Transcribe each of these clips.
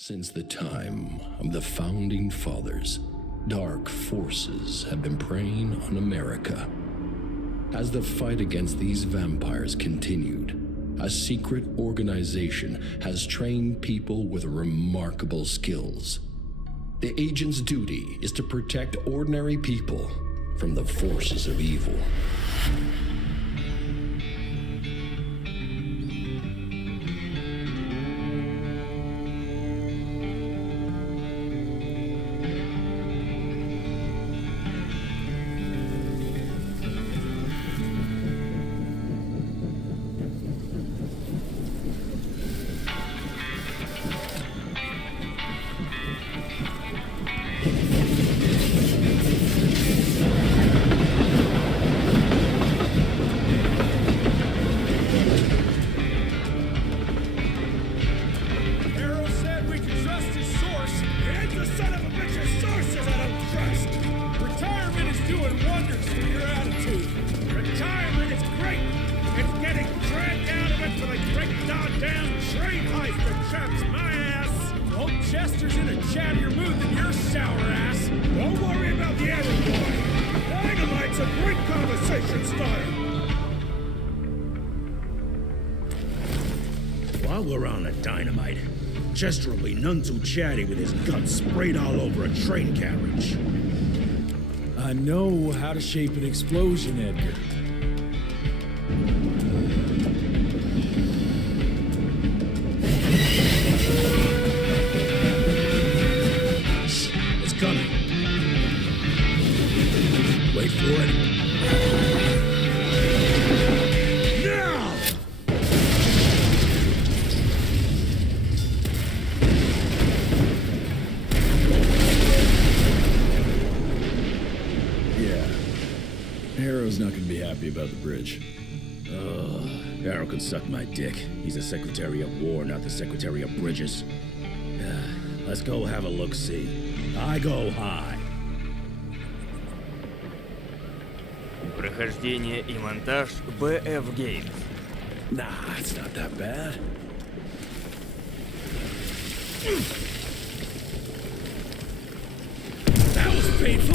Since the time of the Founding Fathers, dark forces have been preying on America. As the fight against these vampires continued, a secret organization has trained people with remarkable skills. The agent's duty is to protect ordinary people from the forces of evil. While we're on the dynamite, Chester will be none too chatty with his guts sprayed all over a train carriage. I know how to shape an explosion, Edgar. It's coming. Wait for it. Harrow's not gonna be happy about the bridge. Harrow can suck my dick. He's the Secretary of War, not the Secretary of Bridges. Let's go have a look-see. I go high. Прохождение и монтаж BF Games. Nah, it's not that bad. That was painful.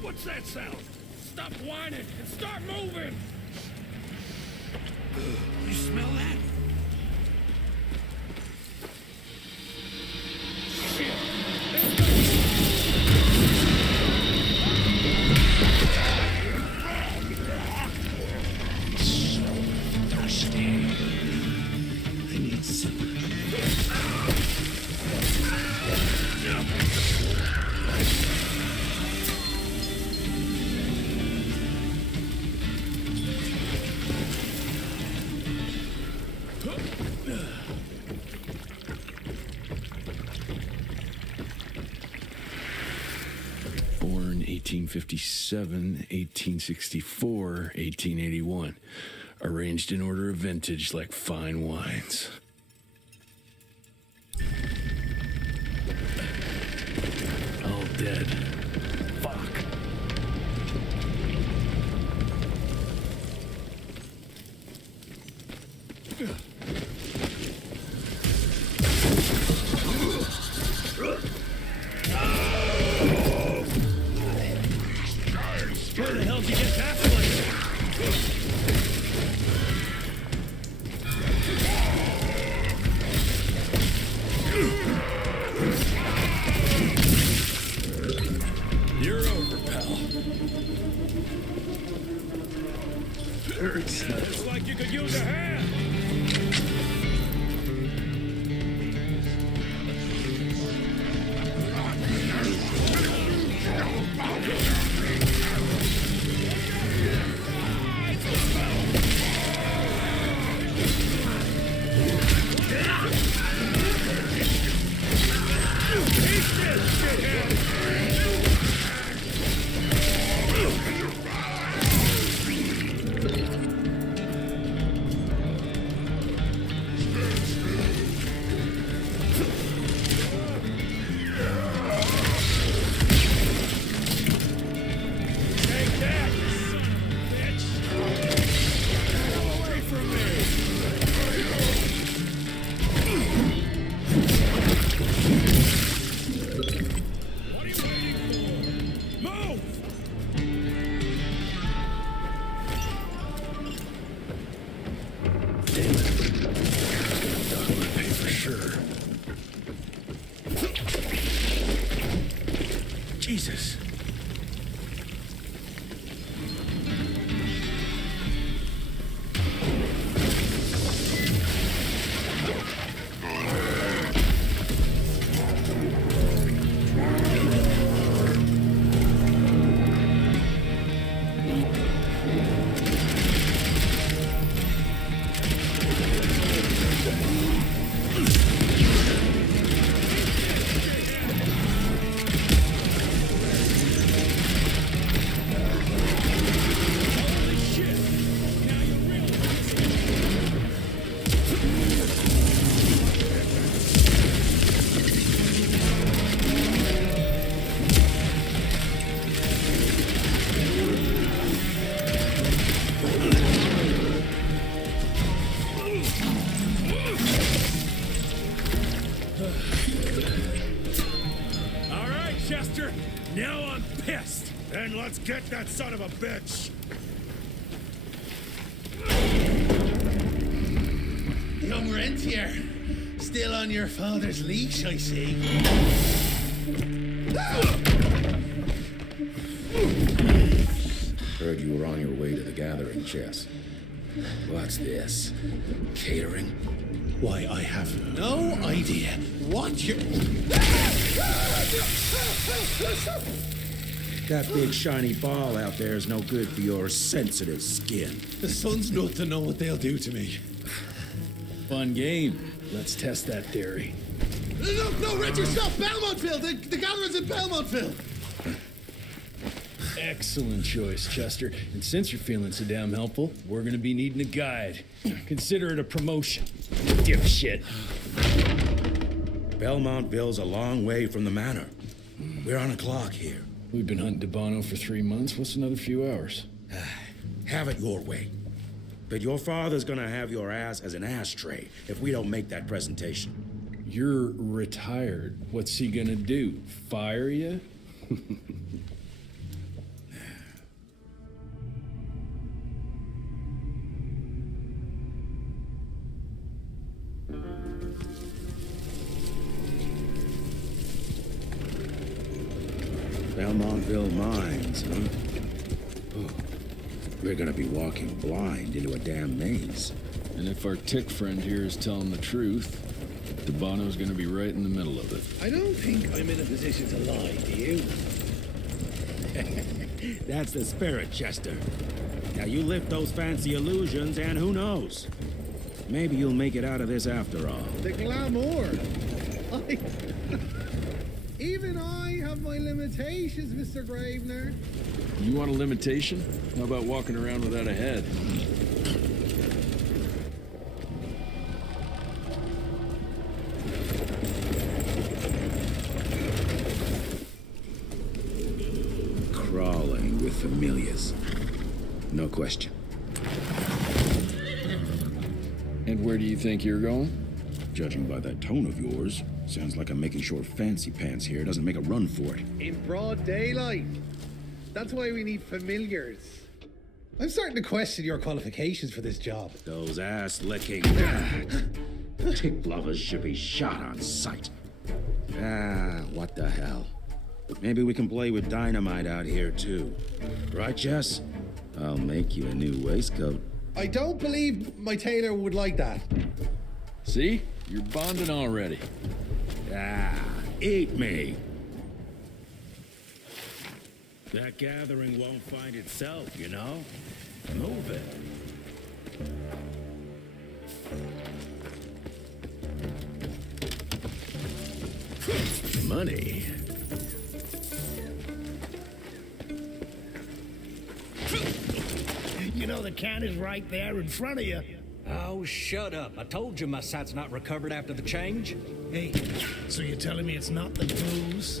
What's that sound? Stop whining and start moving! You smell that? Shit! Born 1857, 1864, 1881. Arranged in order of vintage like fine wines. All dead. Fuck. Where the hell did you get that place? You're over, pal. Hurts. Looks like you could use a hand. Now I'm pissed! Then let's get that son of a bitch! Young Rentier, still on your father's leash, I see. Heard you were on your way to the gathering, Chess. What's this? Catering? Why, I have no idea what you're... That big shiny ball out there is no good for your sensitive skin. The sun's not to know what they'll do to me. Fun game. Let's test that theory. No, Richard, stop! Belmontville! The gatherer's in Belmontville! Excellent choice, Chester. And since you're feeling so damn helpful, we're gonna be needing a guide. Consider it a promotion. Dipshit. Belmontville's a long way from the manor. We're on a clock here. We've been hunting Debano for 3 months. What's another few hours? Have it your way. But your father's gonna have your ass as an ashtray if we don't make that presentation. You're retired. What's he gonna do? Fire you? Belmontville Mines, huh? Oh, we're gonna be walking blind into a damn maze. And if our tick friend here is telling the truth, Debano's gonna be right in the middle of it. I don't think I'm in a position to lie, do you? That's the spirit, Chester. Now you lift those fancy illusions and who knows? Maybe you'll make it out of this after all. The glamour. Even I have my limitations, Mr. Gravener. You want a limitation? How about walking around without a head? Crawling with familiars. No question. And where do you think you're going? Judging by that tone of yours, sounds like I'm making sure Fancy Pants here doesn't make a run for it. In broad daylight. That's why we need familiars. I'm starting to question your qualifications for this job. Those ass-licking tick lovers should be shot on sight. What the hell? Maybe we can play with dynamite out here, too. Right, Jess? I'll make you a new waistcoat. I don't believe my tailor would like that. See? You're bonding already. Eat me. That gathering won't find itself, you know? Move it. Money. You know the can is right there in front of you. Oh, shut up. I told you my sight's not recovered after the change. Hey, so you're telling me it's not the booze?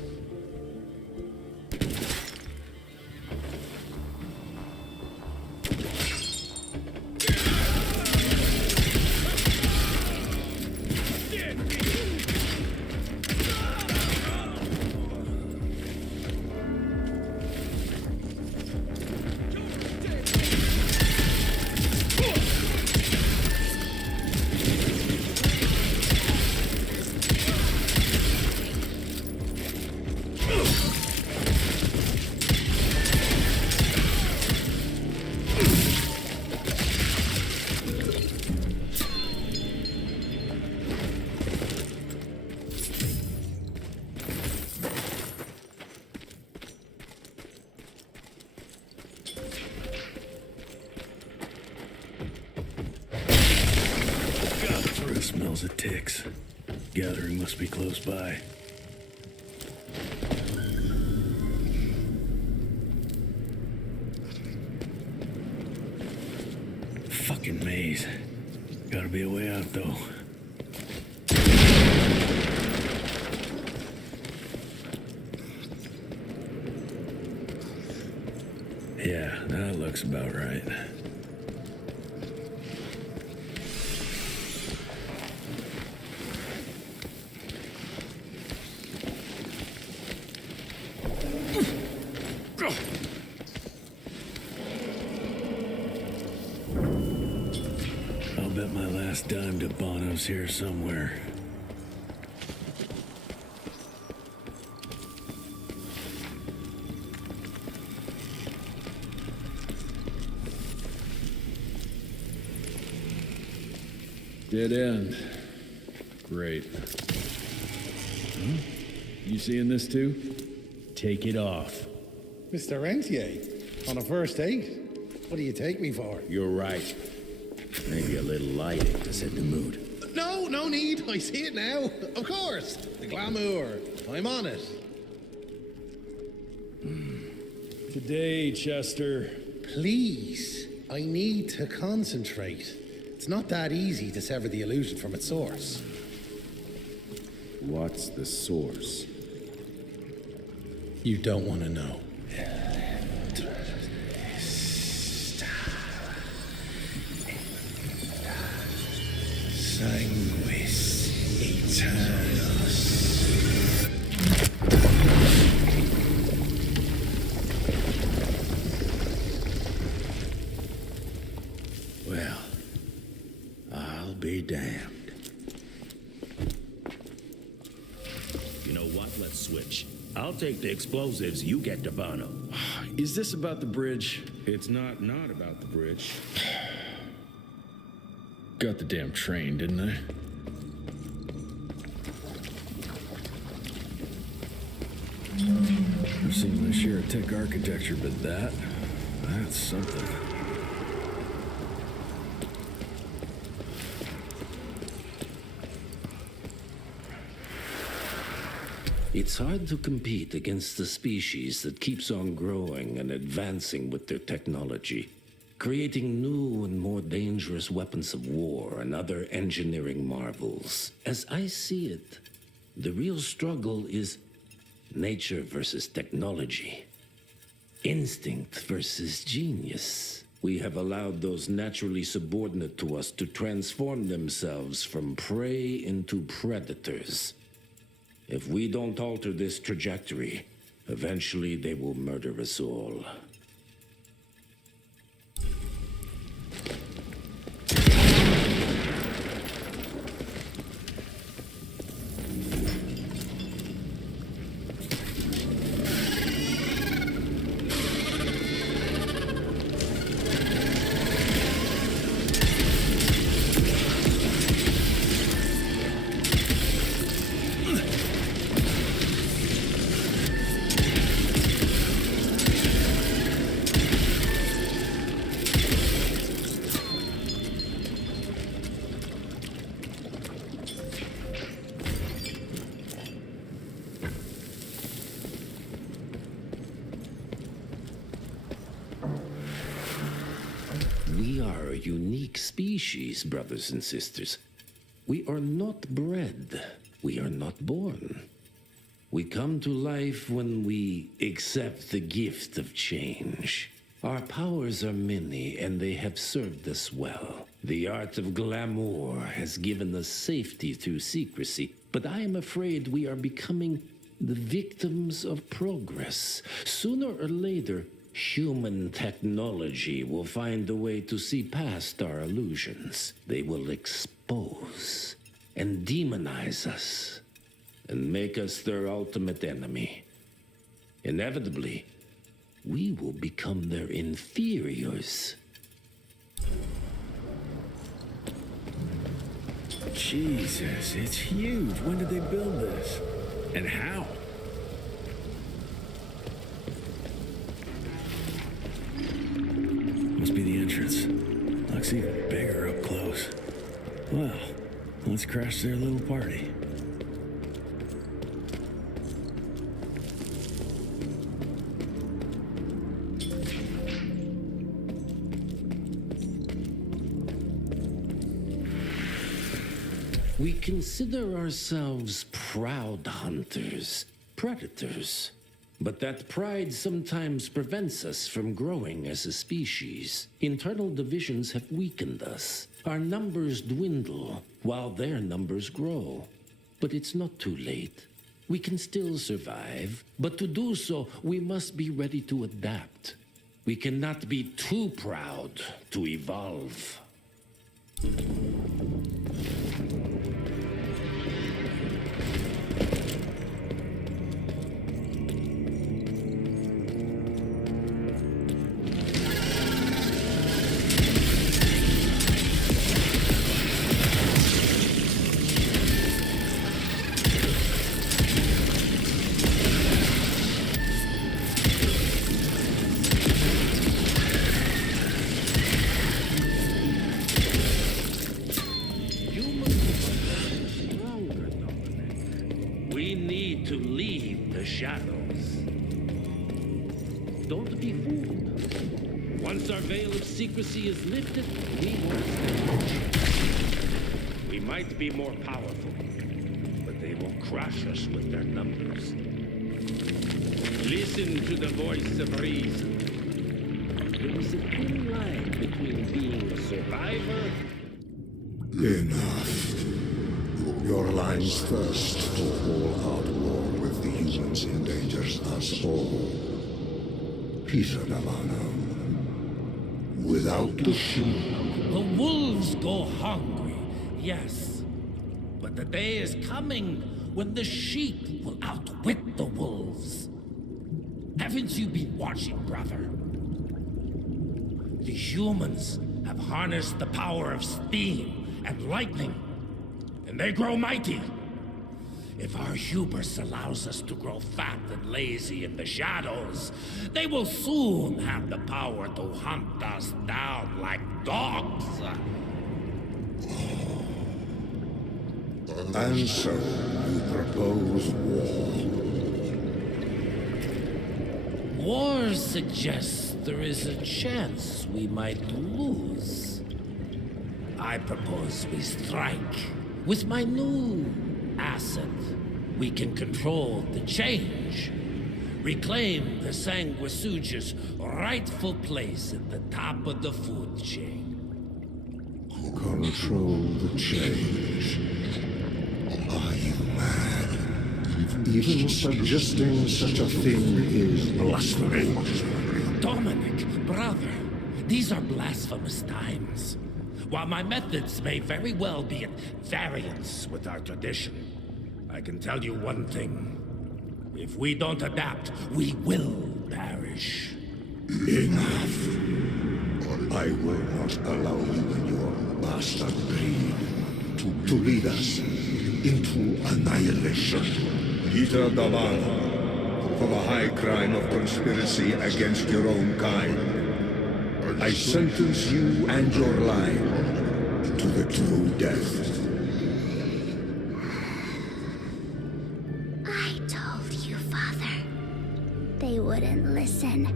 Smells of ticks. Gathering must be close by. Fucking maze. Gotta be a way out, though. Yeah, that looks about right. last dime to Bono's here somewhere. Dead end. Great. Huh? You seeing this too? Take it off. Mr. Rentier, on a first date? What do you take me for? You're right. Maybe a little lighting to set the mood. No need. I see it now. Of course. The glamour. I'm on it. Today, Chester. Please, I need to concentrate. It's not that easy to sever the illusion from its source. What's the source? You don't want to know. Sanguis Eternus. Well, I'll be damned. You know what? Let's switch. I'll take the explosives, you get to Bono. Is this about the bridge? It's not about the bridge. Got the damn train, didn't I? I've seen my share of tech architecture, but that's something. It's hard to compete against the species that keeps on growing and advancing with their technology, creating new and more dangerous weapons of war and other engineering marvels. As I see it, the real struggle is nature versus technology, instinct versus genius. We have allowed those naturally subordinate to us to transform themselves from prey into predators. If we don't alter this trajectory, eventually they will murder us all. We are a unique species, brothers and sisters. We are not bred. We are not born. We come to life when we accept the gift of change. Our powers are many, and they have served us well. The art of glamour has given us safety through secrecy, but I am afraid we are becoming the victims of progress. Sooner or later, human technology will find a way to see past our illusions. They will expose and demonize us and make us their ultimate enemy. Inevitably, we will become their inferiors. Jesus, it's huge. When did they build this? And how? Must be the entrance. Looks even bigger up close. Well, let's crash their little party. We consider ourselves proud hunters, predators. But that pride sometimes prevents us from growing as a species. Internal divisions have weakened us. Our numbers dwindle while their numbers grow. But it's not too late. We can still survive, but to do so, we must be ready to adapt. We cannot be too proud to evolve. We need to leave the shadows. Don't be fooled. Once our veil of secrecy is lifted, we won't stand. We might be more powerful, but they will crush us with their numbers. Listen to the voice of reason. There is a thin line between being a survivor. Enough. Your line's thirst for all-out war with the humans endangers us all. Peter Delano. Without the sheep. The wolves go hungry, yes. But the day is coming when the sheep will outwit the wolves. Haven't you been watching, brother? The humans have harnessed the power of steam and lightning, and they grow mighty. If our hubris allows us to grow fat and lazy in the shadows, they will soon have the power to hunt us down like dogs. And so, you propose war. War suggests there is a chance we might lose. I propose we strike. With my new asset, we can control the change. Reclaim the Sanguisuja's rightful place at the top of the food chain. Control the change. Are you mad? Even suggesting such a thing is blasphemy. Dominic, brother, these are blasphemous times. While my methods may very well be at variance with our tradition, I can tell you one thing. If we don't adapt, we will perish. Enough. I will not allow you and your bastard greed to lead us into annihilation. Peter Delano, for the high crime of conspiracy against your own kind, I sentence you and your line to the true death. I told you, Father. They wouldn't listen.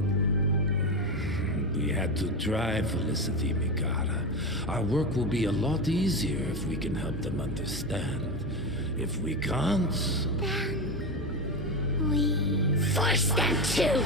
We had to try, Felicity Mikata. Our work will be a lot easier if we can help them understand. If we can't... Then... we... force them to!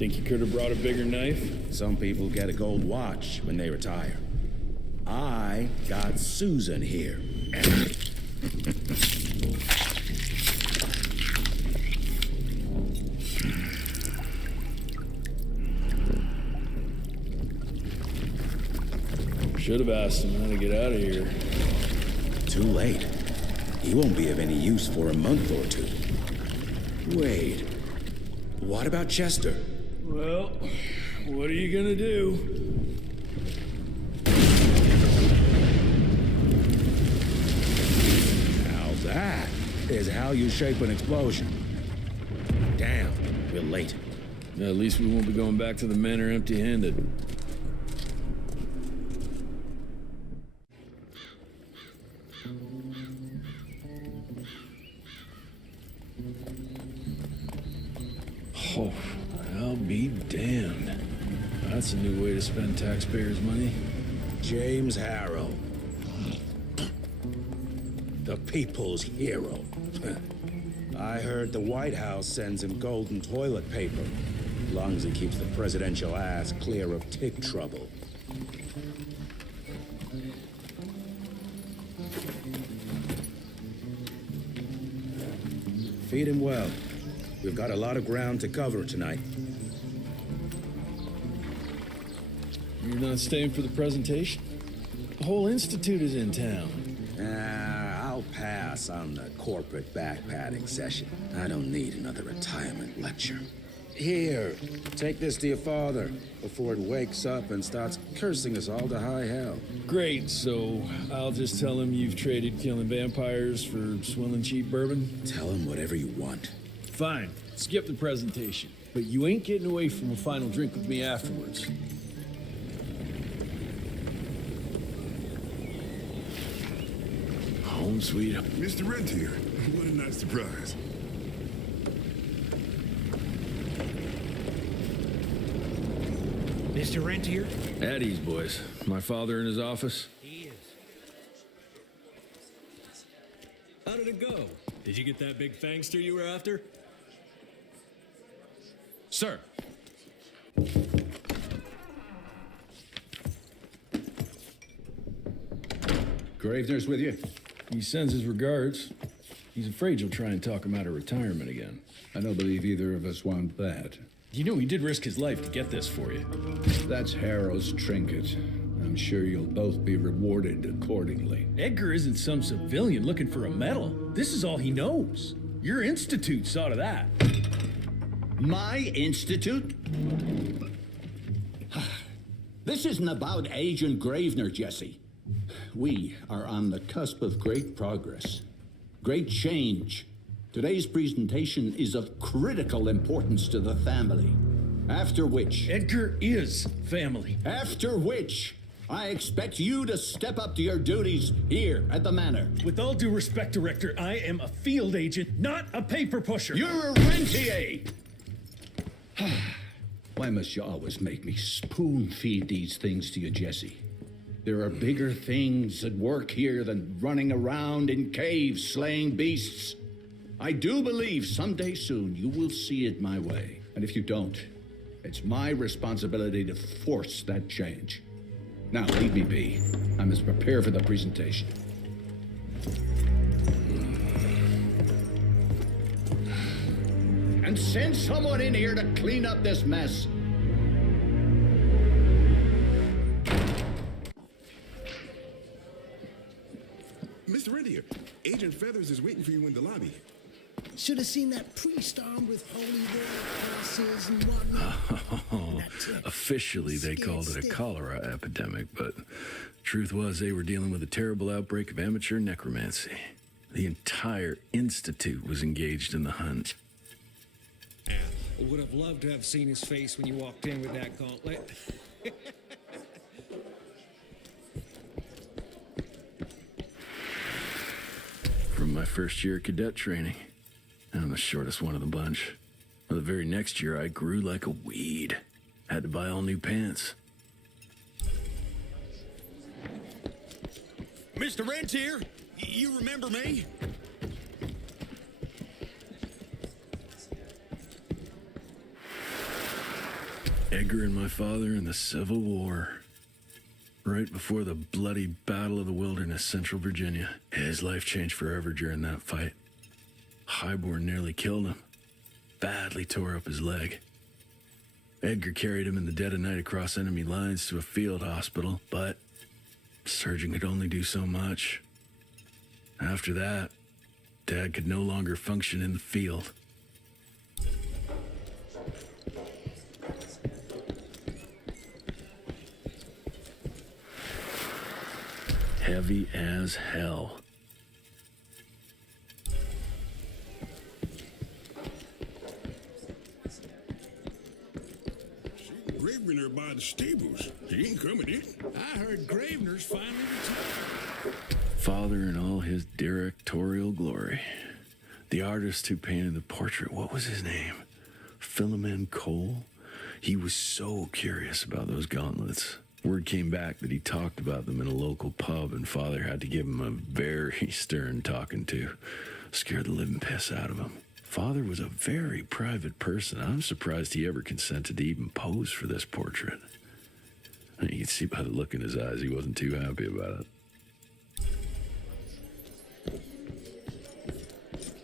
Think you could have brought a bigger knife? Some people get a gold watch when they retire. I got Susan here. Should have asked him how to get out of here. Too late. He won't be of any use for a month or two. Wait. What about Chester? Well, what are you gonna do? Now that is how you shape an explosion. Damn, we're late. At least we won't be going back to the manor empty-handed. Oh, I'll be damned. That's a new way to spend taxpayers' money. James Harrow. The people's hero. I heard the White House sends him golden toilet paper, as long as he keeps the presidential ass clear of tick trouble. Feed him well. We've got a lot of ground to cover tonight. You're not staying for the presentation? The whole institute is in town. I'll pass on the corporate backpatting session. I don't need another retirement lecture. Here, take this to your father before it wakes up and starts cursing us all to high hell. Great, so I'll just tell him you've traded killing vampires for swilling cheap bourbon? Tell him whatever you want. Fine, skip the presentation. But you ain't getting away from a final drink with me afterwards. Home sweet. Mr. Rentier, what a nice surprise. Mr. Rentier? At ease, boys. My father in his office? He is. How did it go? Did you get that big fangster you were after? Sir. Gravener's with you? He sends his regards. He's afraid you'll try and talk him out of retirement again. I don't believe either of us want that. You know he did risk his life to get this for you. That's Harrow's trinket. I'm sure you'll both be rewarded accordingly. Edgar isn't some civilian looking for a medal. This is all he knows. Your institute saw to that. My institute? This isn't about Agent Gravener, Jesse. We are on the cusp of great progress, great change. Today's presentation is of critical importance to the family. After which... Edgar is family. After which, I expect you to step up to your duties here at the manor. With all due respect, Director, I am a field agent, not a paper pusher. You're a rentier! Why must you always make me spoon-feed these things to you, Jesse? There are bigger things at work here than running around in caves slaying beasts. I do believe someday soon you will see it my way. And if you don't, it's my responsibility to force that change. Now, leave me be. I must prepare for the presentation. And send someone in here to clean up this mess. Mr. Rentier, Agent Feathers is waiting for you in the lobby. Should have seen that priest armed with holy water crosses and whatnot. Officially, they called it a cholera epidemic, but truth was they were dealing with a terrible outbreak of amateur necromancy. The entire institute was engaged in the hunt. I would have loved to have seen his face when you walked in with that gauntlet. From my first year of cadet training, and I'm the shortest one of the bunch. Well, the very next year, I grew like a weed. Had to buy all new pants. Mr. Rentier, you remember me? Edgar and my father in the Civil War. Right before the bloody Battle of the Wilderness, Central Virginia. His life changed forever during that fight. Highborn nearly killed him. Badly tore up his leg. Edgar carried him in the dead of night across enemy lines to a field hospital, but the surgeon could only do so much. After that, Dad could no longer function in the field. Heavy as hell. Gravener by the stables. He ain't coming in. I heard Gravener's finally retired. Father in all his directorial glory. The artist who painted the portrait, what was his name? Philomen Cole? He was so curious about those gauntlets. Word came back that he talked about them in a local pub, and Father had to give him a very stern talking to. Scared the living piss out of him. Father was a very private person. I'm surprised he ever consented to even pose for this portrait. You can see by the look in his eyes, he wasn't too happy about it.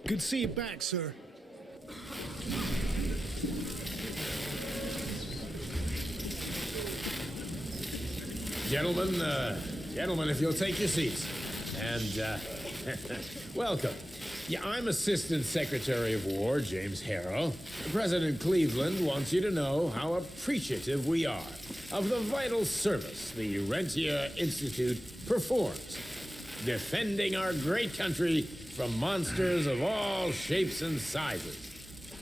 Good to see you back, sir. Gentlemen, if you'll take your seats. And, welcome. Yeah, I'm Assistant Secretary of War, James Harrow. President Cleveland wants you to know how appreciative we are of the vital service the Rentia Institute performs, defending our great country from monsters of all shapes and sizes.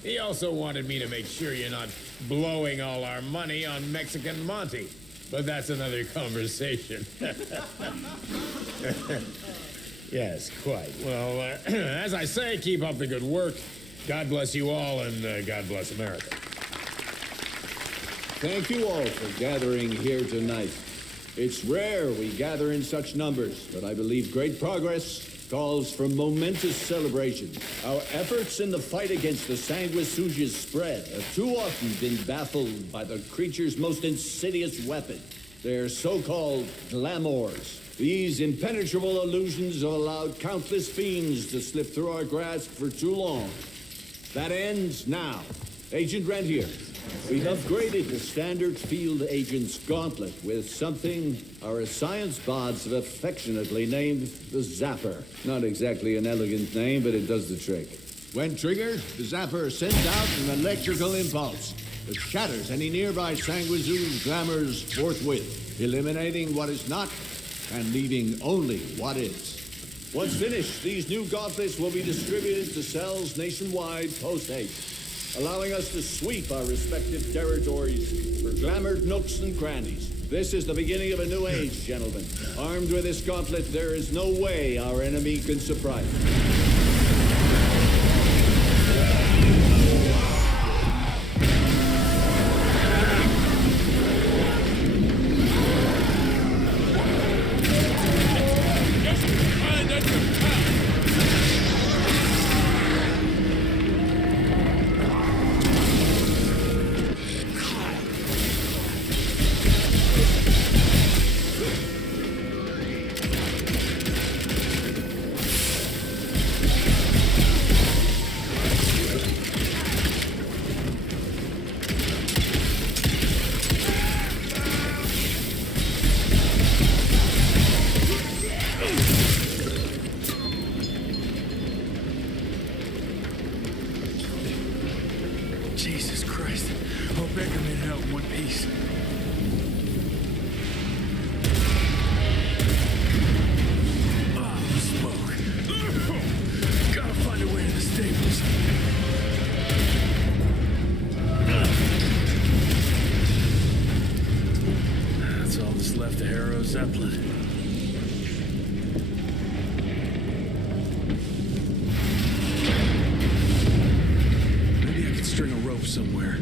He also wanted me to make sure you're not blowing all our money on Mexican Monty, but that's another conversation. Yes, quite. Well, as I say, keep up the good work. God bless you all, and God bless America. Thank you all for gathering here tonight. It's rare we gather in such numbers, but I believe great progress calls for momentous celebration. Our efforts in the fight against the sanguisuga's spread have too often been baffled by the creature's most insidious weapon, their so-called glamours. These impenetrable illusions have allowed countless fiends to slip through our grasp for too long. That ends now. Agent Rentier, we've upgraded the standard field agent's gauntlet with something our science bots have affectionately named the Zapper. Not exactly an elegant name, but it does the trick. When triggered, the Zapper sends out an electrical impulse that shatters any nearby sanguisuga's glamours forthwith, eliminating what is not and leaving only what is. Once finished, these new gauntlets will be distributed to cells nationwide post-haste, allowing us to sweep our respective territories for glamoured nooks and crannies. This is the beginning of a new age, gentlemen. Armed with this gauntlet, there is no way our enemy can surprise us. Jesus Christ. Hope Edgar made it out in one piece. Oh, smoke. Gotta find a way to the stables. That's all that's left of Harrow Zeppelin. String a rope somewhere.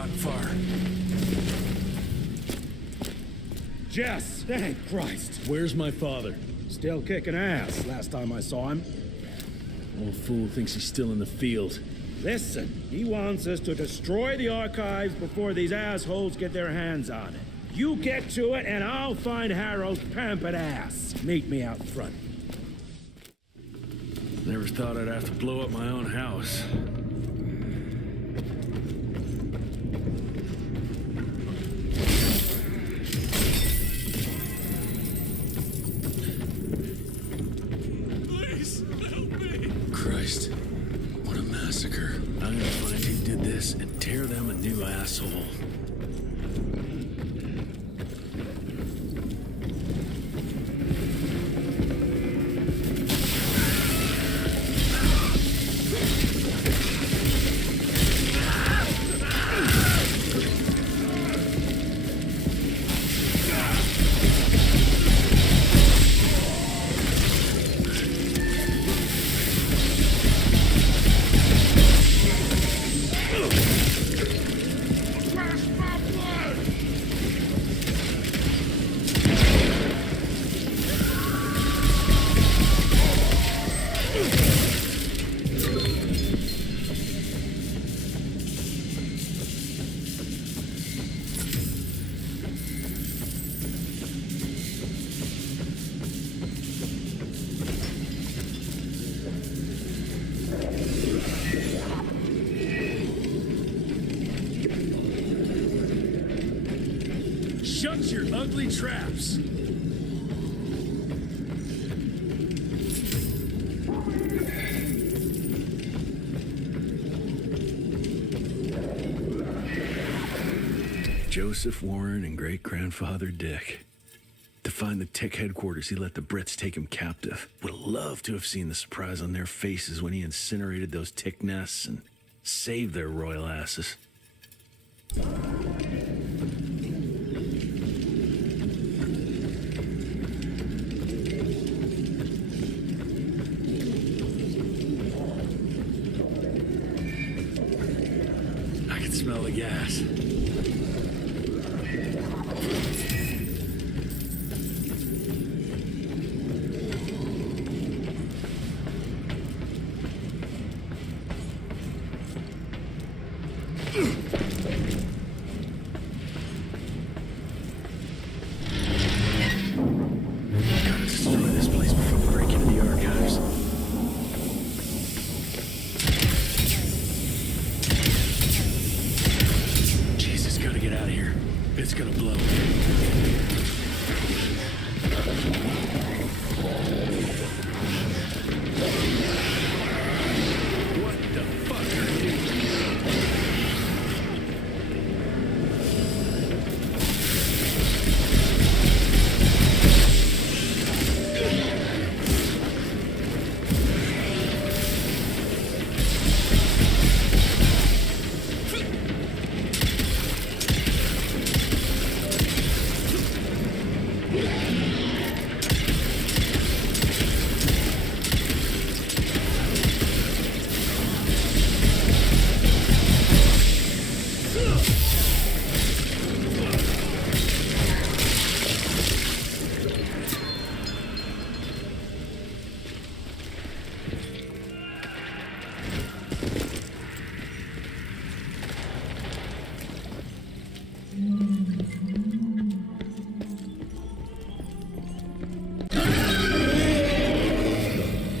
gotten far. Jess! Thank Christ! Where's my father? Still kicking ass, last time I saw him. Old fool thinks he's still in the field. Listen, he wants us to destroy the archives before these assholes get their hands on it. You get to it, and I'll find Harrow's pampered ass. Meet me out front. Never thought I'd have to blow up my own house. Please, help me! Christ, what a massacre. I'm gonna find who did this and tear them a new asshole. Shut your ugly traps! Joseph Warren and great-grandfather Dick. To find the Tick headquarters, he let the Brits take him captive. Would have loved to have seen the surprise on their faces when he incinerated those Tick nests and saved their royal asses. I can smell the gas. Gotta destroy this place before we break into the archives. Jesus, gotta get out of here. It's gonna blow. What the fuck are you?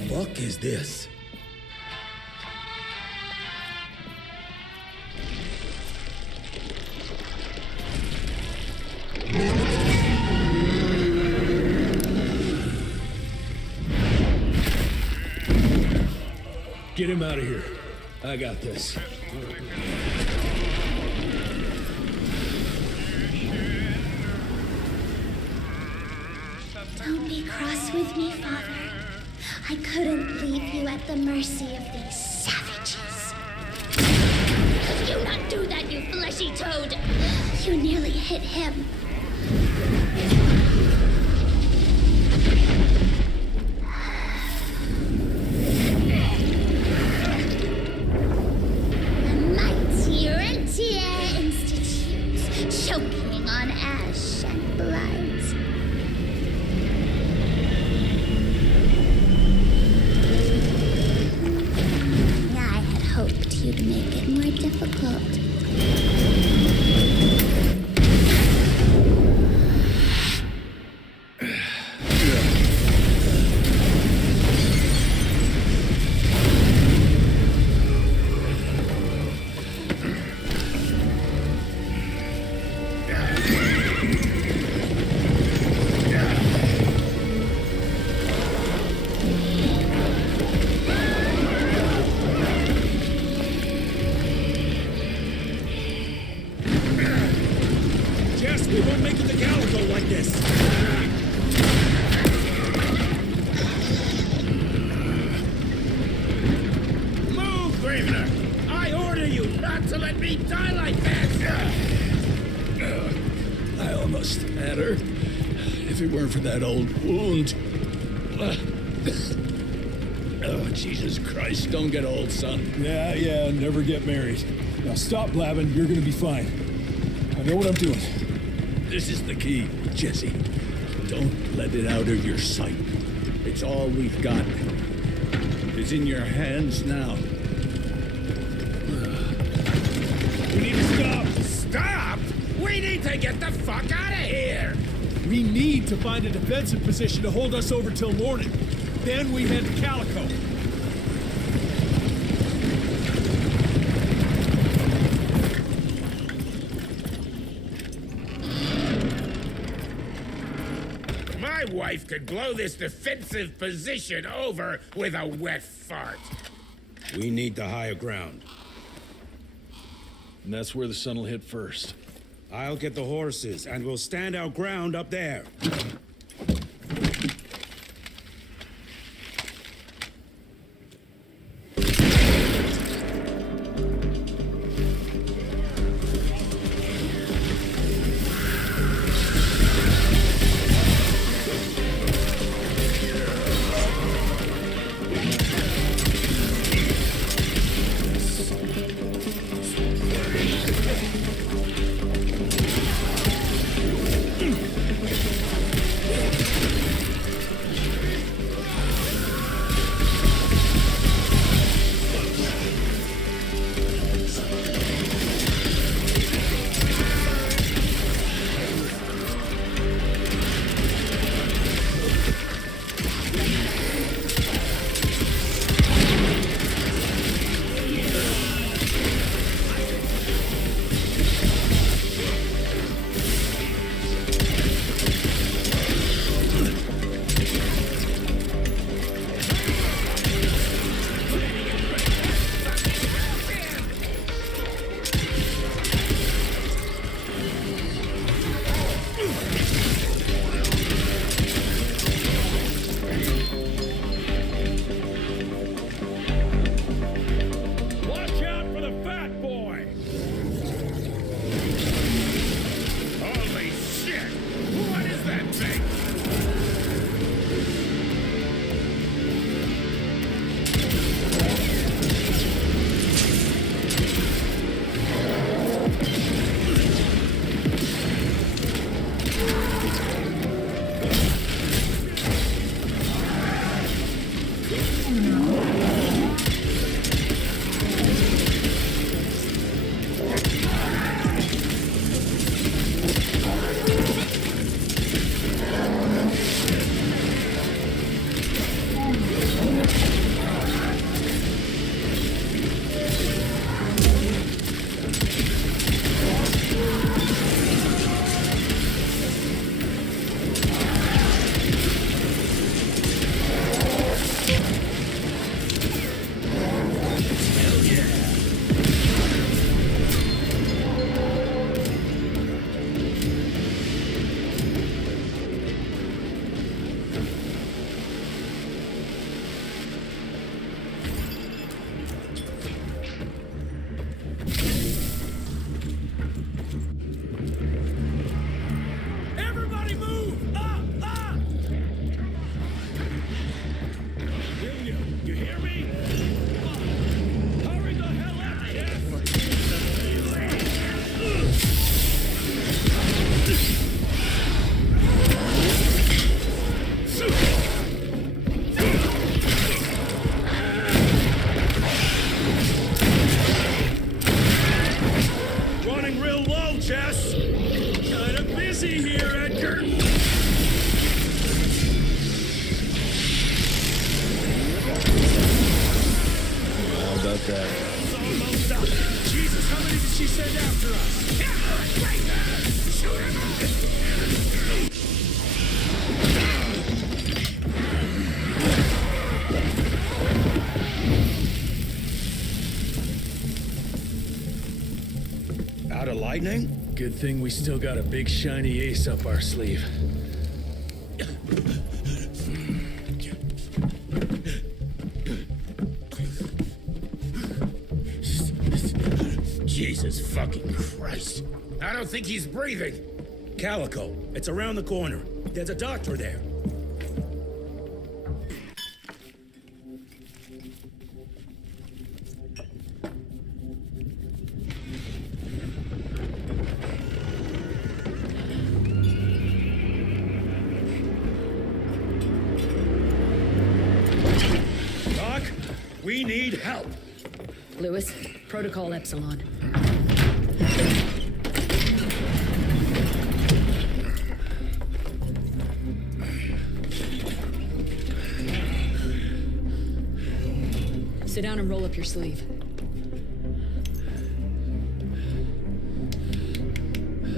Fuck is this? Get him out of here. I got this. Don't be cross with me, Father. I couldn't leave you at the mercy of these savages. Could you not do that, you fleshy toad? You nearly hit him. The mighty rentier in difficult. We won't make it to Calico like this. Move, Gravener! I order you not to let me die like this! I almost had her. If it weren't for that old wound. Oh, Jesus Christ, don't get old, son. Yeah, never get married. Now stop blabbing, you're gonna be fine. I know what I'm doing. This is the key, Jesse. Don't let it out of your sight. It's all we've got. It's in your hands now. We need to stop! Stop? We need to get the fuck out of here! We need to find a defensive position to hold us over till morning. Then we head to Calico. My wife could blow this defensive position over with a wet fart. We need the higher ground. And that's where the sun will hit first. I'll get the horses, and we'll stand our ground up there. that. It's almost up. Jesus, how many did she send after us? Right there! Shoot him up! Out of lightning? Good thing we still got a big shiny ace up our sleeve. Jesus fucking Christ. I don't think he's breathing. Calico, it's around the corner. There's a doctor there. Doc, we need help. Lewis, Protocol Epsilon. Sit down and roll up your sleeve.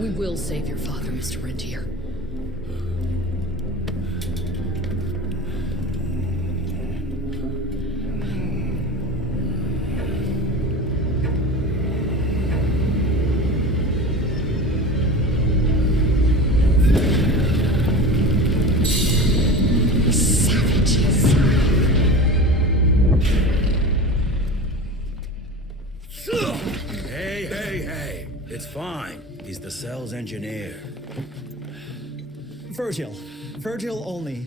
We will save your father, Mr. Rentier. Hey. It's fine. He's the cell's engineer. Virgil only.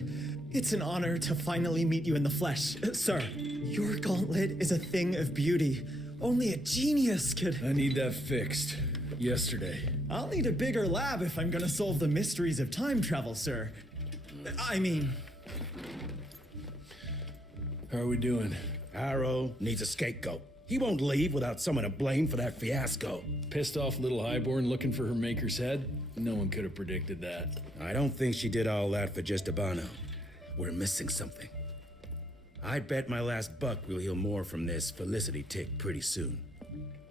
It's an honor to finally meet you in the flesh. Sir, your gauntlet is a thing of beauty. Only a genius could... I need that fixed. Yesterday. I'll need a bigger lab if I'm gonna solve the mysteries of time travel, sir. I mean... How are we doing? Harrow needs a scapegoat. He won't leave without someone to blame for that fiasco. Pissed off little highborn looking for her maker's head? No one could have predicted that. I don't think she did all that for just Abano. We're missing something. I bet my last buck we'll hear more from this Felicity tick pretty soon.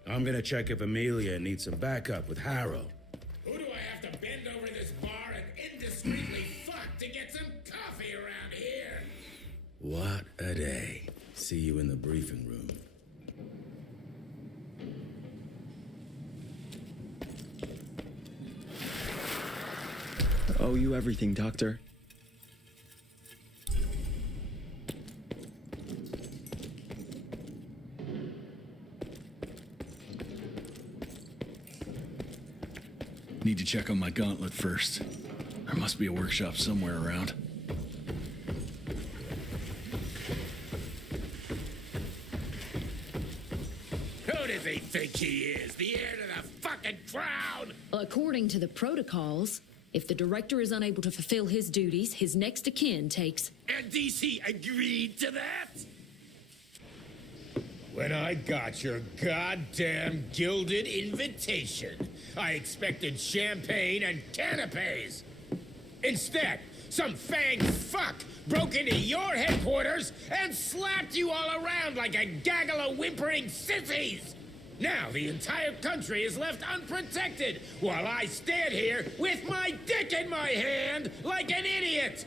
I'm gonna check if Amelia needs some backup with Harrow. Who do I have to bend over this bar and indiscreetly fuck to get some coffee around here? What a day. See you in the briefing room. Owe you everything, Doctor. Need to check on my gauntlet first. There must be a workshop somewhere around. Who does he think he is? The heir to the fucking crown? According to the protocols, if the director is unable to fulfill his duties, his next of kin takes... And DC agreed to that? When I got your goddamn gilded invitation, I expected champagne and canapes. Instead, some fang fuck broke into your headquarters and slapped you all around like a gaggle of whimpering sissies. Now the entire country is left unprotected while I stand here with my dick in my hand like an idiot.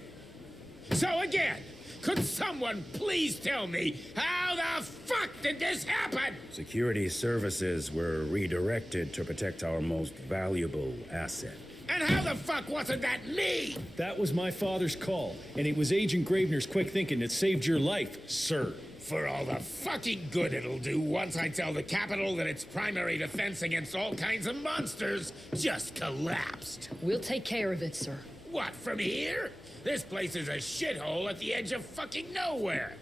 So again, could someone please tell me how the fuck did this happen? Security services were redirected to protect our most valuable asset. And how the fuck wasn't that me? That was my father's call, and it was Agent Gravener's quick thinking that saved your life, sir. For all the fucking good it'll do once I tell the Capitol that its primary defense against all kinds of monsters just collapsed. We'll take care of it, sir. What, from here? This place is a shithole at the edge of fucking nowhere.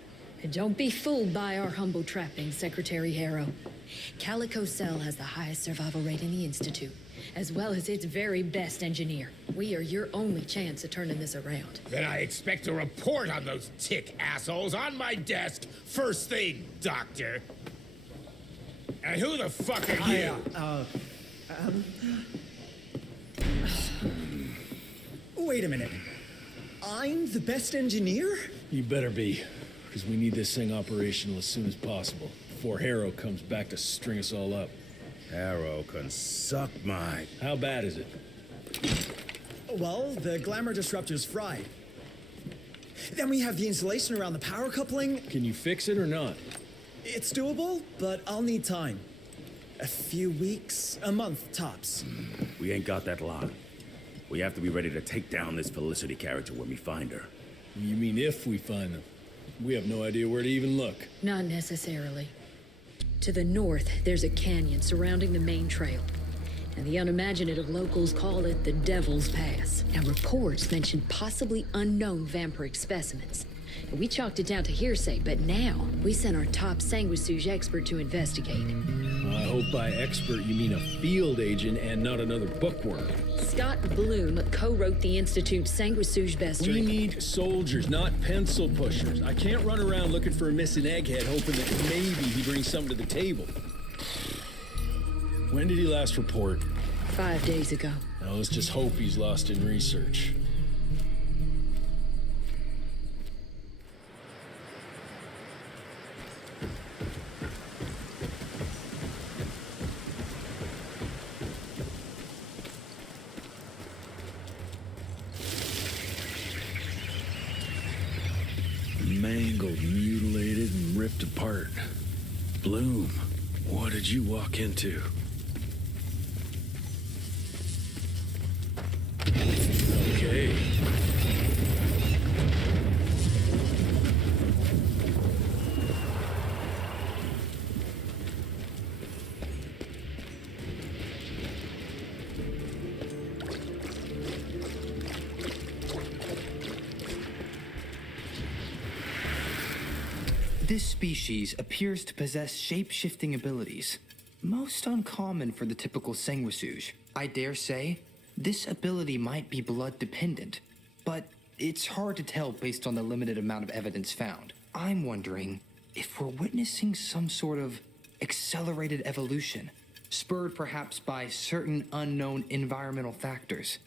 And don't be fooled by our humble trappings, Secretary Harrow. Calico Cell has the highest survival rate in the Institute, as well as its very best engineer. We are your only chance of turning this around. Then I expect a report on those tick assholes on my desk first thing, Doctor. And who the fuck are you? Wait a minute. I'm the best engineer? You better be, because we need this thing operational as soon as possible. before Harrow comes back to string us all up. Harrow can suck my... How bad is it? Well, the glamour disruptor's fried. Then we have the insulation around the power coupling. Can you fix it or not? It's doable, but I'll need time. A few weeks, a month tops. We ain't got that long. We have to be ready to take down this Felicity character when we find her. You mean if we find them? We have no idea where to even look. Not necessarily. To the north, there's a canyon surrounding the main trail. And the unimaginative locals call it the Devil's Pass. Now, reports mention possibly unknown vampiric specimens. And we chalked it down to hearsay, but now we sent our top sanguisuge expert to investigate. I hope by expert you mean a field agent and not another bookworm. Scott Bloom co-wrote the Institute's sanguisuge bestiary. We need soldiers, not pencil pushers. I can't run around looking for a missing egghead hoping that maybe he brings something to the table. When did he last report? 5 days ago. Now let's just hope he's lost in research. Mangled, mutilated, and ripped apart. Bloom, what did you walk into? Okay. This species appears to possess shape-shifting abilities, most uncommon for the typical sanguisuge. I dare say, this ability might be blood-dependent, but it's hard to tell based on the limited amount of evidence found. I'm wondering if we're witnessing some sort of accelerated evolution, spurred perhaps by certain unknown environmental factors.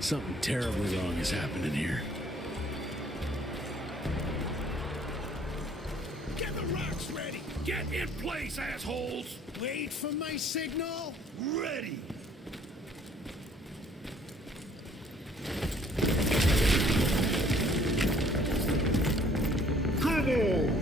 Something terribly wrong is happening here. Get the rocks ready! Get in place, assholes! Wait for my signal! Ready! Come on!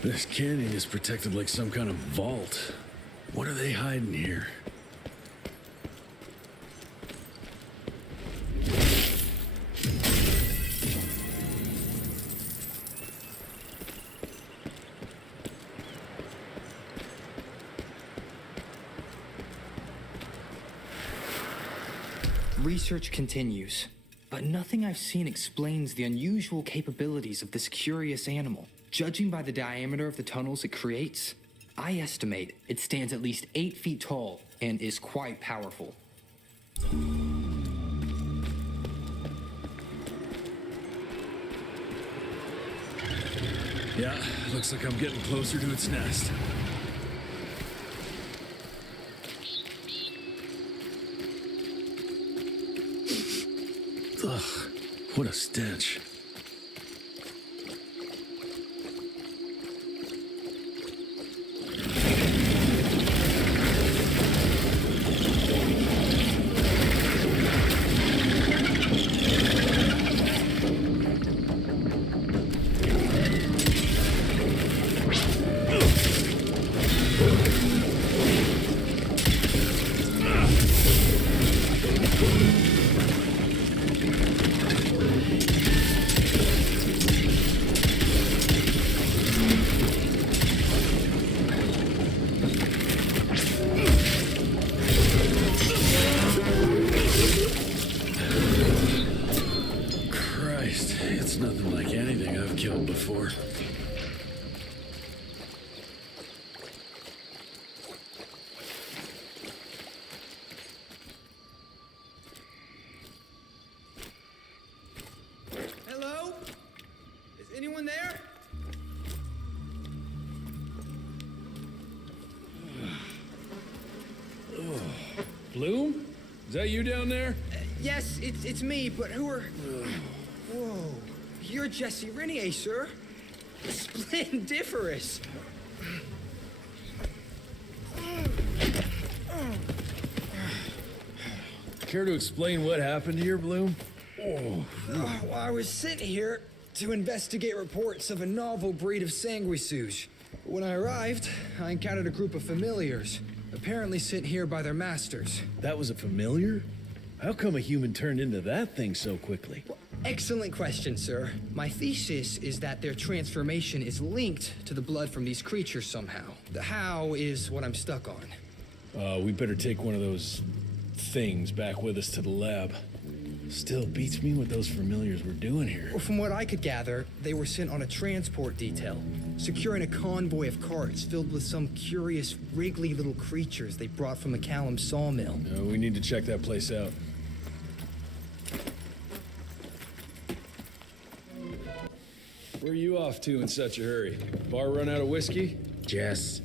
This canyon is protected like some kind of vault. What are they hiding here? Research continues, but nothing I've seen explains the unusual capabilities of this curious animal. Judging by the diameter of the tunnels it creates, I estimate it stands at least 8 feet tall and is quite powerful. Yeah, looks like I'm getting closer to its nest. Ugh, what a stench. Before. Hello? Is anyone there? Bloom? Is that you down there? Yes, it's me, but who are... Whoa. You're Jesse Renier, sir. Splendiferous. Care to explain what happened here, Bloom? Well, I was sent here to investigate reports of a novel breed of sanguisuge. When I arrived, I encountered a group of familiars, apparently sent here by their masters. That was a familiar? How come a human turned into that thing so quickly? Excellent question, sir. My thesis is that their transformation is linked to the blood from these creatures somehow. The how is what I'm stuck on. We better take one of those things back with us to the lab. Still beats me what those familiars were doing here. Well, from what I could gather, they were sent on a transport detail, securing a convoy of carts filled with some curious, wriggly little creatures they brought from McCallum's sawmill. We need to check that place out. Where are you off to in such a hurry? Bar run out of whiskey? Jess,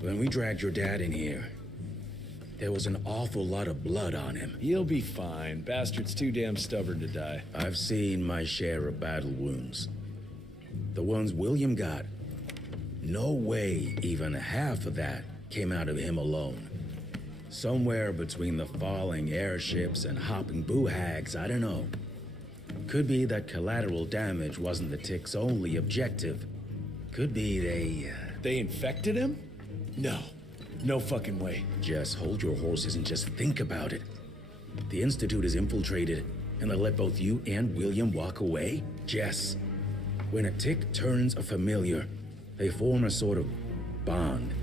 when we dragged your dad in here, there was an awful lot of blood on him. He'll be fine. Bastard's too damn stubborn to die. I've seen my share of battle wounds. The ones William got, no way even half of that came out of him alone. Somewhere between the falling airships and hopping boo-hags, I don't know. Could be that collateral damage wasn't the tick's only objective. Could be They infected him? No. No fucking way. Just hold your horses and just think about it. The Institute is infiltrated, and they let both you and William walk away? Jess, when a tick turns a familiar, they form a sort of bond.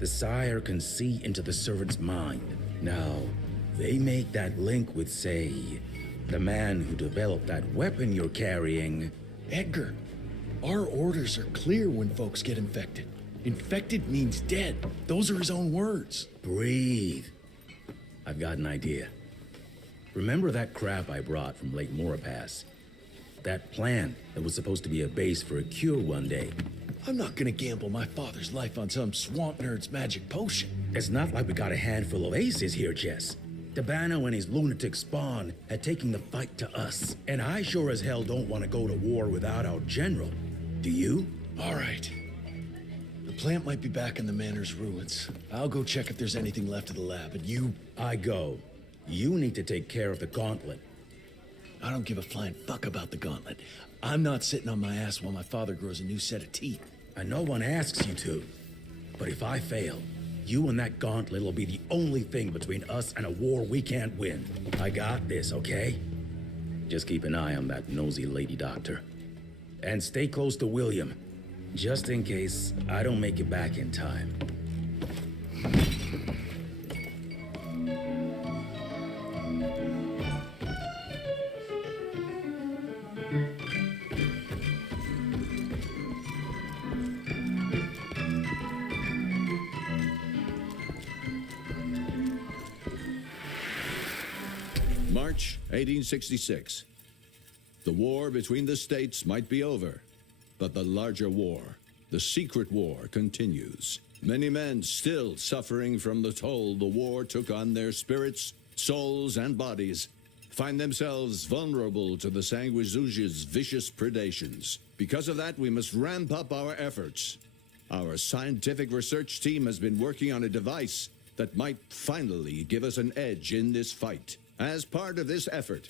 The sire can see into the servant's mind. Now, they make that link with, say, the man who developed that weapon you're carrying. Edgar, our orders are clear when folks get infected. Infected means dead. Those are his own words. Breathe. I've got an idea. Remember that crap I brought from Lake Morapass? That plant that was supposed to be a base for a cure one day. I'm not gonna gamble my father's life on some swamp nerd's magic potion. It's not like we got a handful of aces here, Jess. Dabano and his lunatic spawn had taken the fight to us. And I sure as hell don't want to go to war without our general. Do you? All right. The plant might be back in the manor's ruins. I'll go check if there's anything left of the lab, and you... I go. You need to take care of the gauntlet. I don't give a flying fuck about the gauntlet. I'm not sitting on my ass while my father grows a new set of teeth. And no one asks you to. But if I fail, you and that gauntlet will be the only thing between us and a war we can't win. I got this, okay? Just keep an eye on that nosy lady doctor. And stay close to William, just in case I don't make it back in time. March 1866. The war between the states might be over, but the larger war, the secret war, continues. Many men still suffering from the toll the war took on their spirits, souls, and bodies find themselves vulnerable to the Sanguisuge's vicious predations. Because of that, we must ramp up our efforts. Our scientific research team has been working on a device that might finally give us an edge in this fight. As part of this effort,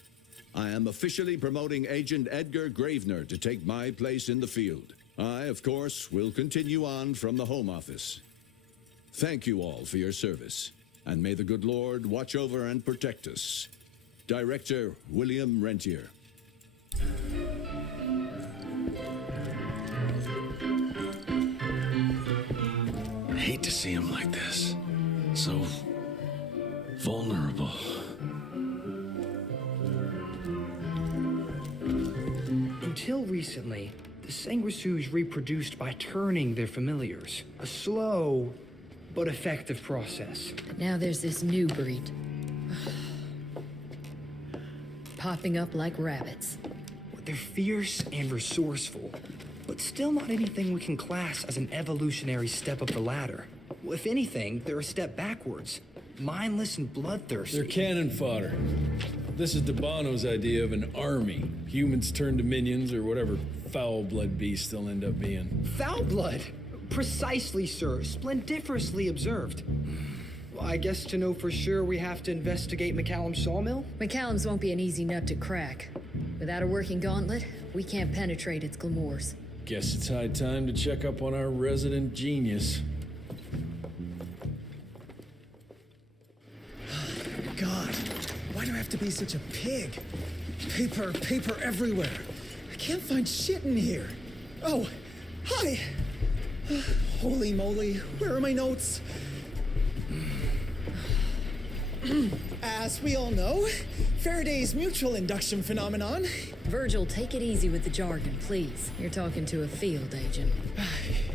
I am officially promoting Agent Edgar Gravener to take my place in the field. I, of course, will continue on from the Home Office. Thank you all for your service, and may the good Lord watch over and protect us. Director William Rentier. I hate to see him like this. So vulnerable. Until recently, the Sanguisuge reproduced by turning their familiars. A slow but effective process. But now there's this new breed. Popping up like rabbits. They're fierce and resourceful, but still not anything we can class as an evolutionary step up the ladder. Well, if anything, they're a step backwards. Mindless and bloodthirsty. They're cannon fodder. This is Debano's idea of an army. Humans turn to minions or whatever foul-blood beasts they'll end up being. Foul blood? Precisely, sir. Splendiferously observed. Well, I guess to know for sure we have to investigate McCallum's sawmill? McCallum's won't be an easy nut to crack. Without a working gauntlet, we can't penetrate its glamours. Guess it's high time to check up on our resident genius. God, why do I have to be such a pig? Paper everywhere. I can't find shit in here. Oh, hi. Holy moly, where are my notes? As we all know, Faraday's mutual induction phenomenon. Virgil, take it easy with the jargon, please. You're talking to a field agent.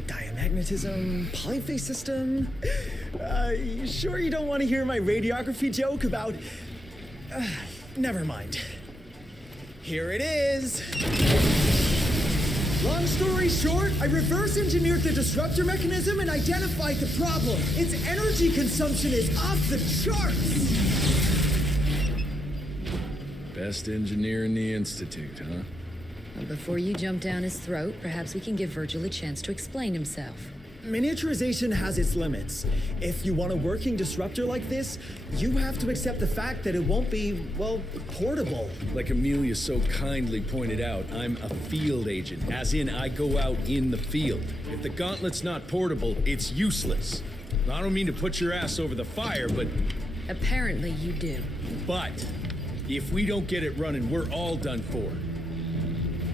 Diamagnetism, polyphase system. You sure you don't want to hear my radiography joke about... never mind. Here it is. Long story short, I reverse engineered the disruptor mechanism and identified the problem. Its energy consumption is off the charts. Best engineer in the Institute, huh? Well, before you jump down his throat, perhaps we can give Virgil a chance to explain himself. Miniaturization has its limits. If you want a working disruptor like this, you have to accept the fact that it won't be, well, portable. Like Amelia so kindly pointed out, I'm a field agent, as in I go out in the field. If the gauntlet's not portable, it's useless. I don't mean to put your ass over the fire, but... Apparently you do. But, if we don't get it running, we're all done for.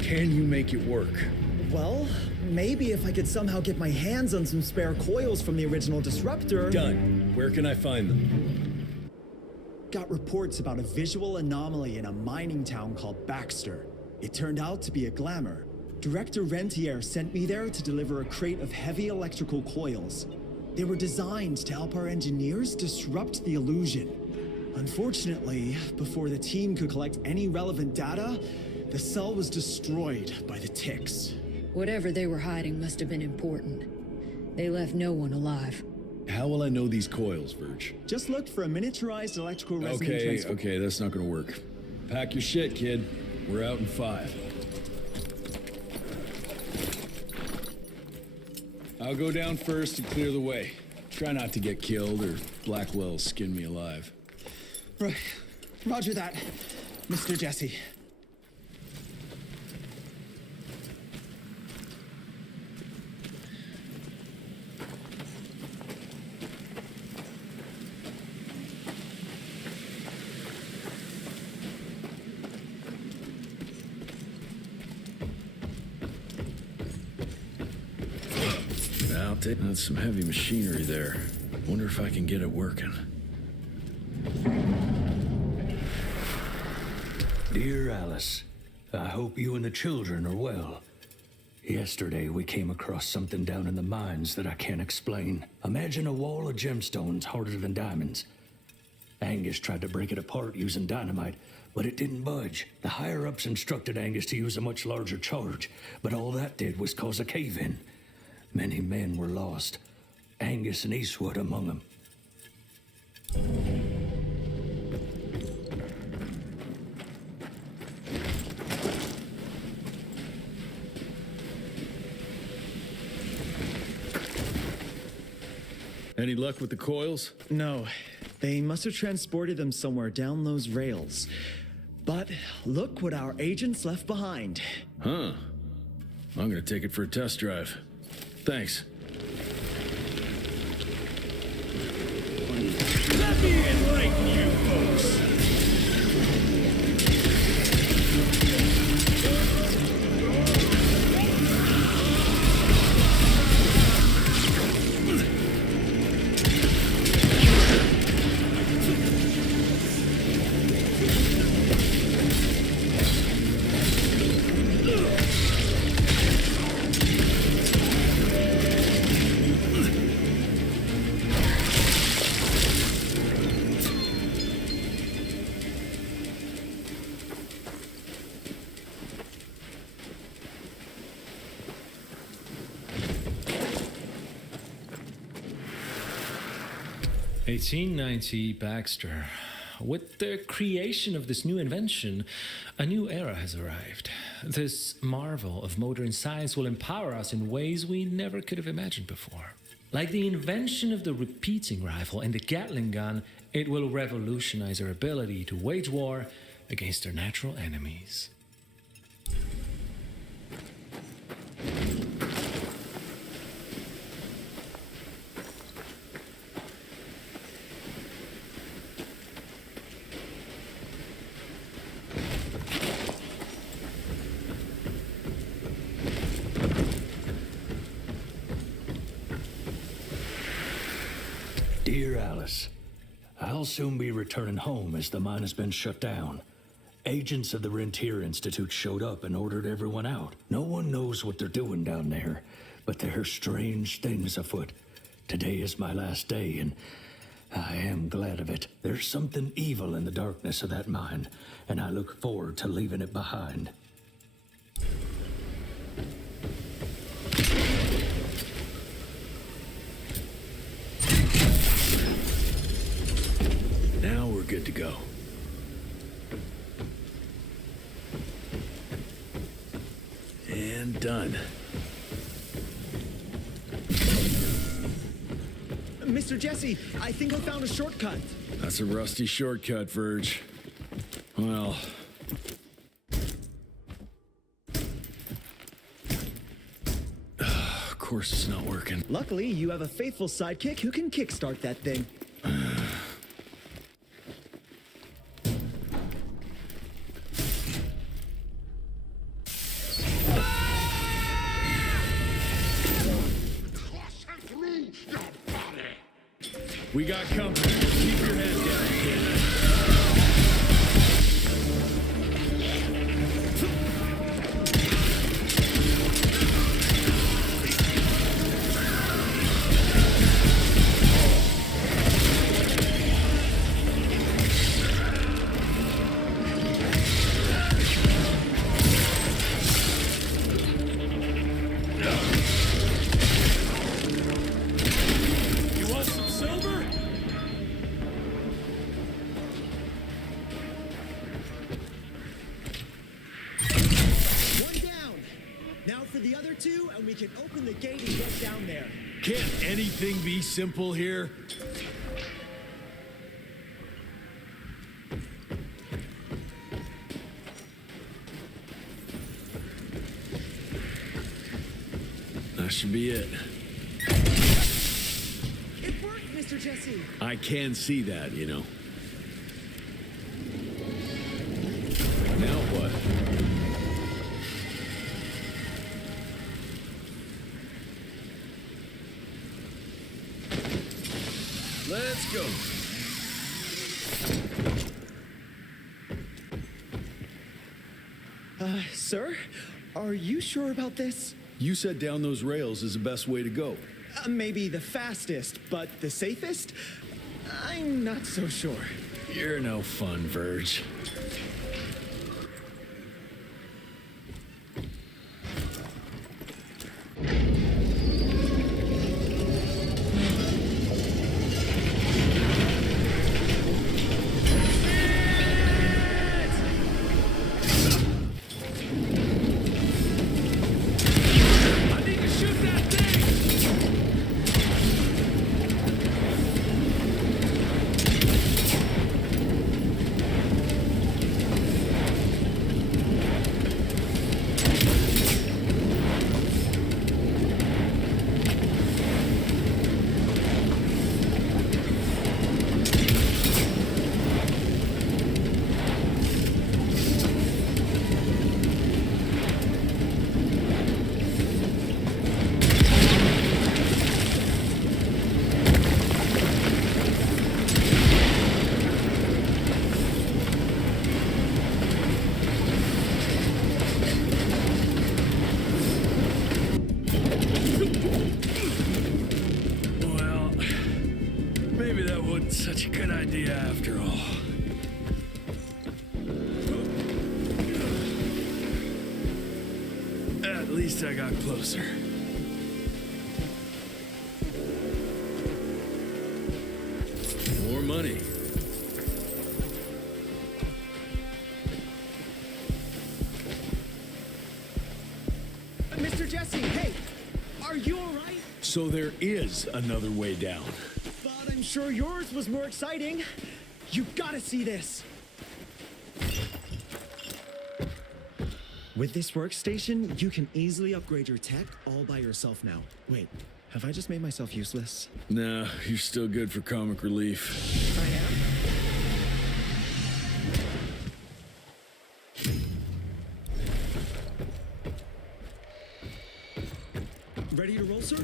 Can you make it work? Well, maybe if I could somehow get my hands on some spare coils from the original disruptor... Done. Where can I find them? Got reports about a visual anomaly in a mining town called Baxter. It turned out to be a glamour. Director Rentier sent me there to deliver a crate of heavy electrical coils. They were designed to help our engineers disrupt the illusion. Unfortunately, before the team could collect any relevant data, the cell was destroyed by the ticks. Whatever they were hiding must have been important. They left no one alive. How will I know these coils, Verge? Just look for a miniaturized electrical resonant transfer. Okay, that's not gonna work. Pack your shit, kid. We're out in 5. I'll go down first and clear the way. Try not to get killed or Blackwell skin me alive. Right. Roger that, Mr. Jesse. That's some heavy machinery there. Wonder if I can get it working. Dear Alice, I hope you and the children are well. Yesterday we came across something down in the mines that I can't explain. Imagine a wall of gemstones harder than diamonds. Angus tried to break it apart using dynamite, but it didn't budge. The higher-ups instructed Angus to use a much larger charge, but all that did was cause a cave-in. Many men were lost, Angus and Eastwood among them. Any luck with the coils? No. They must have transported them somewhere down those rails. But look what our agents left behind. Huh. I'm gonna take it for a test drive. Thanks. Let me enlighten you folks. "1890 Baxter. With the creation of this new invention, a new era has arrived. This marvel of modern science will empower us in ways we never could have imagined before. Like the invention of the repeating rifle and the Gatling gun, it will revolutionize our ability to wage war against our natural enemies." Dear Alice, I'll soon be returning home as the mine has been shut down. Agents of the Rentier Institute showed up and ordered everyone out. No one knows what they're doing down there, but there are strange things afoot. Today is my last day, and I am glad of it. There's something evil in the darkness of that mine, and I look forward to leaving it behind. Now we're good to go. And done. Mr. Jesse, I think I found a shortcut. That's a rusty shortcut, Verge. Well... of course it's not working. Luckily, you have a faithful sidekick who can kickstart that thing. We got company. Keep your head down, kid. You want some silver? One down. Now for the other two, and we can open the gate and get down there. Can't anything be simple here? That should be it. It worked, Mr. Jesse. I can see that, you know. Now what? Let's go. Sir, are you sure about this? You said down those rails is the best way to go. Maybe the fastest, but the safest? I'm not so sure. You're no fun, Verge. Such a good idea after all. At least I got closer. More money. Mr. Jesse, hey! Are you alright? So there is another way down. But I'm sure yours was more exciting. You gotta see this. With this workstation, you can easily upgrade your tech all by yourself now. Wait, have I just made myself useless? No, you're still good for comic relief. I am? Ready to roll, sir?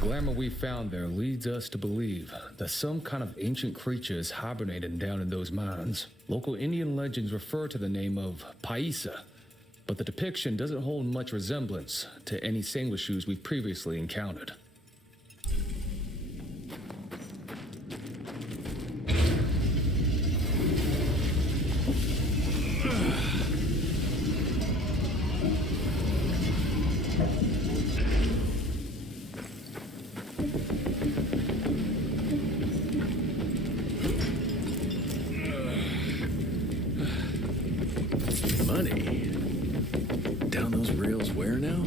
Glamour we found there leads us to believe that some kind of ancient creature is hibernating down in those mines. Local Indian legends refer to the name of Paisa, but the depiction doesn't hold much resemblance to any sanguishues we've previously encountered. Money. Down those rails where now?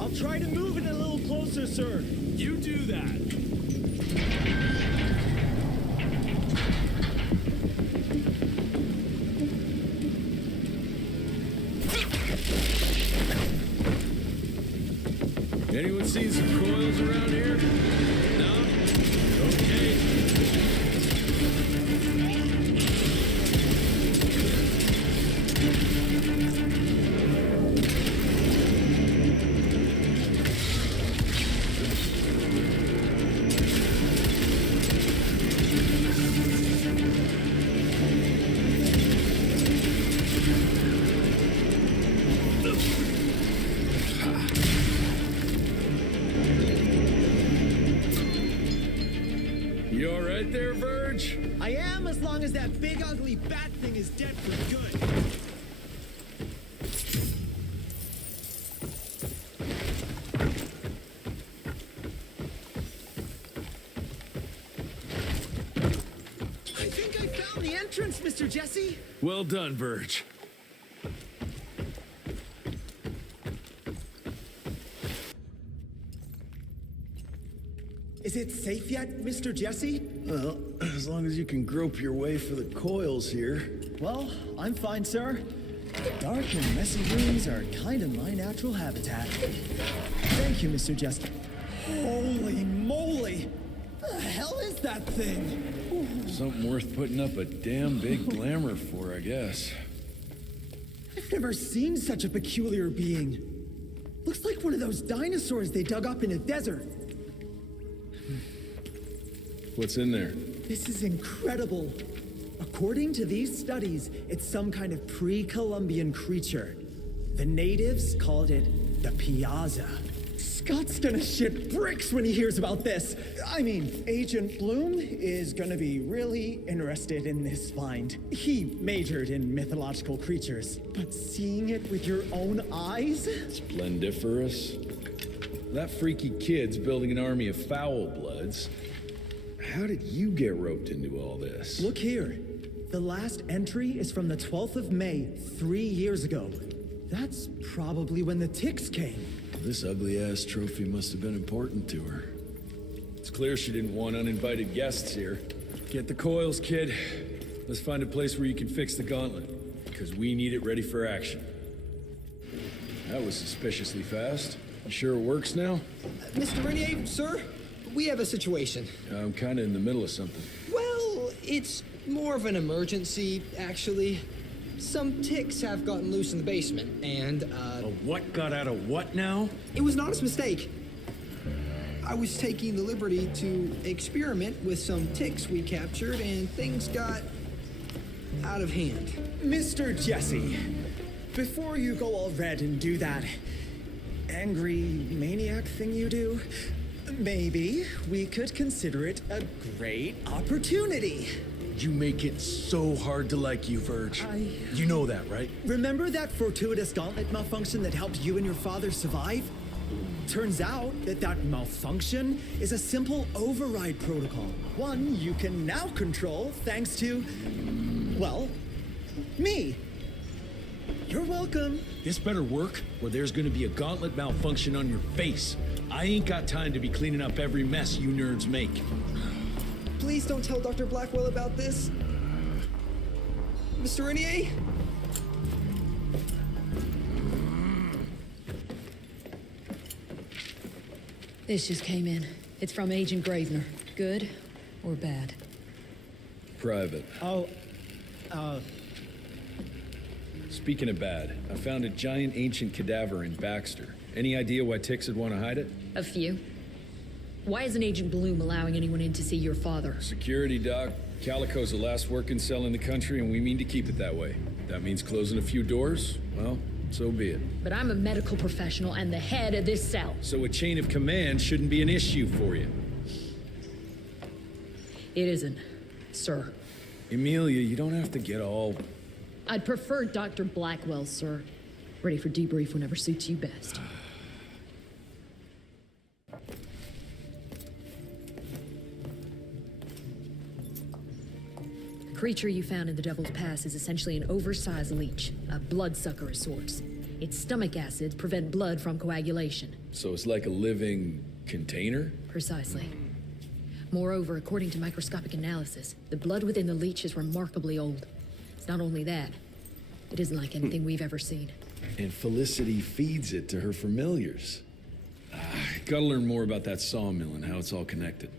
I'll try to move it a little closer, sir. You do that. Anyone seen some coils around here? No? Okay. You all right there, Verge? I am, as long as that big ugly bat thing is dead for good. I think I found the entrance, Mr. Jesse. Well done, Verge. Is it safe yet, Mr. Jesse? Well, as long as you can grope your way for the coils here. Well, I'm fine, sir. Dark and messy rooms are kind of my natural habitat. Thank you, Mr. Jesse. Holy moly! The hell is that thing? Something worth putting up a damn big glamour for, I guess. I've never seen such a peculiar being. Looks like one of those dinosaurs they dug up in a desert. What's in there? This is incredible. According to these studies, it's some kind of pre-Columbian creature. The natives called it the Piazza. Scott's gonna shit bricks when he hears about this. I mean, Agent Bloom is gonna be really interested in this find. He majored in mythological creatures, but seeing it with your own eyes? Splendiferous. That freaky kid's building an army of foul bloods. How did you get roped into all this? Look here. The last entry is from the 12th of May, 3 years ago. That's probably when the ticks came. This ugly-ass trophy must have been important to her. It's clear she didn't want uninvited guests here. Get the coils, kid. Let's find a place where you can fix the gauntlet, because we need it ready for action. That was suspiciously fast. You sure it works now? Mr. Renier, sir, we have a situation. I'm kind of in the middle of something. Well, it's more of an emergency, actually. Some ticks have gotten loose in the basement, and, A what got out of what now? It was an honest mistake. I was taking the liberty to experiment with some ticks we captured, and things got out of hand. Mr. Jesse, before you go all red and do that angry maniac thing you do, maybe we could consider it a great opportunity. You make it so hard to like you, Verge. You know that, right? Remember that fortuitous gauntlet malfunction that helped you and your father survive? Turns out that malfunction is a simple override protocol. One you can now control thanks to, well, me. You're welcome. This better work, or there's gonna be a gauntlet malfunction on your face. I ain't got time to be cleaning up every mess you nerds make. Please don't tell Dr. Blackwell about this. Mr. Renier? This just came in. It's from Agent Gravener. Good or bad? Private. Oh, Speaking of bad, I found a giant ancient cadaver in Baxter. Any idea why ticks would want to hide it? A few. Why isn't Agent Bloom allowing anyone in to see your father? Security, Doc. Calico's the last working cell in the country, and we mean to keep it that way. That means closing a few doors? Well, so be it. But I'm a medical professional and the head of this cell. So a chain of command shouldn't be an issue for you. It isn't, sir. Emilia, you don't have to get all... I'd prefer Dr. Blackwell, sir. Ready for debrief whenever suits you best. The creature you found in the Devil's Pass is essentially an oversized leech, a bloodsucker of sorts. Its stomach acids prevent blood from coagulation. So it's like a living container? Precisely. Moreover, according to microscopic analysis, the blood within the leech is remarkably old. It's not only that, it isn't like anything we've ever seen. And Felicity feeds it to her familiars. Gotta learn more about that sawmill and how it's all connected.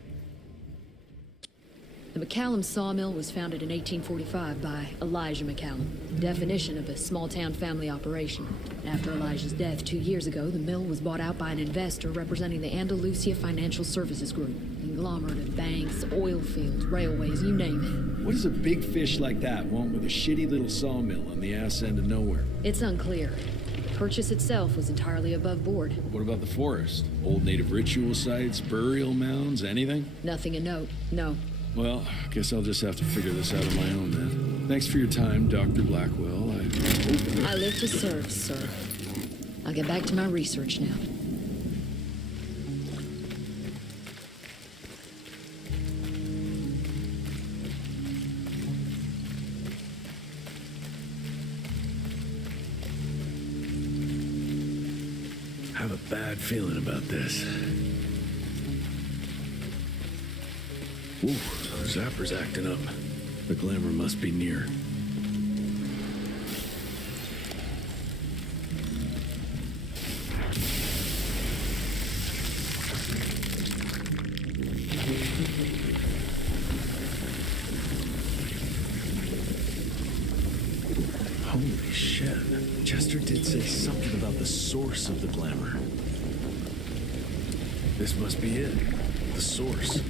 The McCallum sawmill was founded in 1845 by Elijah McCallum, definition of a small-town family operation. After Elijah's death 2 years ago, the mill was bought out by an investor representing the Andalusia Financial Services Group, an conglomerate of banks, oil fields, railways, you name it. What does a big fish like that want with a shitty little sawmill on the ass end of nowhere? It's unclear. The purchase itself was entirely above board. What about the forest? Old native ritual sites, burial mounds, anything? Nothing a note, no. Well, I guess I'll just have to figure this out on my own then. Thanks for your time, Dr. Blackwell. I live to serve, sir. I'll get back to my research now. I have a bad feeling about this. Ooh, Zapper's acting up. The glamour must be near. Holy shit. Chester Master did say something about the source of the glamour. This must be it. The source.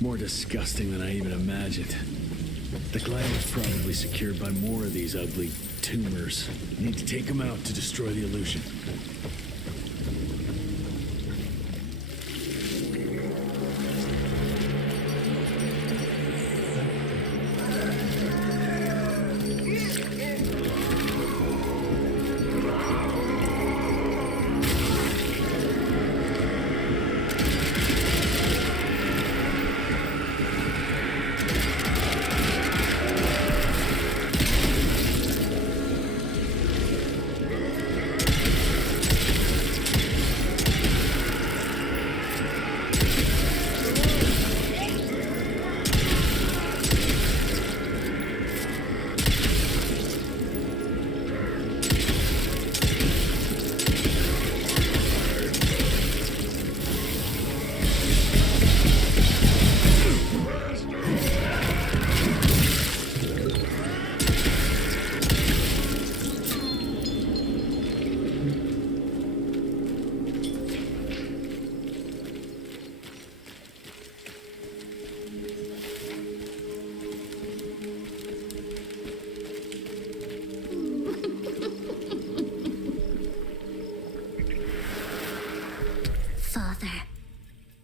More disgusting than I even imagined. The glamour's probably secured by more of these ugly tumors. Need to take them out to destroy the illusion.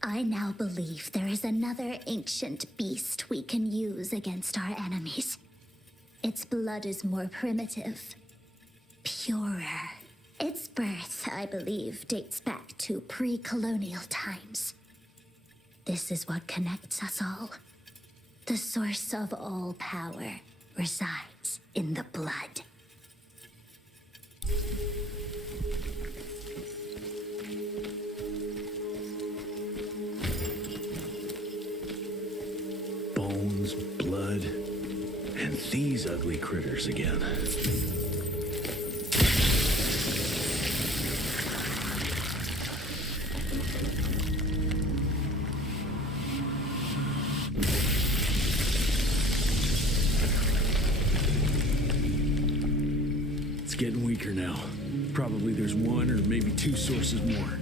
I now believe there is another ancient beast we can use against our enemies. Its blood is more primitive, purer. Its birth, I believe, dates back to pre-colonial times. This is what connects us all. The source of all power resides in the blood. Bones, blood, and these ugly critters again. It's getting weaker now. Probably there's one or maybe two sources more.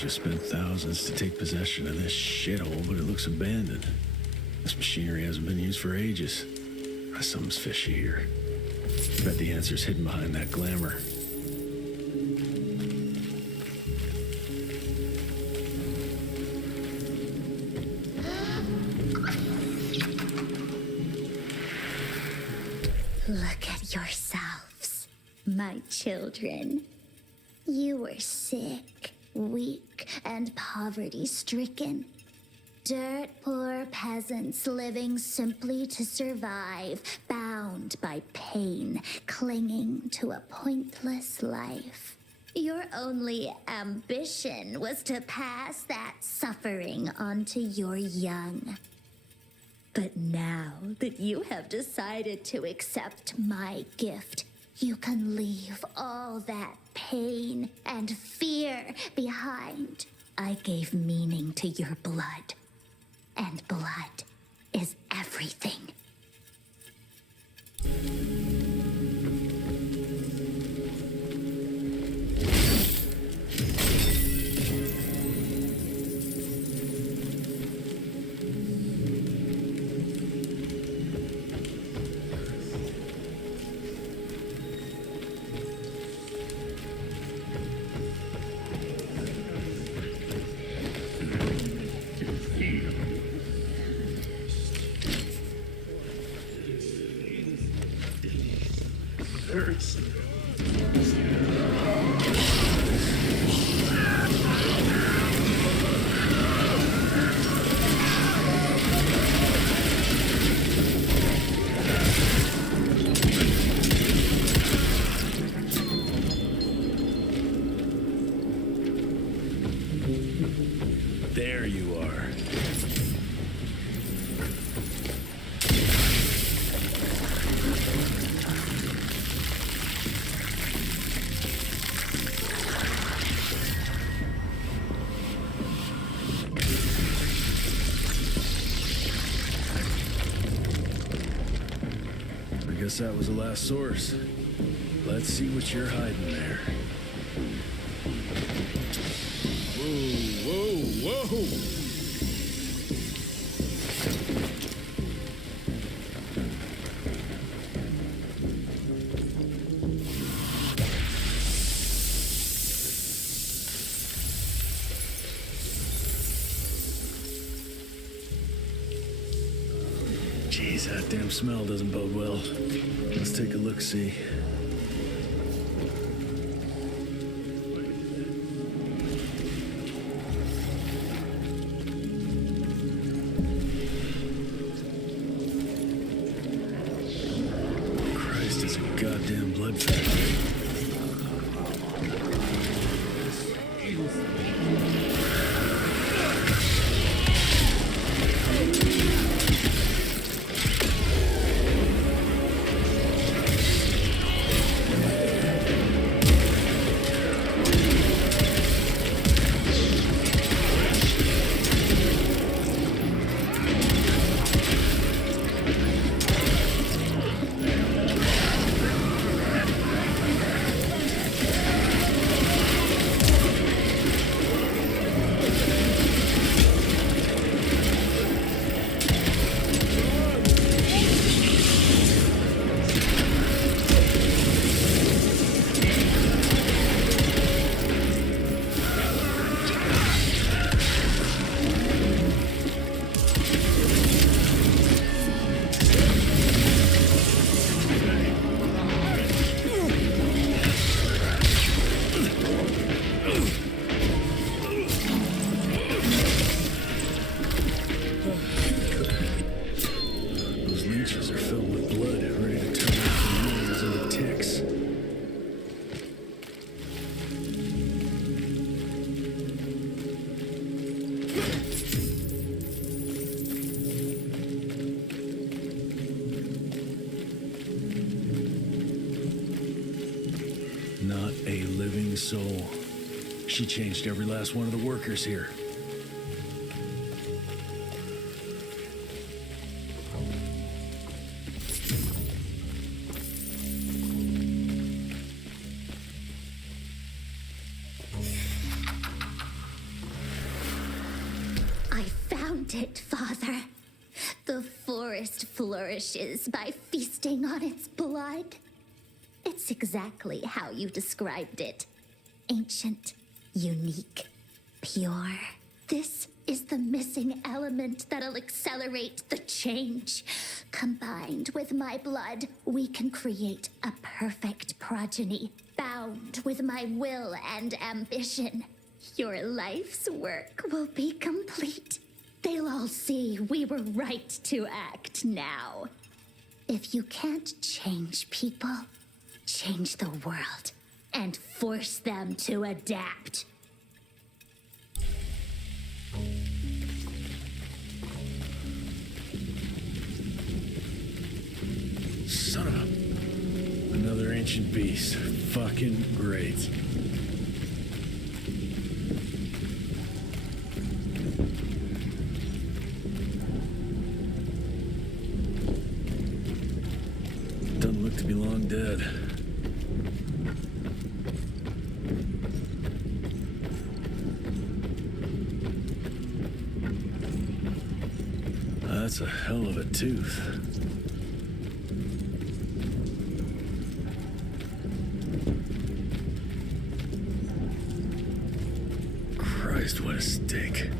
Just spent thousands to take possession of this shithole, but it looks abandoned. This machinery hasn't been used for ages. Something's fishy here. Bet the answer's hidden behind that glamour. Look at yourselves, my children. You were sick, weak, and poverty-stricken. Dirt-poor peasants living simply to survive, bound by pain, clinging to a pointless life. Your only ambition was to pass that suffering on to your young. But now that you have decided to accept my gift, you can leave all that pain and fear behind. I gave meaning to your blood, and blood is everything. There you are. Guess that was the last source. Let's see what you're hiding there. Whoa, whoa, whoa! Jeez, that damn smell doesn't bode well. Let's take a look-see. Christ, it's a goddamn blood factory. Not a living soul. She changed every last one of the workers here. I found it, Father. The forest flourishes by feasting on its blood. It's exactly how you described it. Ancient, unique, pure. This is the missing element that'll accelerate the change. Combined with my blood, we can create a perfect progeny, bound with my will and ambition. Your life's work will be complete. They'll all see we were right to act now. If you can't change people, change the world and force them to adapt. Son of a... Another ancient beast. Fucking great. Doesn't look to be long dead. That's a hell of a tooth. Christ, what a stink.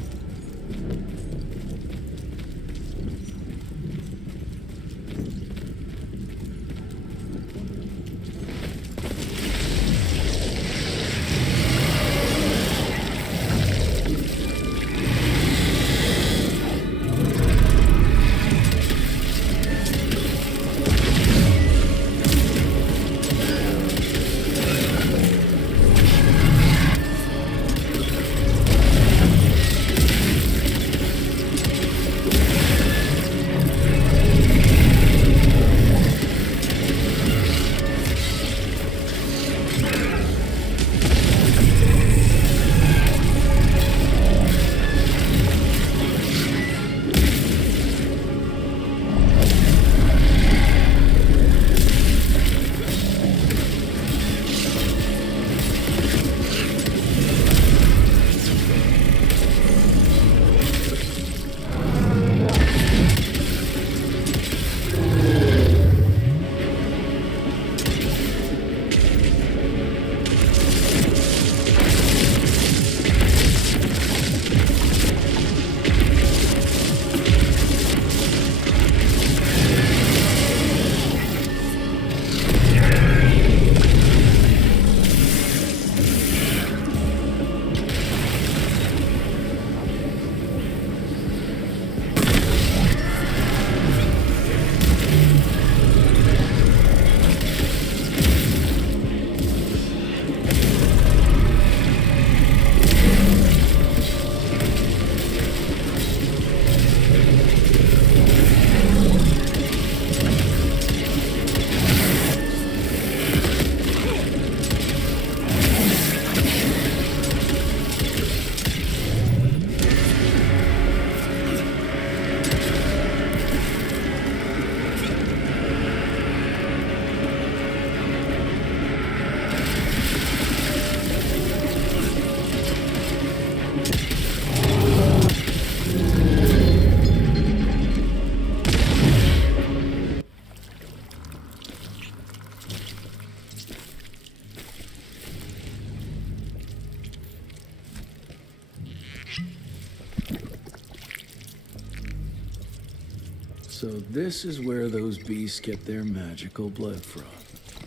So this is where those beasts get their magical blood from.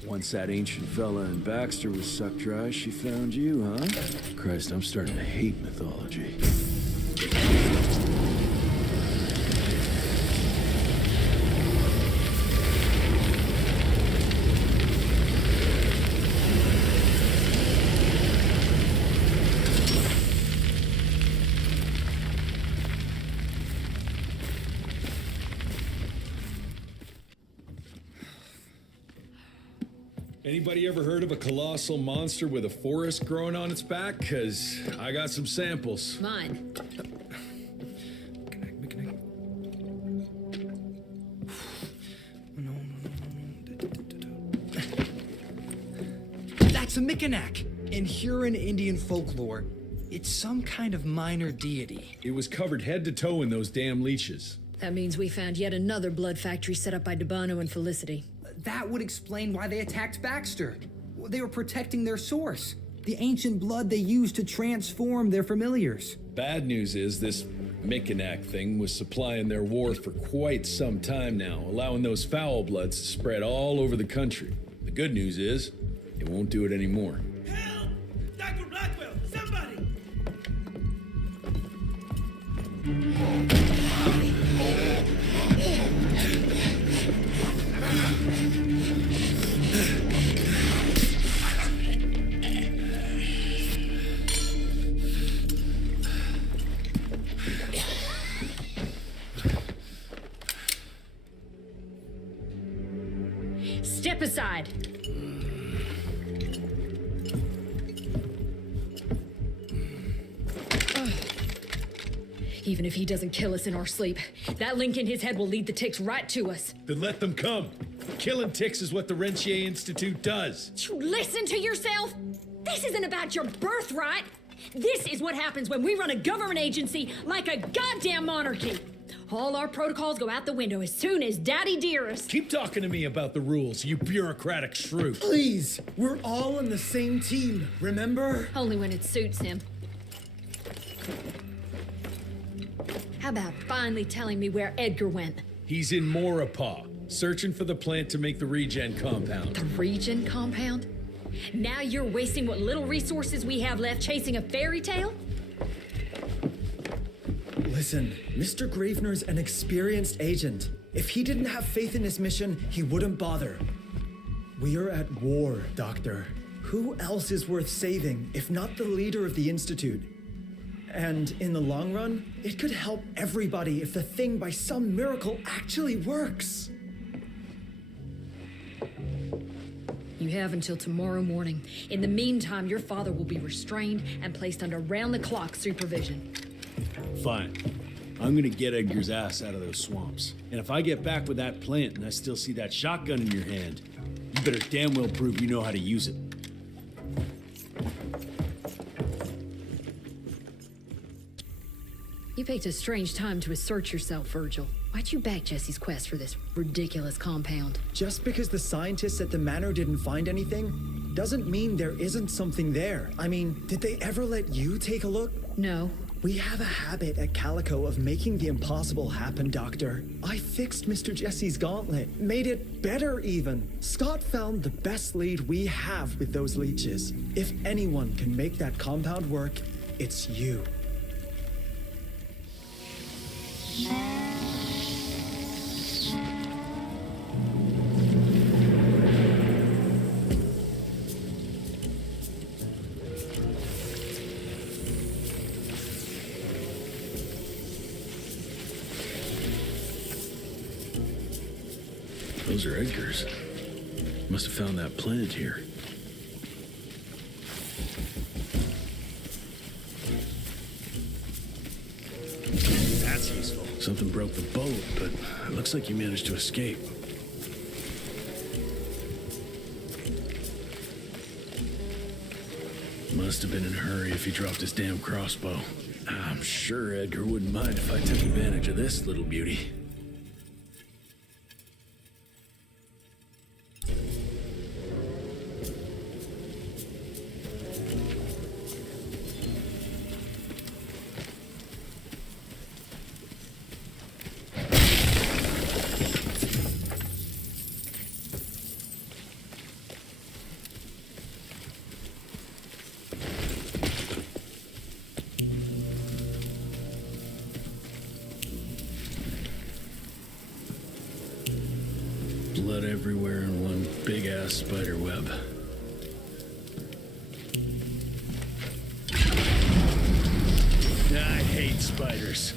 Once that ancient fella in Baxter was sucked dry, she found you, huh? Christ, I'm starting to hate mythology. Anybody ever heard of a colossal monster with a forest growing on its back? Because I got some samples. Mine. That's a Mikanak. In Huron Indian folklore, it's some kind of minor deity. It was covered head to toe in those damn leeches. That means we found yet another blood factory set up by Debano and Felicity. That would explain why they attacked Baxter. They were protecting their source, the ancient blood they used to transform their familiars. Bad news is this Mikanak thing was supplying their war for quite some time now, allowing those foul bloods to spread all over the country. The good news is, it won't do it anymore. Help! Dr. Blackwell, somebody! Step aside. Even if he doesn't kill us in our sleep, that link in his head will lead the ticks right to us. Then let them come. Killing ticks is what the Rentier Institute does. You listen to yourself? This isn't about your birthright. This is what happens when we run a government agency like a goddamn monarchy. All our protocols go out the window as soon as Daddy Dearest. Keep talking to me about the rules, you bureaucratic shrew. Please, we're all on the same team, remember? Only when it suits him. How about finally telling me where Edgar went? He's in Maurepas, searching for the plant to make the regen compound. The regen compound? Now you're wasting what little resources we have left chasing a fairy tale? Listen, Mr. Gravener's an experienced agent. If he didn't have faith in his mission, he wouldn't bother. We are at war, Doctor. Who else is worth saving, if not the leader of the Institute? And in the long run, it could help everybody if the thing by some miracle actually works. You have until tomorrow morning. In the meantime, your father will be restrained and placed under round-the-clock supervision. Fine. I'm gonna get Edgar's ass out of those swamps. And if I get back with that plant and I still see that shotgun in your hand, you better damn well prove you know how to use it. You picked a strange time to assert yourself, Virgil. Why'd you back Jesse's quest for this ridiculous compound? Just because the scientists at the manor didn't find anything, doesn't mean there isn't something there. I mean, did they ever let you take a look? No. We have a habit at Calico of making the impossible happen, Doctor. I fixed Mr. Jesse's gauntlet, made it better even. Scott found the best lead we have with those leeches. If anyone can make that compound work, it's you. Those are Edgar's. Must have found that plant here. That's useful. Something broke the boat, but it looks like you managed to escape. Must have been in a hurry if he dropped his damn crossbow. I'm sure Edgar wouldn't mind if I took advantage of this little beauty. blood everywhere in one big-ass spider web. I hate spiders.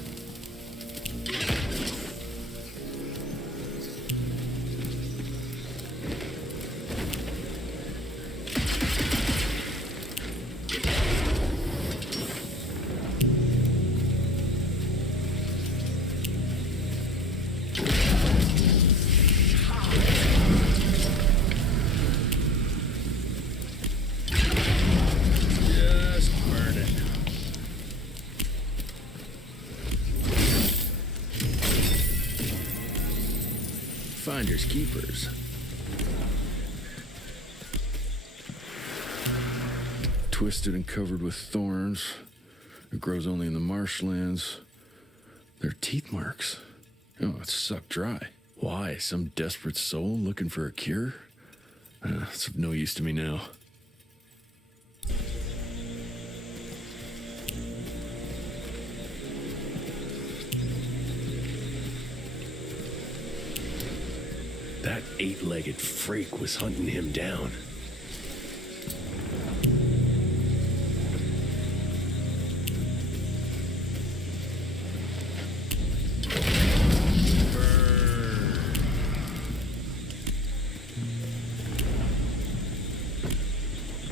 Finders keepers. Twisted and covered with thorns. It grows only in the marshlands. They're teeth marks. Oh, it's sucked dry. Why? Some desperate soul looking for a cure? It's of no use to me now. That eight-legged freak was hunting him down.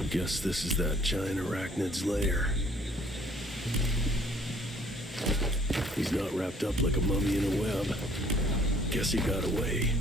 Guess this is that giant arachnid's lair. He's not wrapped up like a mummy in a web. Guess he got away.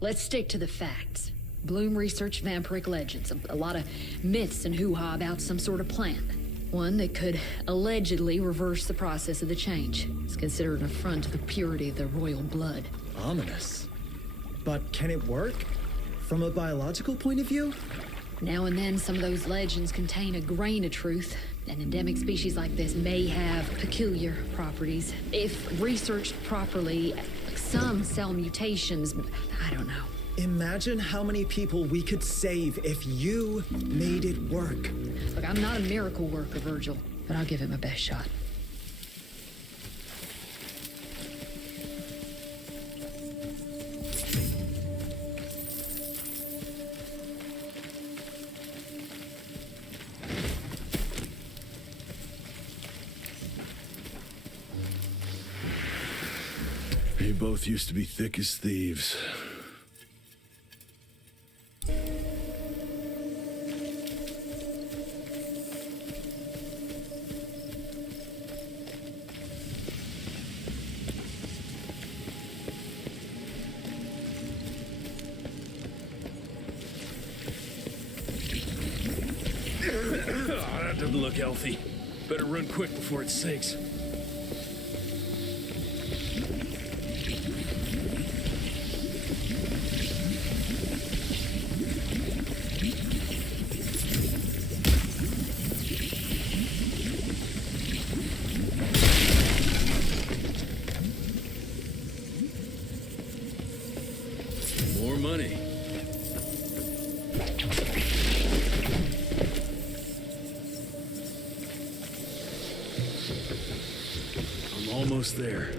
Let's stick to the facts. Bloom researched vampiric legends, a lot of myths and hoo-ha about some sort of plant. One that could allegedly reverse the process of the change. It's considered an affront to the purity of the royal blood. Ominous. But can it work? From a biological point of view? Now and then, some of those legends contain a grain of truth. An endemic species like this may have peculiar properties. If researched properly, some cell mutations, I don't know. Imagine how many people we could save if you made it work. Look, I'm not a miracle worker, Virgil, but I'll give it my best shot. You both used to be thick as thieves. doesn't look healthy. Better run quick before it sinks. More money. I'm almost there.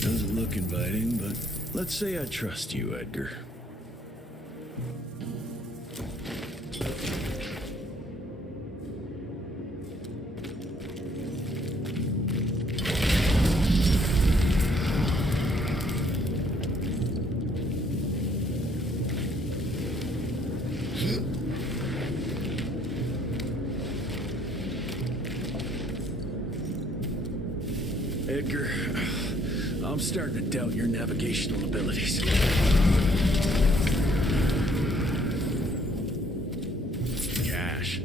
Doesn't look inviting, but let's say I trust you, Edgar. Edgar, I'm starting to doubt your navigational abilities. Cash.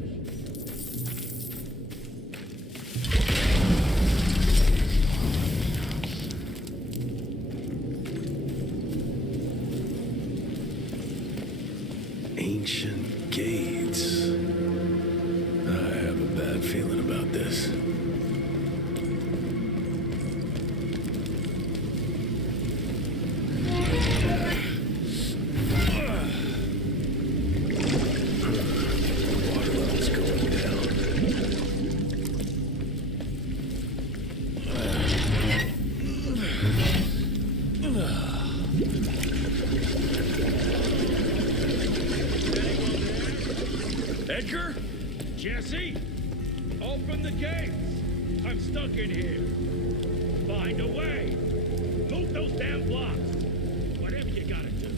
Ancient gates. I have a bad feeling about this. Edgar? Jesse? Open the gates! I'm stuck in here. Find a way. Move those damn blocks. Whatever you gotta do.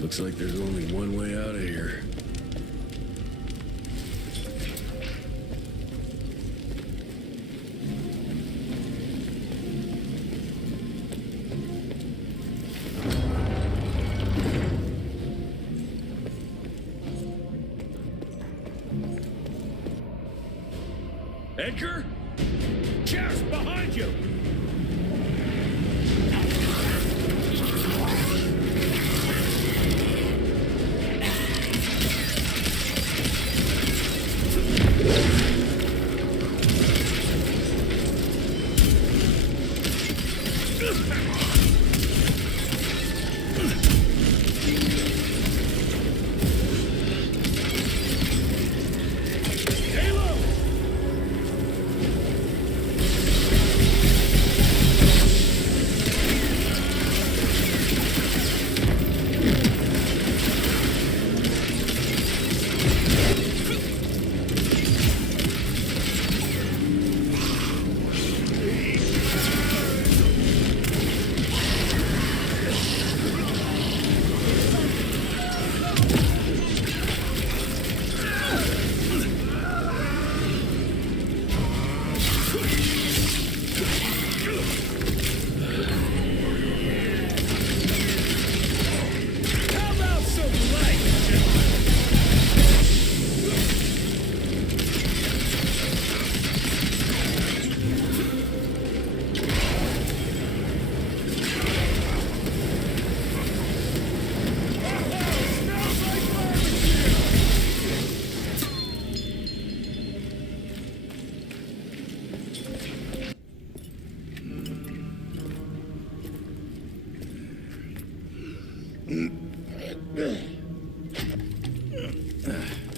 Looks like there's only one way out of here. Edgar? Cheers behind you!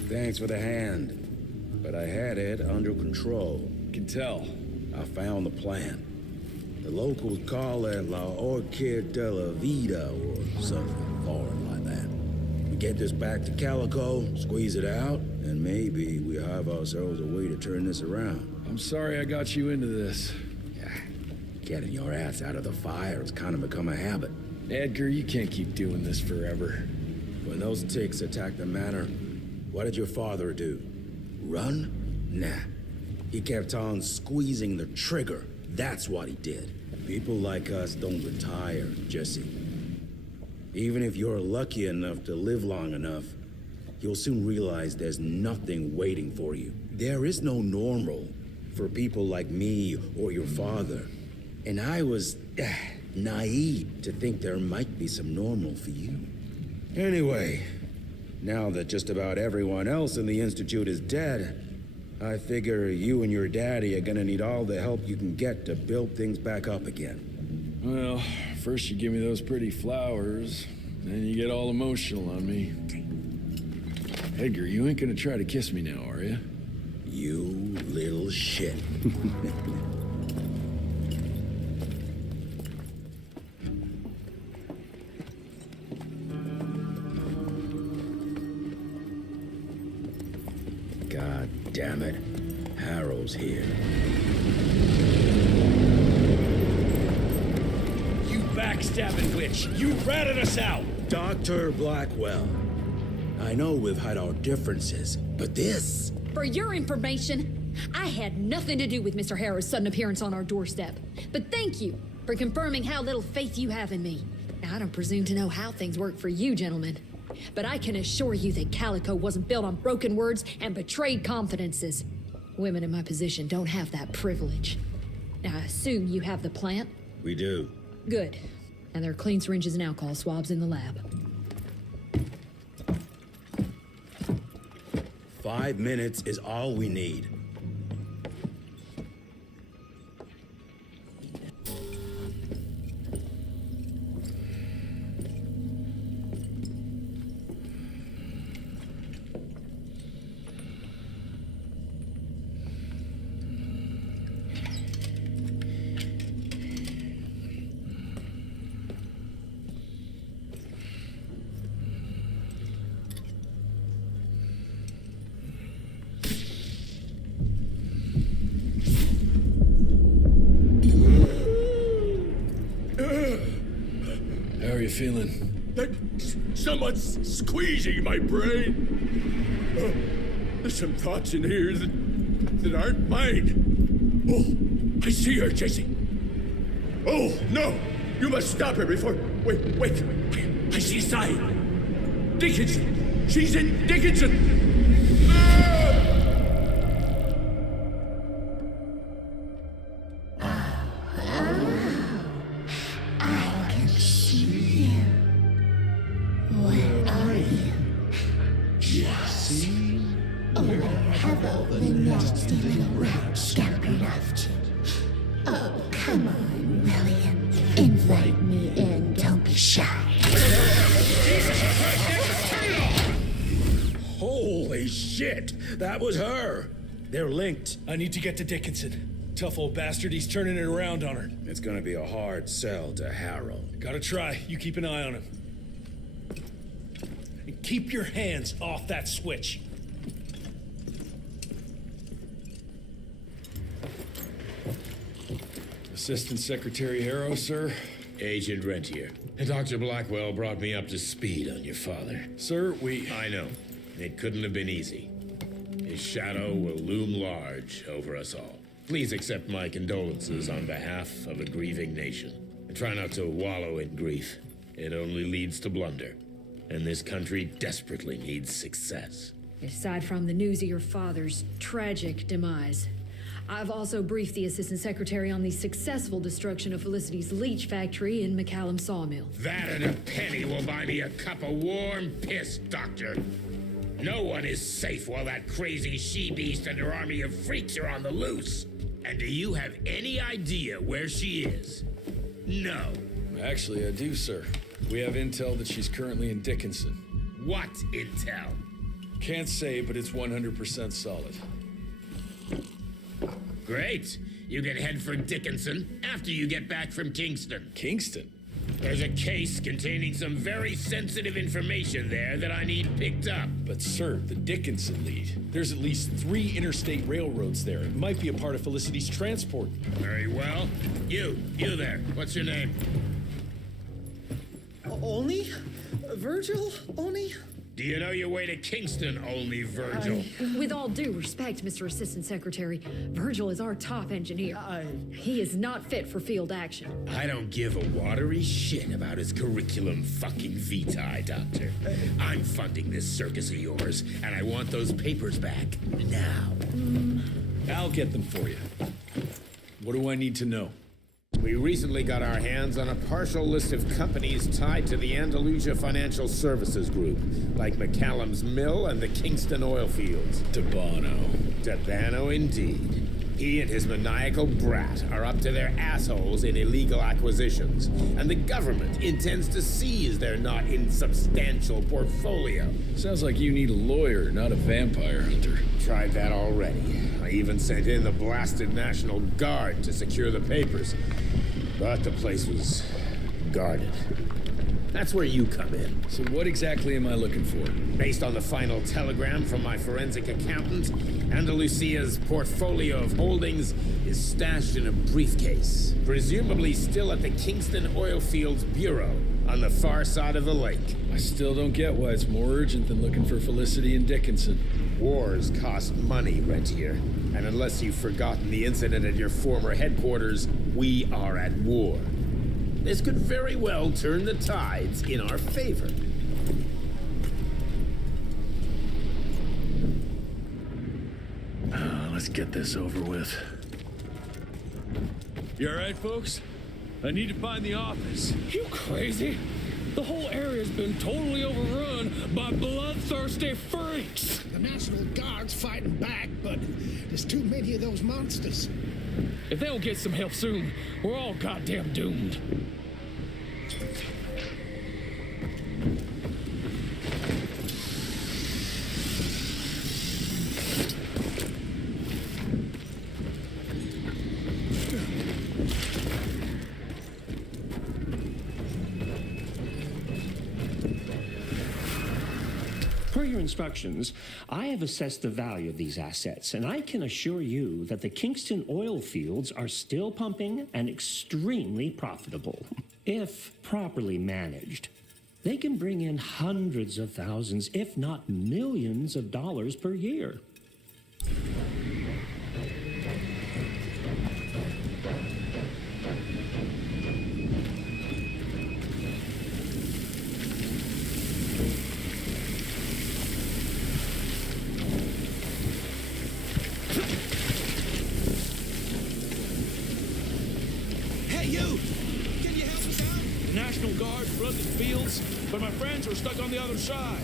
Thanks for the hand, but I had it under control. Can tell. I found the plan. The locals call it La Orchid de la Vida or something foreign like that. We get this back to Calico, squeeze it out, and maybe we have ourselves a way to turn this around. I'm sorry I got you into this. Getting your ass out of the fire has kind of become a habit. Edgar, you can't keep doing this forever. When those ticks attacked the manor, what did your father do? Run? Nah. He kept on squeezing the trigger. That's what he did. People like us don't retire, Jesse. Even if you're lucky enough to live long enough, you'll soon realize there's nothing waiting for you. There is no normal for people like me or your father. And I was naive to think there might be some normal for you. Anyway, now that just about everyone else in the Institute is dead, I figure you and your daddy are gonna need all the help you can get to build things back up again. Well, first you give me those pretty flowers, then you get all emotional on me. Edgar, you ain't gonna try to kiss me now, are you? You little shit. God damn it. Harrow's here. You backstabbing witch! You ratted us out! Dr. Blackwell. I know we've had our differences, but this... For your information, I had nothing to do with Mr. Harrow's sudden appearance on our doorstep. But thank you for confirming how little faith you have in me. Now, I don't presume to know how things work for you, gentlemen. But I can assure you that Calico wasn't built on broken words and betrayed confidences. Women in my position don't have that privilege. Now, I assume you have the plant? We do. Good. And there are clean syringes and alcohol swabs in the lab. 5 minutes is all we need. How are you feeling? Someone's squeezing my brain. There's some thoughts in here that aren't mine. Oh, I see her, Jesse. Oh, no! You must stop her before... Wait. I see a sign. Dickinson! She's in Dickinson! Holy shit! That was her! They're linked. I need to get to Dickinson. Tough old bastard, he's turning it around on her. It's gonna be a hard sell to Harrow. Gotta try. You keep an eye on him. And keep your hands off that switch. Assistant Secretary Harrow, sir. Agent Rentier. And Dr. Blackwell brought me up to speed on your father. Sir, I know. It couldn't have been easy. His shadow will loom large over us all. Please accept my condolences on behalf of a grieving nation. And try not to wallow in grief. It only leads to blunder. And this country desperately needs success. Aside from the news of your father's tragic demise, I've also briefed the Assistant Secretary on the successful destruction of Felicity's leech factory in McCallum Sawmill. That and a penny will buy me a cup of warm piss, Doctor. No one is safe while that crazy she-beast and her army of freaks are on the loose. And do you have any idea where she is? No. Actually, I do, sir. We have intel that she's currently in Dickinson. What intel? Can't say, but it's 100% solid. Great. You can head for Dickinson after you get back from Kingston. Kingston? There's a case containing some very sensitive information there that I need picked up. But sir, the Dickinson lead. There's at least 3 interstate railroads there. It might be a part of Felicity's transport. Very well. You there. What's your name? Only? Virgil? Only? Do you know your way to Kingston, only Virgil? With all due respect, Mr. Assistant Secretary, Virgil is our top engineer. He is not fit for field action. I don't give a watery shit about his curriculum fucking vitae, Doctor. I'm funding this circus of yours, and I want those papers back now. I'll get them for you. What do I need to know? We recently got our hands on a partial list of companies tied to the Andalusia Financial Services Group, like McCallum's Mill and the Kingston Oil Fields. Debano, indeed. He and his maniacal brat are up to their assholes in illegal acquisitions, and the government intends to seize their not insubstantial portfolio. Sounds like you need a lawyer, not a vampire hunter. Tried that already. I even sent in the blasted National Guard to secure the papers, but the place was guarded. That's where you come in. So what exactly am I looking for? Based on the final telegram from my forensic accountant, Andalusia's portfolio of holdings is stashed in a briefcase, presumably still at the Kingston Oil Fields Bureau on the far side of the lake. I still don't get why it's more urgent than looking for Felicity and Dickinson. Wars cost money, Rentier. And unless you've forgotten the incident at your former headquarters, we are at war. This could very well turn the tides in our favor. Let's get this over with. You alright, folks? I need to find the office. You crazy? The whole area's been totally overrun by bloodthirsty freaks. The National Guard's fighting back, but there's too many of those monsters. If they don't get some help soon, we're all goddamn doomed. Per your instructions, I have assessed the value of these assets, and I can assure you that the Kingston oil fields are still pumping and extremely profitable. If properly managed, they can bring in hundreds of thousands, if not millions of dollars per year. National Guard flooded the fields, but my friends are stuck on the other side.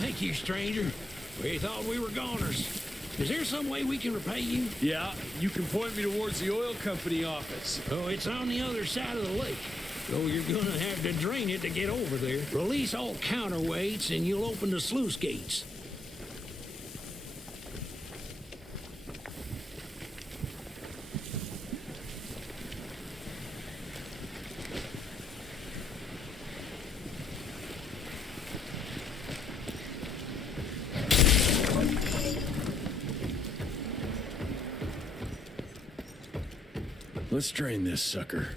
Thank you, stranger. We thought we were goners. Is there some way we can repay you? Yeah, you can point me towards the oil company office. Oh, it's on the other side of the lake. So you're gonna have to drain it to get over there. Release all counterweights and you'll open the sluice gates. Let's drain this sucker.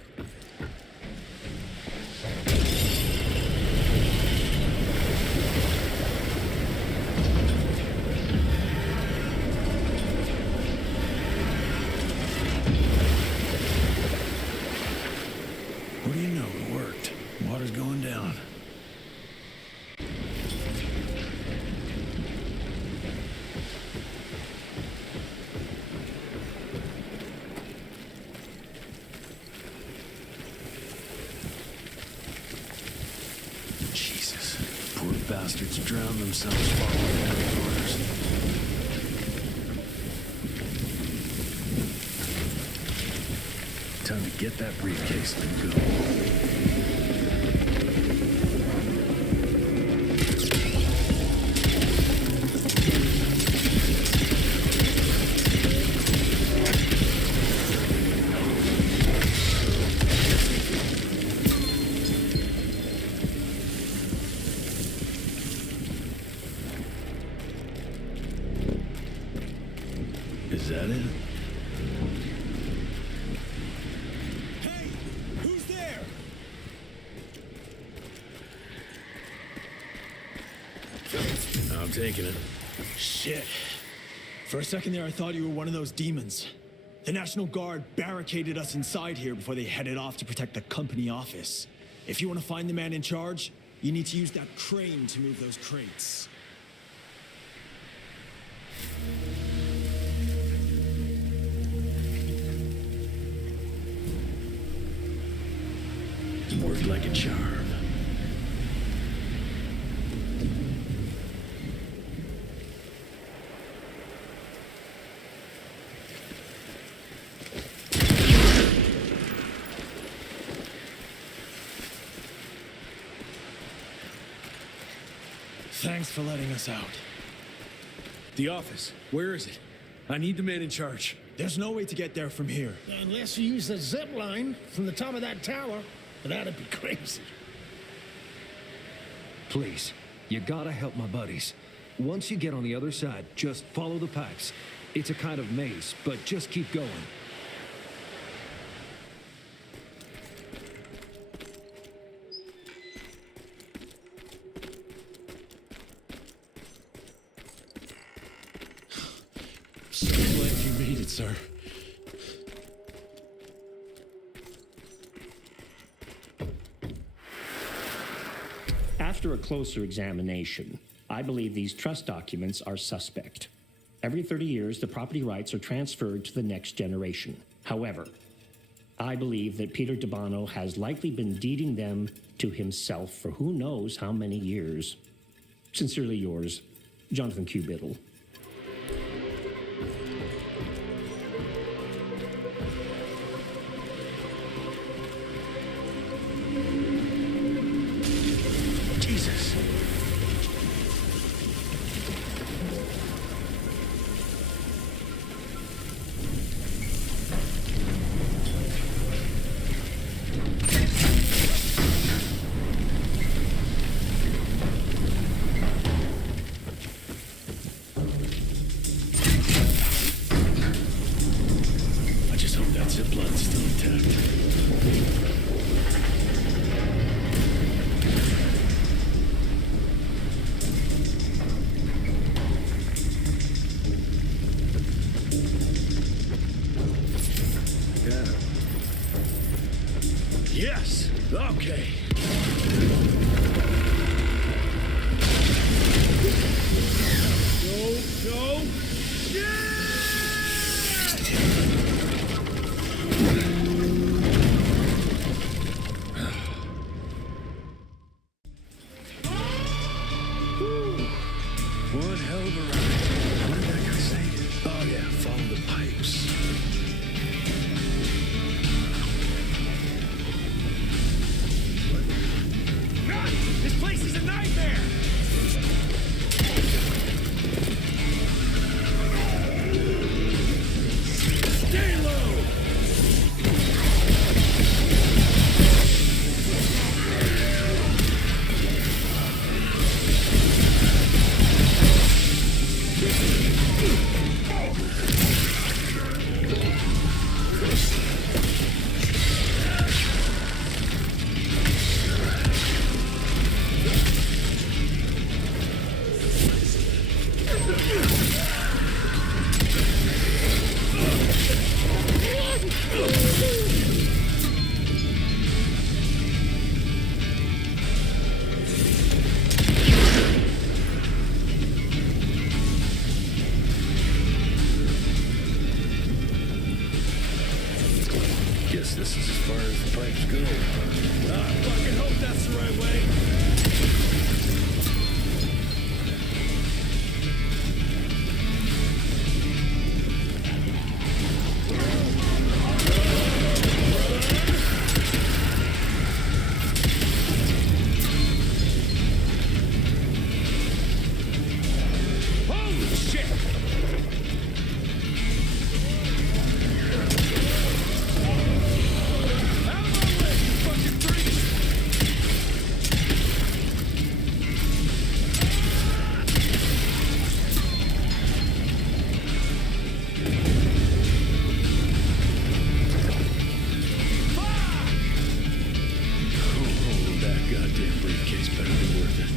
What do you know? It worked. Water's going down. Jesus. Poor bastards drown themselves following their orders. Time to get that briefcase and go. Is that it? Who's there? I'm taking it. Shit. For a second there, I thought you were one of those demons. The National Guard barricaded us inside here before they headed off to protect the company office. If you want to find the man in charge, you need to use that crane to move those crates. Worked like a charm. Thanks for letting us out. The office. Where is it? I need the man in charge. There's no way to get there from here. Unless you use the zip line from the top of that tower. That'd be crazy. Please, you gotta help my buddies. Once you get on the other side, just follow the pipes. It's a kind of maze, but just keep going. So glad you made it, sir. After a closer examination, I believe these trust documents are suspect. Every 30 years, the property rights are transferred to the next generation. However, I believe that Peter DeBano has likely been deeding them to himself for who knows how many years. Sincerely yours, Jonathan Q. Biddle. Jesus. I just hope that zip line's still intact. Yes! Okay. Go! One hell of a ride. What did that guy say? Oh yeah, follow the pipes. God, this place is a nightmare! Stay low! Guess this is as far as the pipes go. I fucking hope that's the right way. Holy shit! Oh, that goddamn briefcase better be worth it.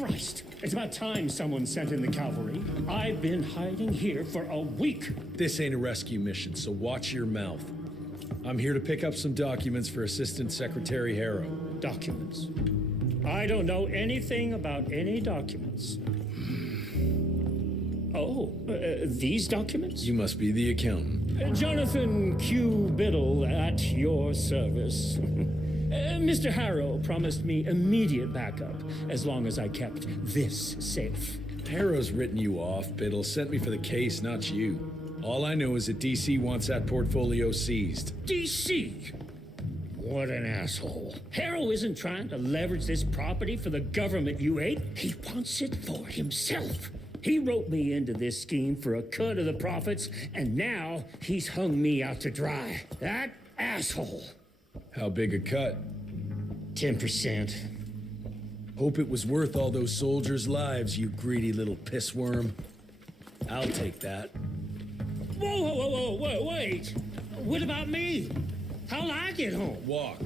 Christ, it's about time someone sent in the cavalry. I've been hiding here for a week. This ain't a rescue mission, so watch your mouth. I'm here to pick up some documents for Assistant Secretary Harrow. Documents? I don't know anything about any documents. Oh, these documents? You must be the accountant. Jonathan Q. Biddle at your service. Mr. Harrow promised me immediate backup as long as I kept this safe. Harrow's written you off, Biddle. Sent me for the case, not you. All I know is that DC wants that portfolio seized. DC? What an asshole. Harrow isn't trying to leverage this property for the government you ate. He wants it for himself. He wrote me into this scheme for a cut of the profits, and now he's hung me out to dry. That asshole. How big a cut? 10%. Hope it was worth all those soldiers' lives, you greedy little pissworm. I'll take that. Whoa, wait. What about me? How'll I get home? Walk.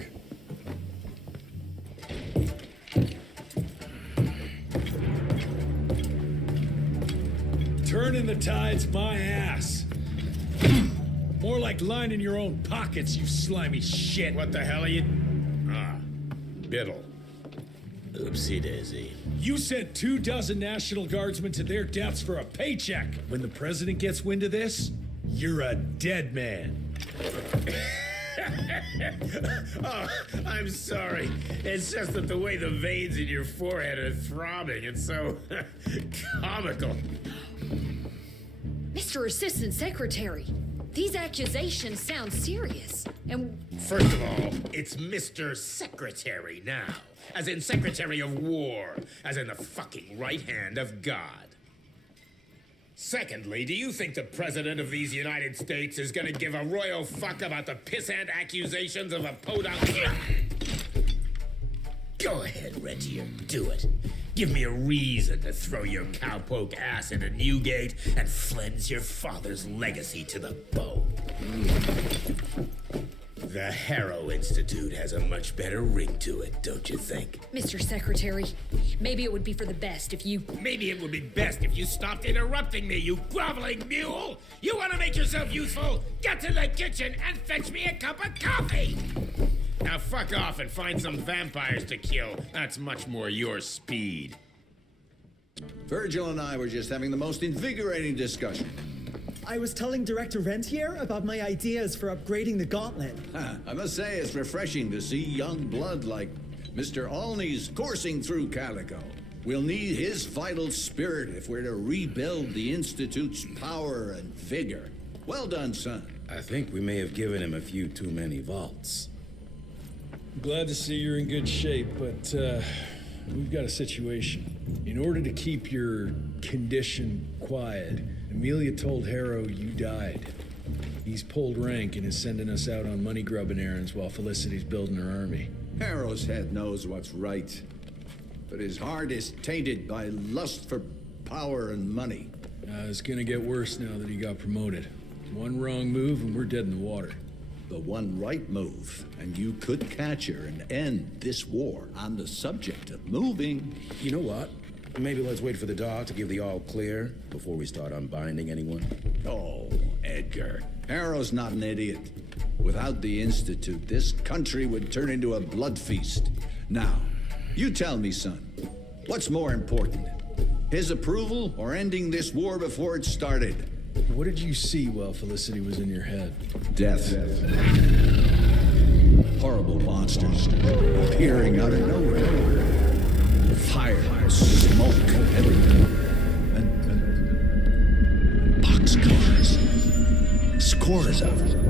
Turning the tide's my ass. More like lining your own pockets, you slimy shit. What the hell are you... Ah, Biddle. Oopsie daisy. You sent 24 National Guardsmen to their deaths for a paycheck. When the president gets wind of this, you're a dead man. Oh, I'm sorry. It's just that the way the veins in your forehead are throbbing, it's so comical. Mr. Assistant Secretary, these accusations sound serious. And First of all, it's Mr. Secretary now. As in Secretary of War. As in the fucking right hand of God. Secondly, do you think the President of these United States is gonna give a royal fuck about the pissant accusations of a podunk? Go ahead, Rentier, do it. Give me a reason to throw your cowpoke ass into Newgate and cleanse your father's legacy to the bone. The Harrow Institute has a much better ring to it, don't you think? Mr. Secretary, maybe it would be for the best if you... Maybe it would be best if you stopped interrupting me, you groveling mule! You want to make yourself useful? Get to the kitchen and fetch me a cup of coffee! Now fuck off and find some vampires to kill. That's much more your speed. Virgil and I were just having the most invigorating discussion. I was telling Director Rentier about my ideas for upgrading the gauntlet. I must say it's refreshing to see young blood like Mr. Olney's coursing through Calico. We'll need his vital spirit if we're to rebuild the Institute's power and vigor. Well done, son. I think we may have given him a few too many vaults. Glad to see you're in good shape, but we've got a situation. In order to keep your condition quiet, Amelia told Harrow you died. He's pulled rank and is sending us out on money-grubbing errands while Felicity's building her army. Harrow's head knows what's right, but his heart is tainted by lust for power and money. It's gonna get worse now that he got promoted. One wrong move and we're dead in the water. The one right move, and you could catch her and end this war. On the subject of moving... You know what? Maybe let's wait for the dog to give the all clear before we start unbinding anyone. Oh, Edgar. Harrow's not an idiot. Without the Institute, this country would turn into a blood feast. Now, you tell me, son, what's more important? His approval or ending this war before it started? What did you see while Felicity was in your head? Death. Horrible monsters appearing out of nowhere. Fire, smoke, everything. And boxcars. Scores of them.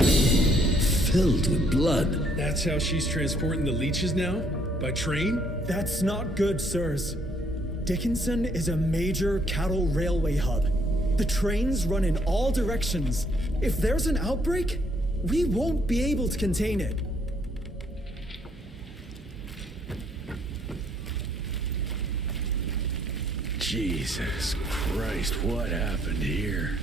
Filled with blood. That's how she's transporting the leeches now? By train? That's not good, sirs. Dickinson is a major cattle railway hub. The trains run in all directions. If there's an outbreak, we won't be able to contain it. Jesus Christ, what happened here?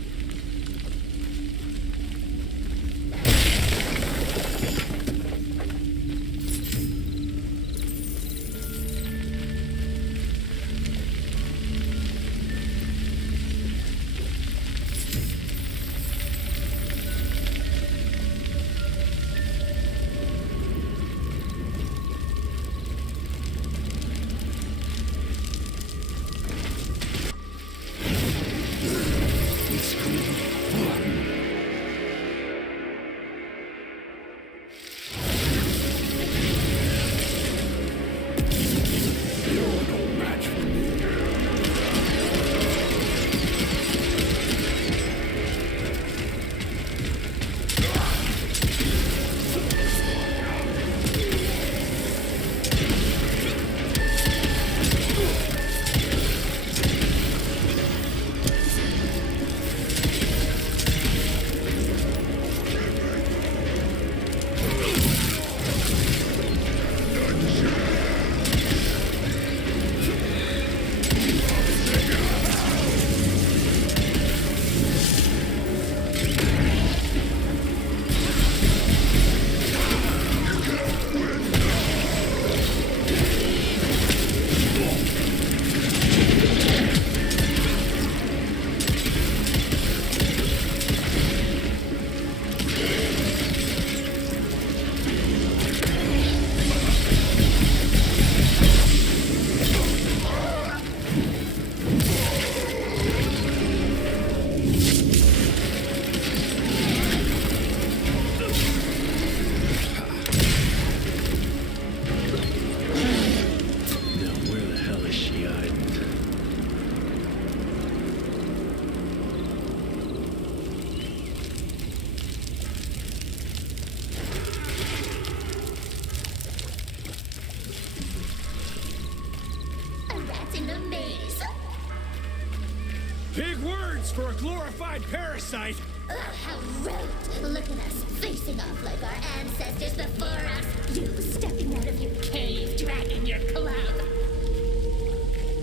tolerance for a glorified parasite! Ugh, how rude! Look at us, facing off like our ancestors before us. You stepping out of your cave, dragging your club.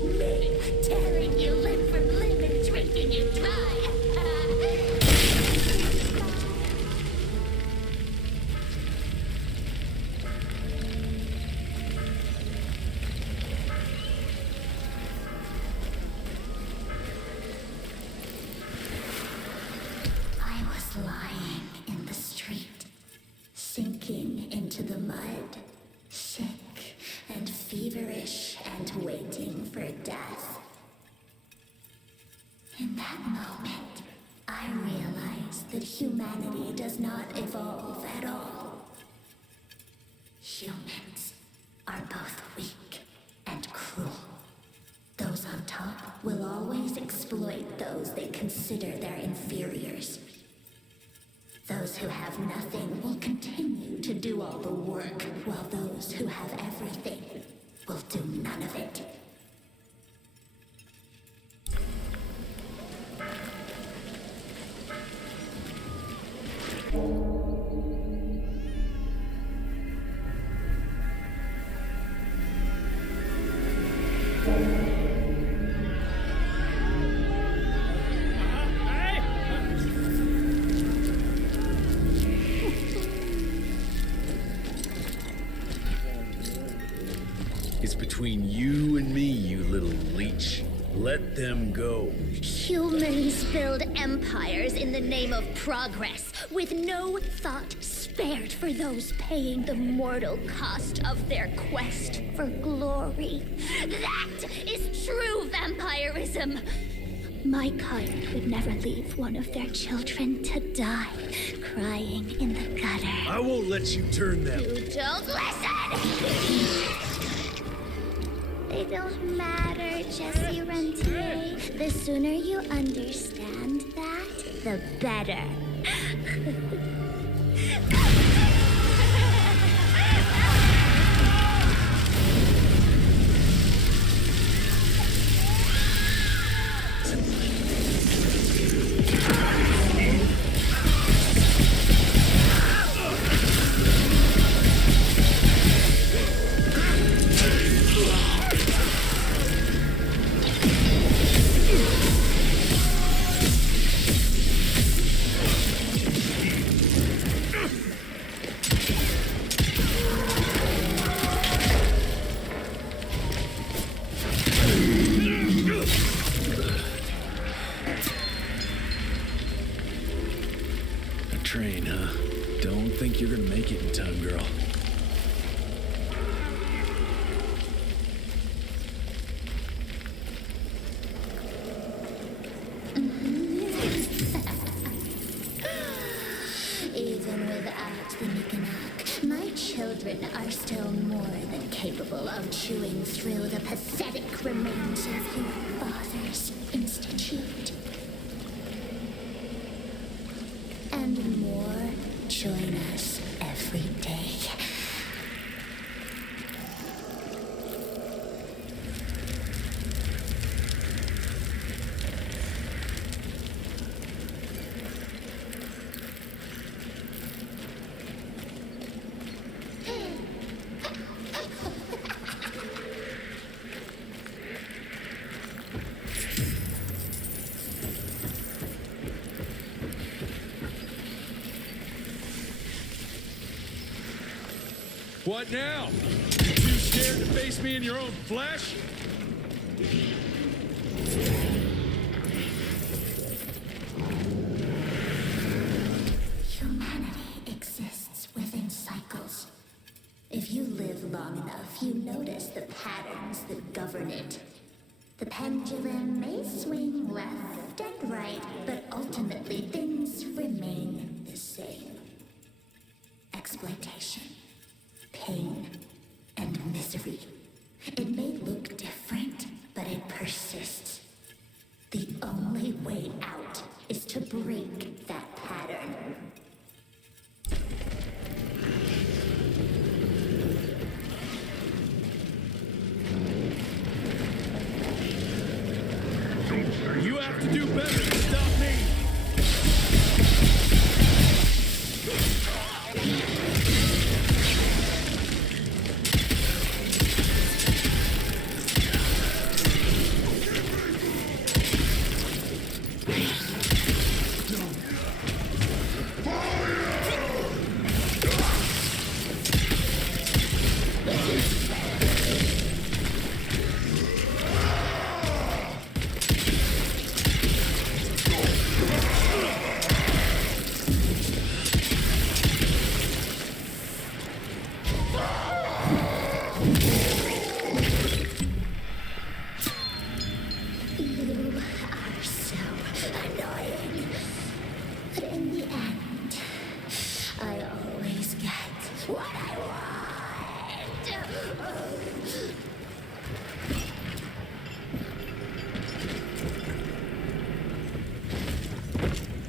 Me, tearing you limb from limb and drinking you dry. I was lying in the street, sinking into the mud, sick and feverish and waiting for death. In that moment, I realized that humanity does not evolve at all. Humans are both weak and cruel. Those on top will always exploit those they consider their inferiors. Those who have nothing will continue to do all the work, while those who have everything will do none of it. It's between you and me, you little leech. Let them go. Humans build empires in the name of progress, with no thought spared for those paying the mortal cost of their quest for glory. That is true vampirism. My kind would never leave one of their children to die, crying in the gutter. I won't let you turn them. You don't listen! They don't matter, Jesse Rentier. The sooner you understand that, the better. A train, huh? Don't think you're gonna make it in time, girl. Even without the Nicanak, my children are still more than capable of chewing through the pathetic remains of your father's institute. And more join us every day. What now? You too scared to face me in your own flesh? Humanity exists within cycles. If you live long enough, you notice the patterns that govern it. The pendulum may swing left and right, but ultimately things remain the same. Exploitation, pain, and misery. It may look different, but it persists. The only way out is to break that pattern. Don't say You have to do better to stop me.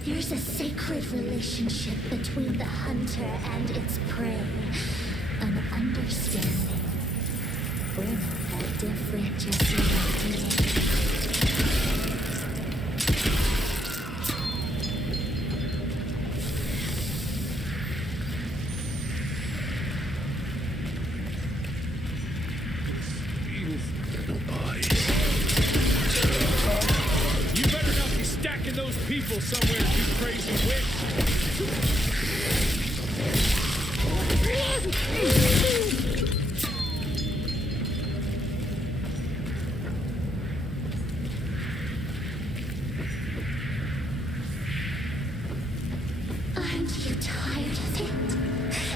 There's a sacred relationship between the hunter and its prey. An understanding. We're not that different, just like You better not be stacking those people somewhere, you crazy witch. Aren't you tired of it?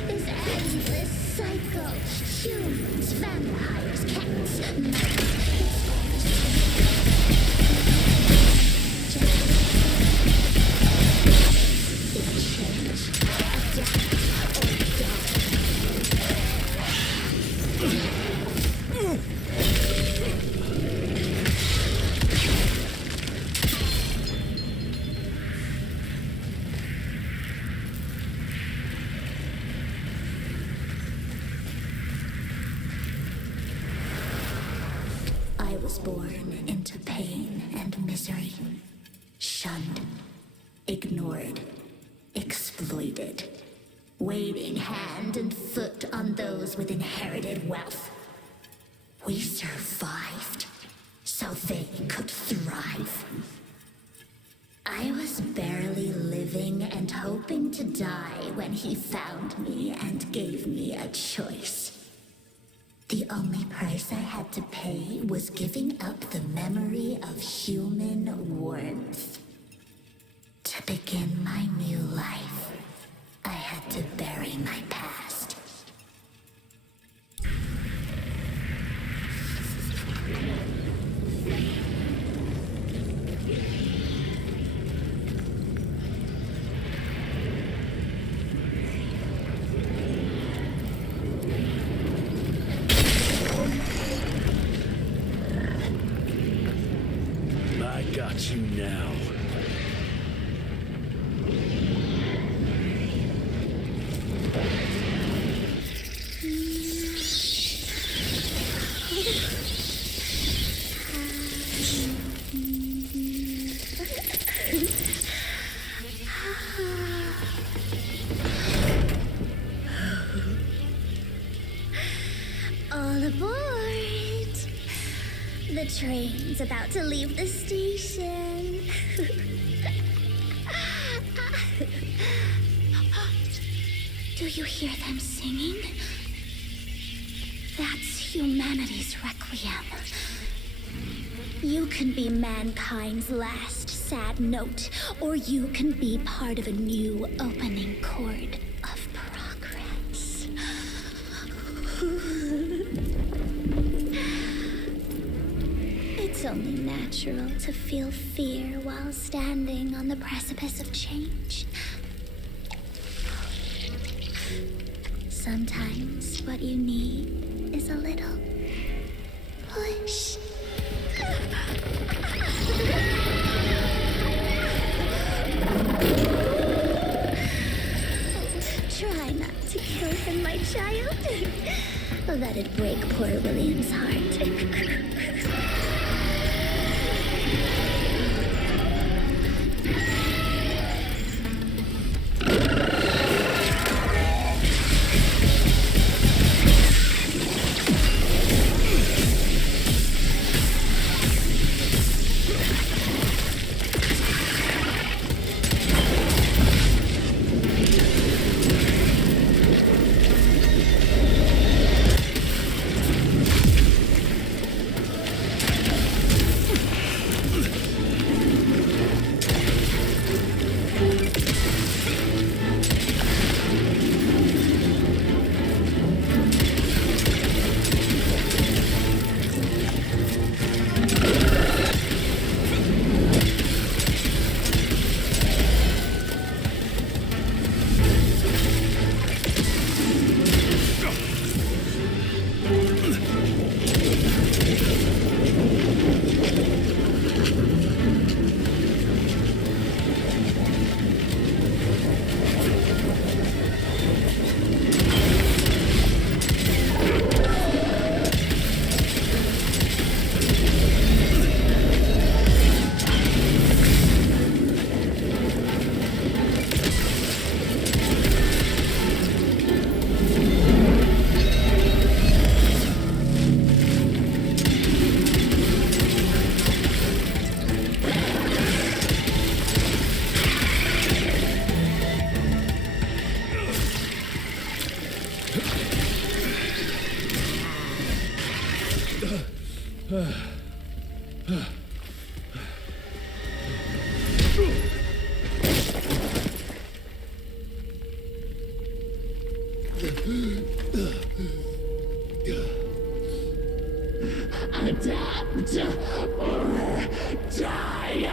This endless cycle. Humans, vampires, cats, mice. I was born into pain and misery, shunned, ignored, exploited, waiting hand and foot on those with inherited wealth. We survived, so they could thrive. I was barely living and hoping to die when he found me and gave me a choice. The only price I had to pay was giving up the memory of human warmth. To begin my new life, I had to bury my past. I got you now. All aboard! The train's about to leave the station. Do you hear them singing? That's humanity's requiem. You can be mankind's last sad note, or you can be part of a new opening chord of progress. It's only natural to feel fear while standing on the precipice of change. Sometimes what you need is a little push. Try not to kill him, my child. That'd break poor William's heart. Adapt or die.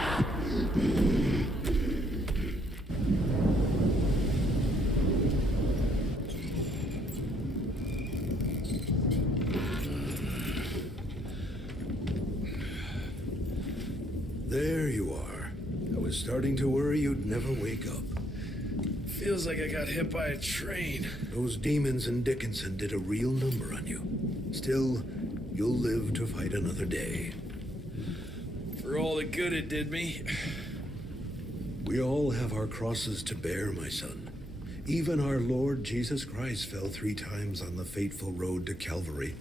There you are. I was starting to worry you'd never wake up. Feels like I got hit by a train. Those demons in Dickinson did a real number on you. Still, you'll live to fight another day. For all the good it did me. We all have our crosses to bear, my son. Even our Lord Jesus Christ fell 3 times on the fateful road to Calvary.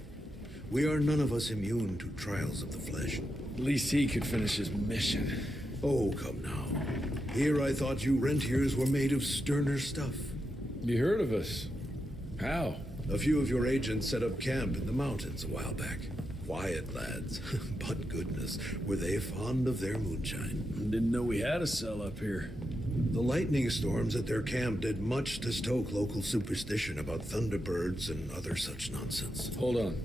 We are none of us immune to trials of the flesh. At least he could finish his mission. Oh, come now. Here I thought you rentiers were made of sterner stuff. You heard of us? How? A few of your agents set up camp in the mountains a while back. Quiet lads, but goodness, were they fond of their moonshine. Didn't know we had a cell up here. The lightning storms at their camp did much to stoke local superstition about thunderbirds and other such nonsense. Hold on.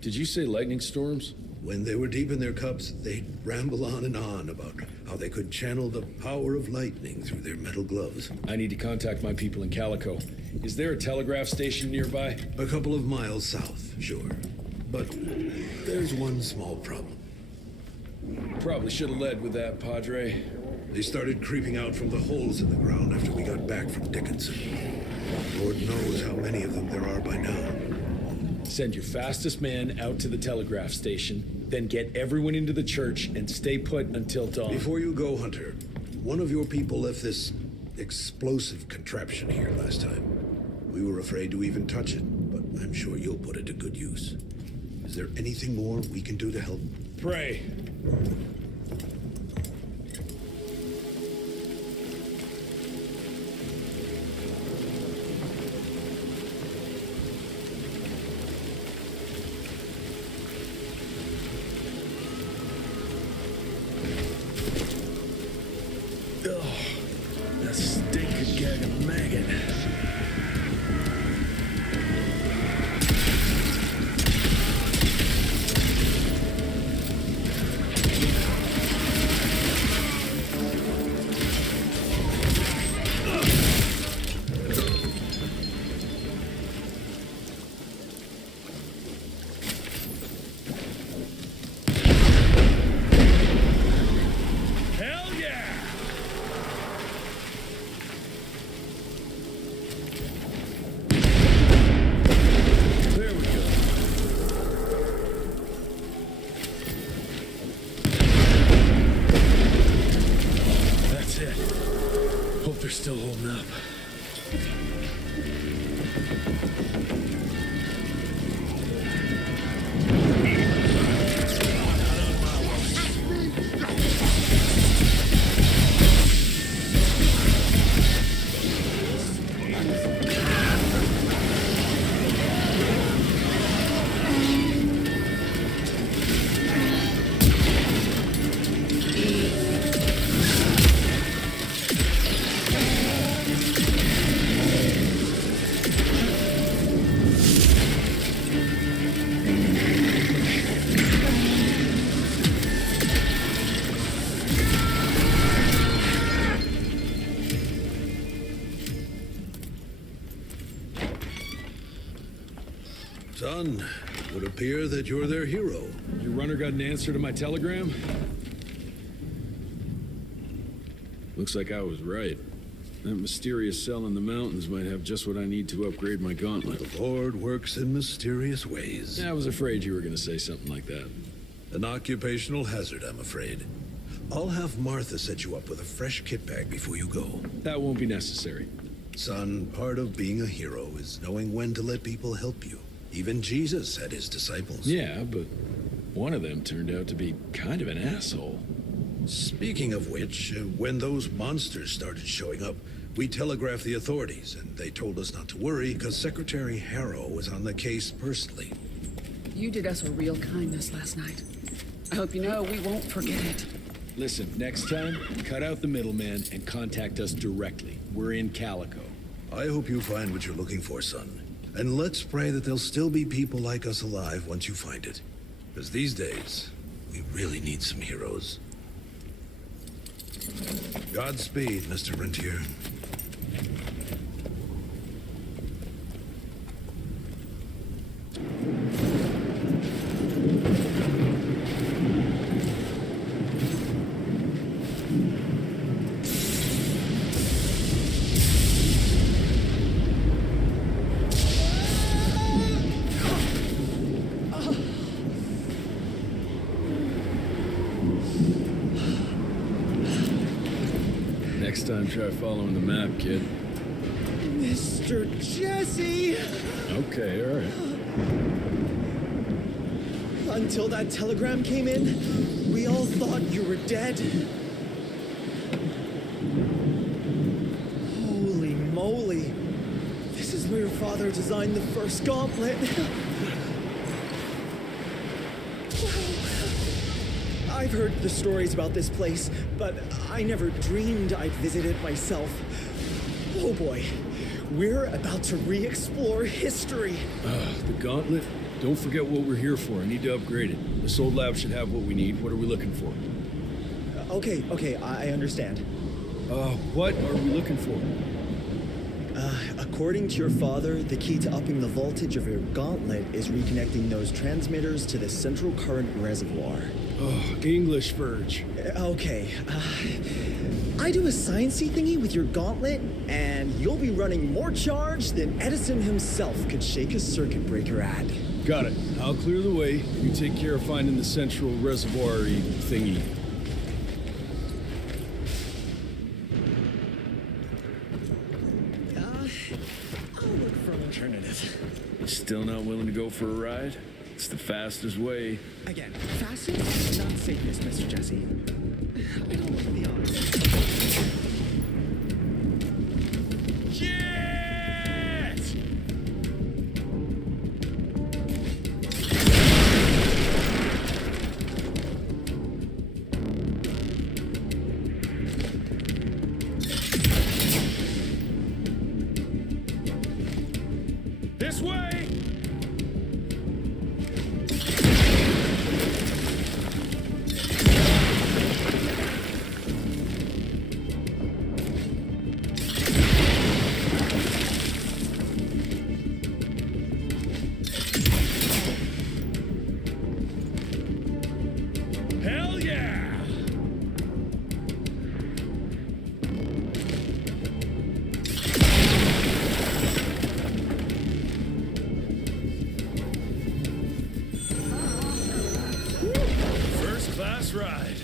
Did you say lightning storms? When they were deep in their cups, they'd ramble on and on about how they could channel the power of lightning through their metal gloves. I need to contact my people in Calico. Is there a telegraph station nearby? A couple of miles south, sure. But there's one small problem. Probably should have led with that, Padre. They started creeping out from the holes in the ground after we got back from Dickinson. Lord knows how many of them there are by now. Send your fastest man out to the telegraph station, then get everyone into the church and stay put until dawn. Before you go, Hunter, one of your people left this explosive contraption here last time. We were afraid to even touch it, but I'm sure you'll put it to good use. Is there anything more we can do to help? Pray. That stink could gag a maggot. They're still holding up. Son, it would appear that you're their hero. Your runner got an answer to my telegram? Looks like I was right. That mysterious cell in the mountains might have just what I need to upgrade my gauntlet. The Lord works in mysterious ways. I was afraid you were going to say something like that. An occupational hazard, I'm afraid. I'll have Martha set you up with a fresh kit bag before you go. That won't be necessary. Son, part of being a hero is knowing when to let people help you. Even Jesus had his disciples. Yeah, but one of them turned out to be kind of an asshole. Speaking of which, when those monsters started showing up, we telegraphed the authorities, and they told us not to worry because Secretary Harrow was on the case personally. You did us a real kindness last night. I hope you know we won't forget it. Listen, next time, cut out the middleman and contact us directly. We're in Calico. I hope you find what you're looking for, son. And let's pray that there'll still be people like us alive once you find it. Because these days, we really need some heroes. Godspeed, Mr. Rentier. Next time, try following the map, kid. Mr. Jesse! Okay, all right. Until that telegram came in, we all thought you were dead. Holy moly. This is where your father designed the first gauntlet. I've heard the stories about this place, but I never dreamed I'd visit it myself. Oh boy, we're about to re-explore history. The gauntlet? Don't forget what we're here for. I need to upgrade it. This old lab should have what we need. What are we looking for? Okay, I understand. What are we looking for? According to your father, the key to upping the voltage of your gauntlet is reconnecting those transmitters to the central current reservoir. Oh, English, Verge. Okay, I do a sciencey thingy with your gauntlet, and you'll be running more charge than Edison himself could shake a circuit breaker at. Got it. I'll clear the way. You take care of finding the central reservoir-y thingy. I'll look for an alternative. Still not willing to go for a ride? It's the fastest way. Again, fastest, not safest, Mr. Jesse. I don't want to be honest. This way! Hell yeah! First class ride.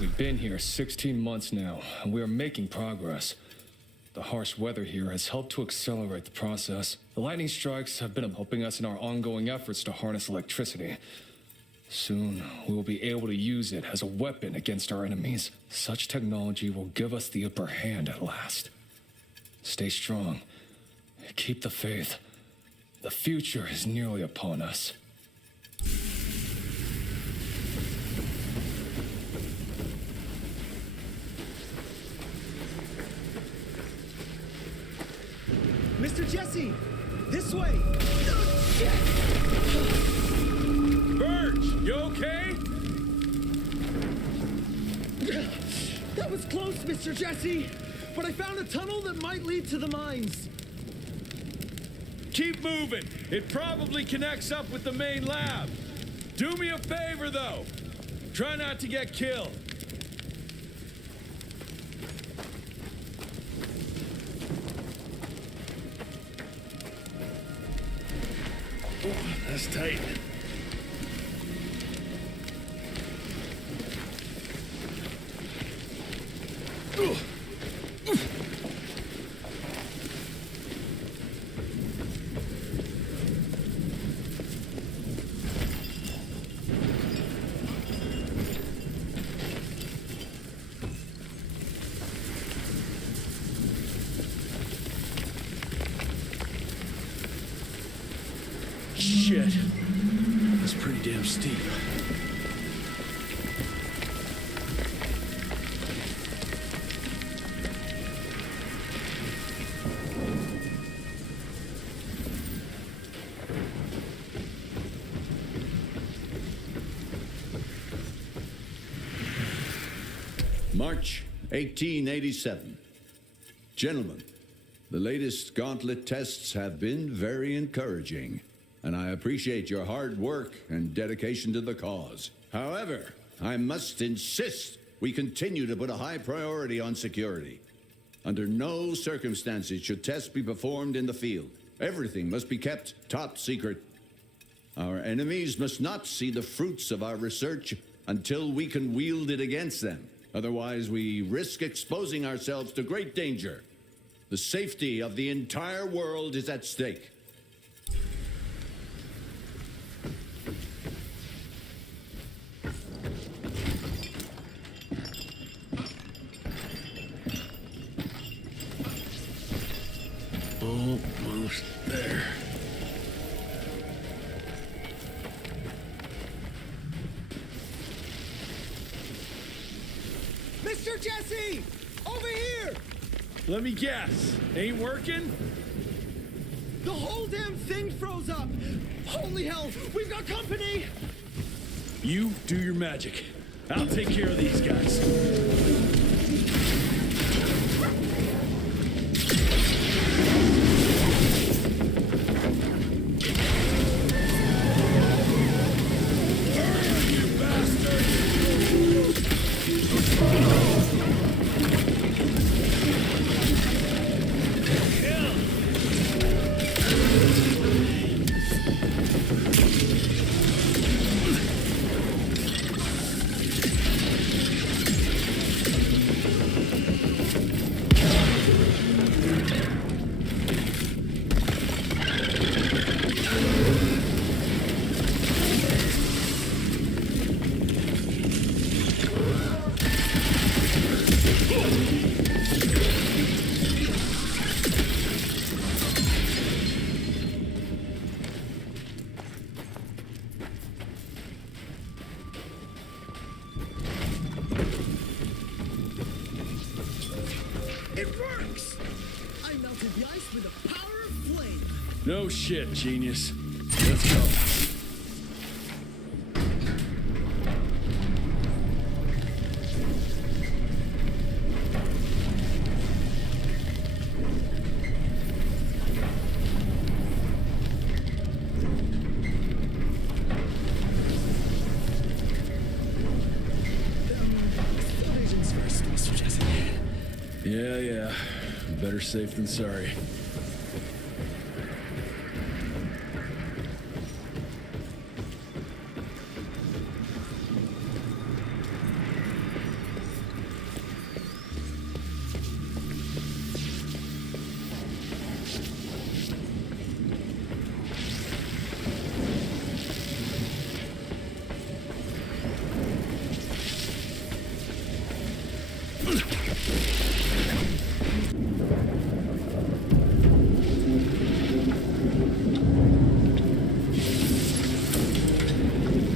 We've been here 16 months now, and we are making progress. The harsh weather here has helped to accelerate the process. The lightning strikes have been helping us in our ongoing efforts to harness electricity. Soon, we will be able to use it as a weapon against our enemies. Such technology will give us the upper hand at last. Stay strong. Keep the faith. The future is nearly upon us. Mr. Jesse! This way! Birch, you okay? That was close, Mr. Jesse. But I found a tunnel that might lead to the mines. Keep moving. It probably connects up with the main lab. Do me a favor, though. Try not to get killed. Oh, that's tight. Shit. That's pretty damn steep. March 1887. Gentlemen, the latest gauntlet tests have been very encouraging, and I appreciate your hard work and dedication to the cause. However, I must insist we continue to put a high priority on security. Under no circumstances should tests be performed in the field. Everything must be kept top secret. Our enemies must not see the fruits of our research until we can wield it against them. Otherwise, we risk exposing ourselves to great danger. The safety of the entire world is at stake. Almost there. Mr. Jesse! Over here! Let me guess. Ain't working? The whole damn thing froze up! Holy hell! We've got company! You do your magic. I'll take care of these guys. It works! I melted the ice with the power of flame. No shit, genius. Let's go. Agents first, Mr. Jesse. Yeah. Better safe than sorry.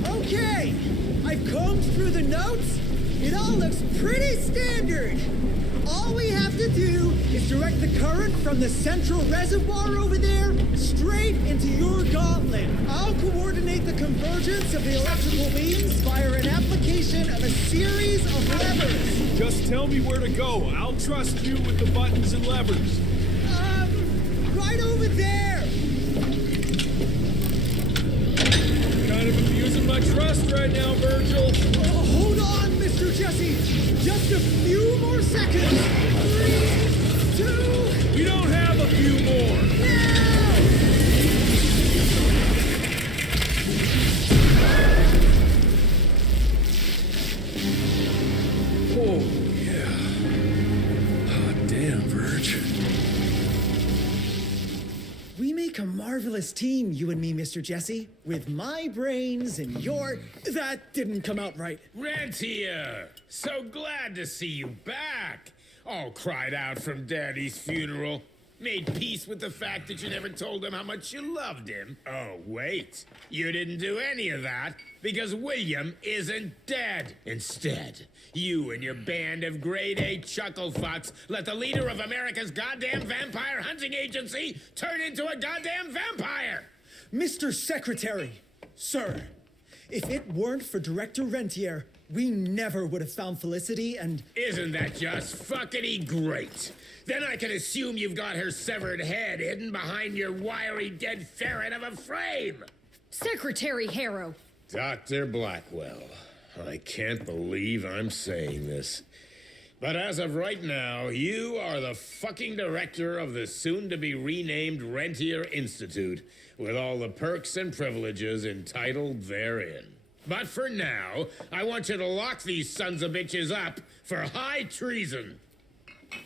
Okay, I've combed through the notes. It all looks pretty standard. All we have to do is direct the current from the central reservoir over there straight into your gauntlet. I'll coordinate the convergence of the electrical beams via an application of a series of levers. Just tell me where to go. I'll trust you with the buttons and levers. Right over there! Kind of abusing my trust right now, Virgil. Oh, hold on, Mr. Jesse! Just a few more seconds! 3, 2... We don't have a few more! Oh, yeah. Hot damn, Virg. We make a marvelous team, you and me, Mr. Jesse. With my brains and your... That didn't come out right. Rentier! So glad to see you back! All cried out from Daddy's funeral. Made peace with the fact that you never told him how much you loved him. Oh, wait. You didn't do any of that because William isn't dead. Instead, you and your band of grade-A chucklefucks let the leader of America's goddamn vampire hunting agency turn into a goddamn vampire! Mr. Secretary, sir, if it weren't for Director Rentier, we never would have found Felicity and... Isn't that just fuckity great? Then I can assume you've got her severed head hidden behind your wiry dead ferret of a frame! Secretary Harrow! Dr. Blackwell, I can't believe I'm saying this. But as of right now, you are the fucking director of the soon-to-be renamed Rentier Institute, with all the perks and privileges entitled therein. But for now, I want you to lock these sons of bitches up for high treason.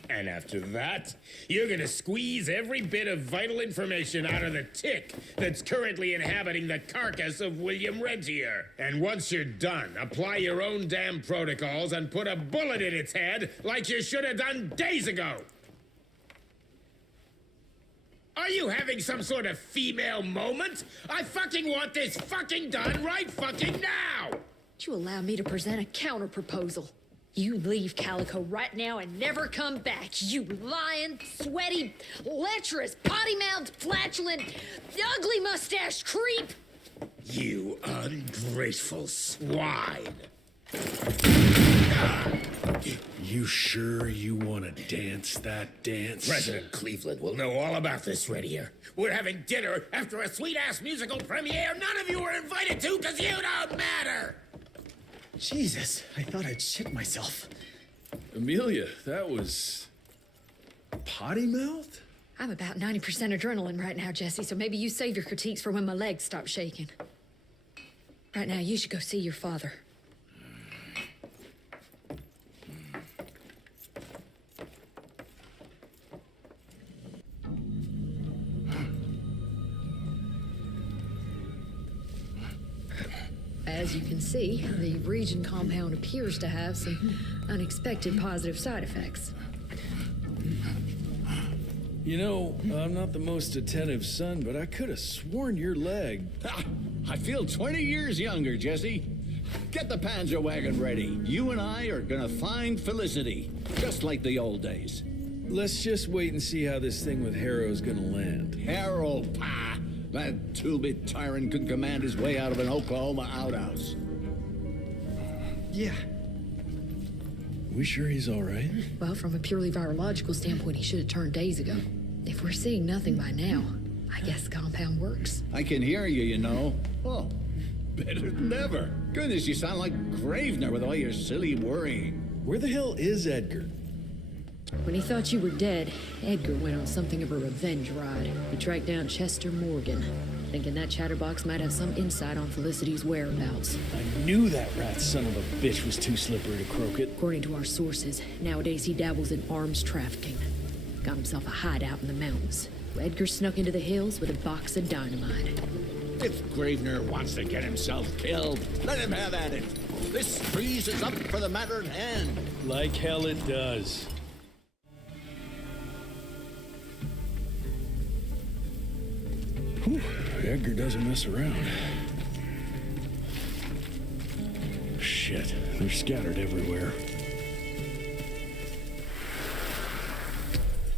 And after that, you're gonna squeeze every bit of vital information out of the tick that's currently inhabiting the carcass of William Rentier. And once you're done, apply your own damn protocols and put a bullet in its head like you should have done days ago. Are you having some sort of female moment? I fucking want this fucking done right fucking now! Would you allow me to present a counter-proposal? You leave Calico right now and never come back, you lying, sweaty, lecherous, potty-mouthed, flatulent, ugly mustached creep! You ungrateful swine! You sure you want to dance that dance? President Cleveland will know all about this right here. We're having dinner after a sweet-ass musical premiere none of you were invited to because you don't matter! Jesus, I thought I'd shit myself. Amelia, that was... potty mouth? I'm about 90% adrenaline right now, Jesse, so maybe you save your critiques for when my legs stop shaking. Right now, you should go see your father. As you can see, the region compound appears to have some unexpected positive side effects. You know, I'm not the most attentive son, but I could have sworn your leg... I feel 20 years younger, Jesse. Get the Panzer wagon ready. You and I are gonna find Felicity, just like the old days. Let's just wait and see how this thing with Harrow's gonna land. Harrow, pah! That two-bit tyrant could command his way out of an Oklahoma outhouse. Yeah. We sure he's all right? Well, from a purely virological standpoint, he should have turned days ago. If we're seeing nothing by now, I guess the compound works. I can hear you, you know. Oh, better than ever. Goodness, you sound like Gravener with all your silly worrying. Where the hell is Edgar? When he thought you were dead, Edgar went on something of a revenge ride. He tracked down Chester Morgan, thinking that chatterbox might have some insight on Felicity's whereabouts. I knew that rat son of a bitch was too slippery to croak it. According to our sources, nowadays he dabbles in arms trafficking. Got himself a hideout in the mountains. Edgar snuck into the hills with a box of dynamite. If Gravener wants to get himself killed, let him have at it. This freeze is up for the matter at hand. Like hell it does. Whew, Edgar doesn't mess around. Shit, they're scattered everywhere.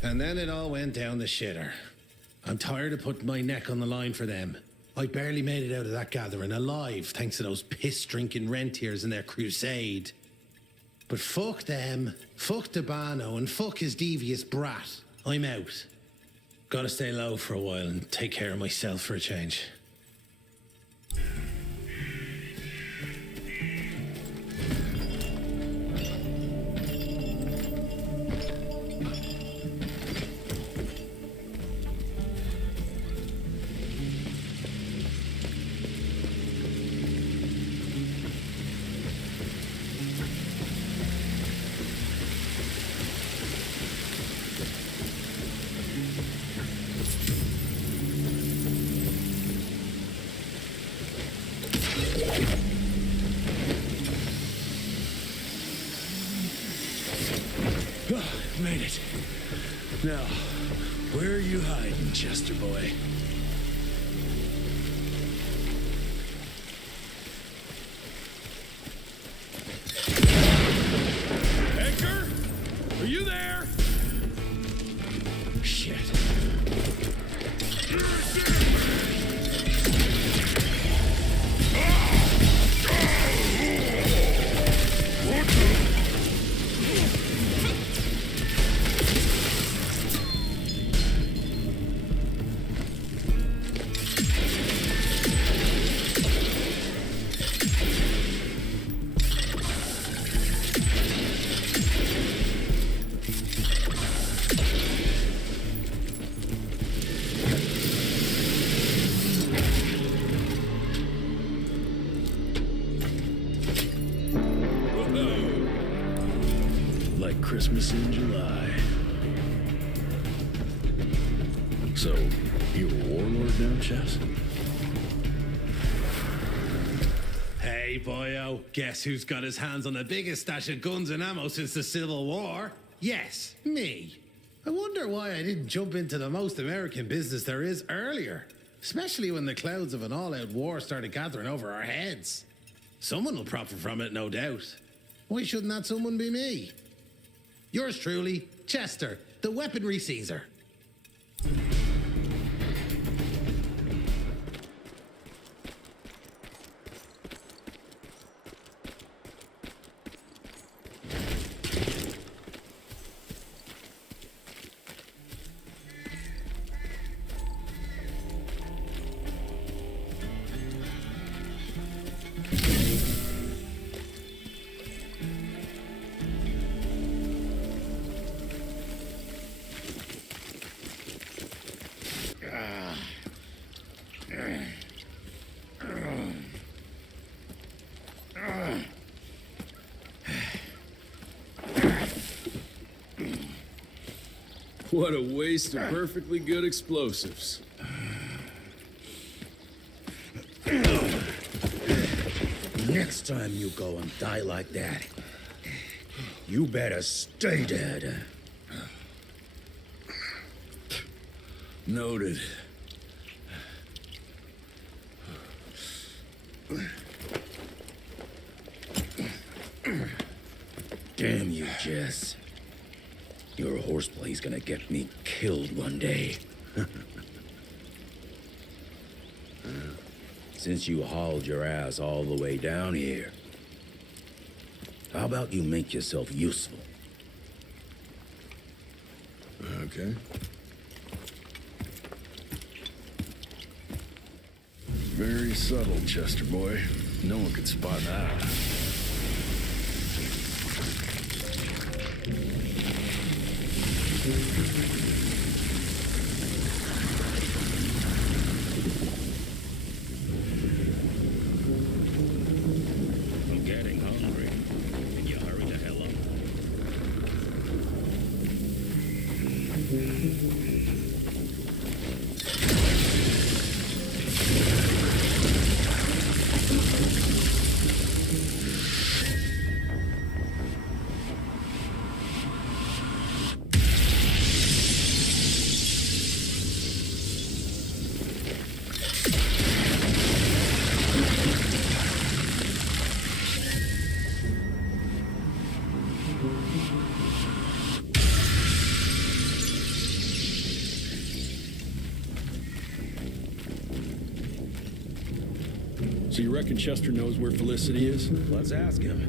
And then it all went down the shitter. I'm tired of putting my neck on the line for them. I barely made it out of that gathering alive, thanks to those piss-drinking rentiers and their crusade. But fuck them, fuck Dabano, and fuck his devious brat. I'm out. Gotta stay low for a while and take care of myself for a change. Made it. Now, where are you hiding, Chester boy? Edgar? Are you there? Shit. Like Christmas in July. So, you a warlord now, Chess? Hey, boyo, guess who's got his hands on the biggest stash of guns and ammo since the Civil War? Yes, me. I wonder why I didn't jump into the most American business there is earlier, especially when the clouds of an all-out war started gathering over our heads. Someone will profit from it, no doubt. Why shouldn't that someone be me? Yours truly, Chester, the weaponry Caesar. What a waste of perfectly good explosives. Next time you go and die like that, you better stay dead. Noted. Damn you, Jess. Your horseplay's gonna get me killed one day. Since you hauled your ass all the way down here, how about you make yourself useful? Okay. Very subtle, Chester boy. No one could spot that. I'm getting hungry. Can you hurry the hell up? So you reckon Chester knows where Felicity is? Let's ask him.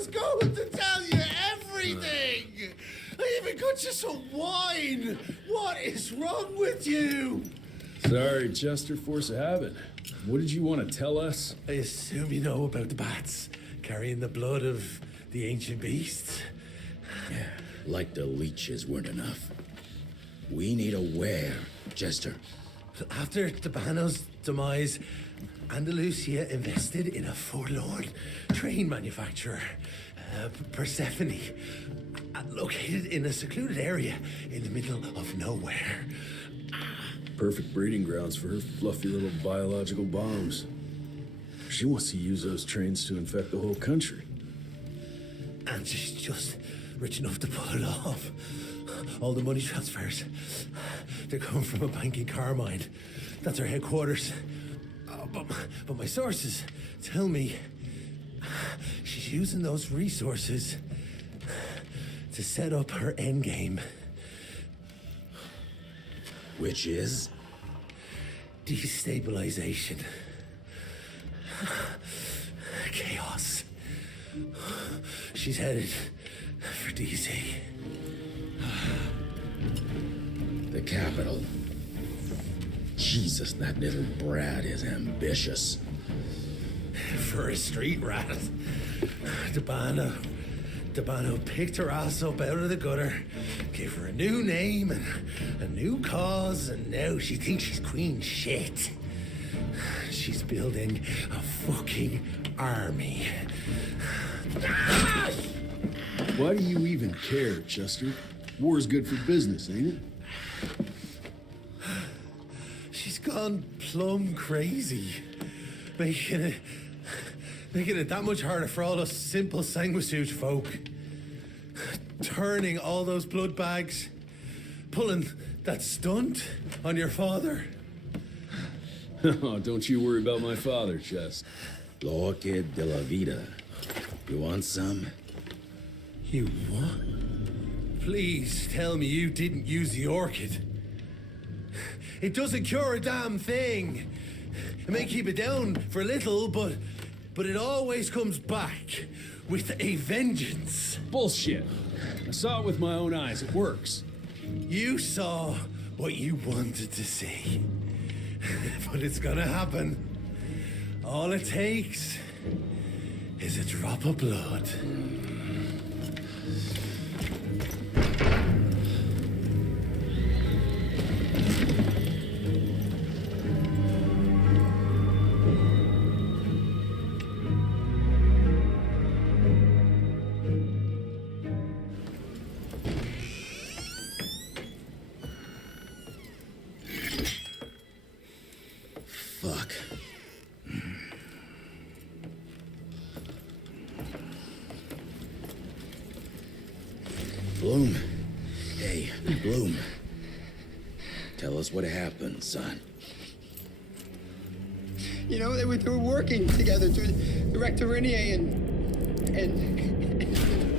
was going to tell you everything! I even got you some wine! What is wrong with you? Sorry, Chester, force of habit. What did you want to tell us? I assume you know about the bats carrying the blood of the ancient beasts. Yeah, like the leeches weren't enough. We need a where, Chester. After Tabano's demise, Andalusia invested in a forlorn train manufacturer, Persephone, located in a secluded area in the middle of nowhere. Perfect breeding grounds for her fluffy little biological bombs. She wants to use those trains to infect the whole country. And she's just rich enough to pull it off. All the money transfers, they're coming from a bank in Carmine. That's her headquarters. But my sources tell me she's using those resources to set up her endgame. Which is? Destabilization. Chaos. She's headed for DC. The capital. Jesus, that little brat is ambitious. For a street rat. Tabano picked her ass up out of the gutter, gave her a new name and a new cause, and now she thinks she's queen shit. She's building a fucking army. Why do you even care, Chester? War's good for business, ain't it? She's gone plumb crazy, making it that much harder for all us simple sanguisuge folk. Turning all those blood bags, pulling that stunt on your father. Oh, don't you worry about my father, Chest. L'orchid de la vida. You want some? You what? Please tell me you didn't use the orchid. It doesn't cure a damn thing. It may keep it down for a little, but it always comes back with a vengeance. Bullshit. I saw it with my own eyes. It works. You saw what you wanted to see. But it's gonna happen. All it takes is a drop of blood. Fuck. Bloom. Hey, Bloom. Tell us what happened, son. You know, they were working together to direct Renier and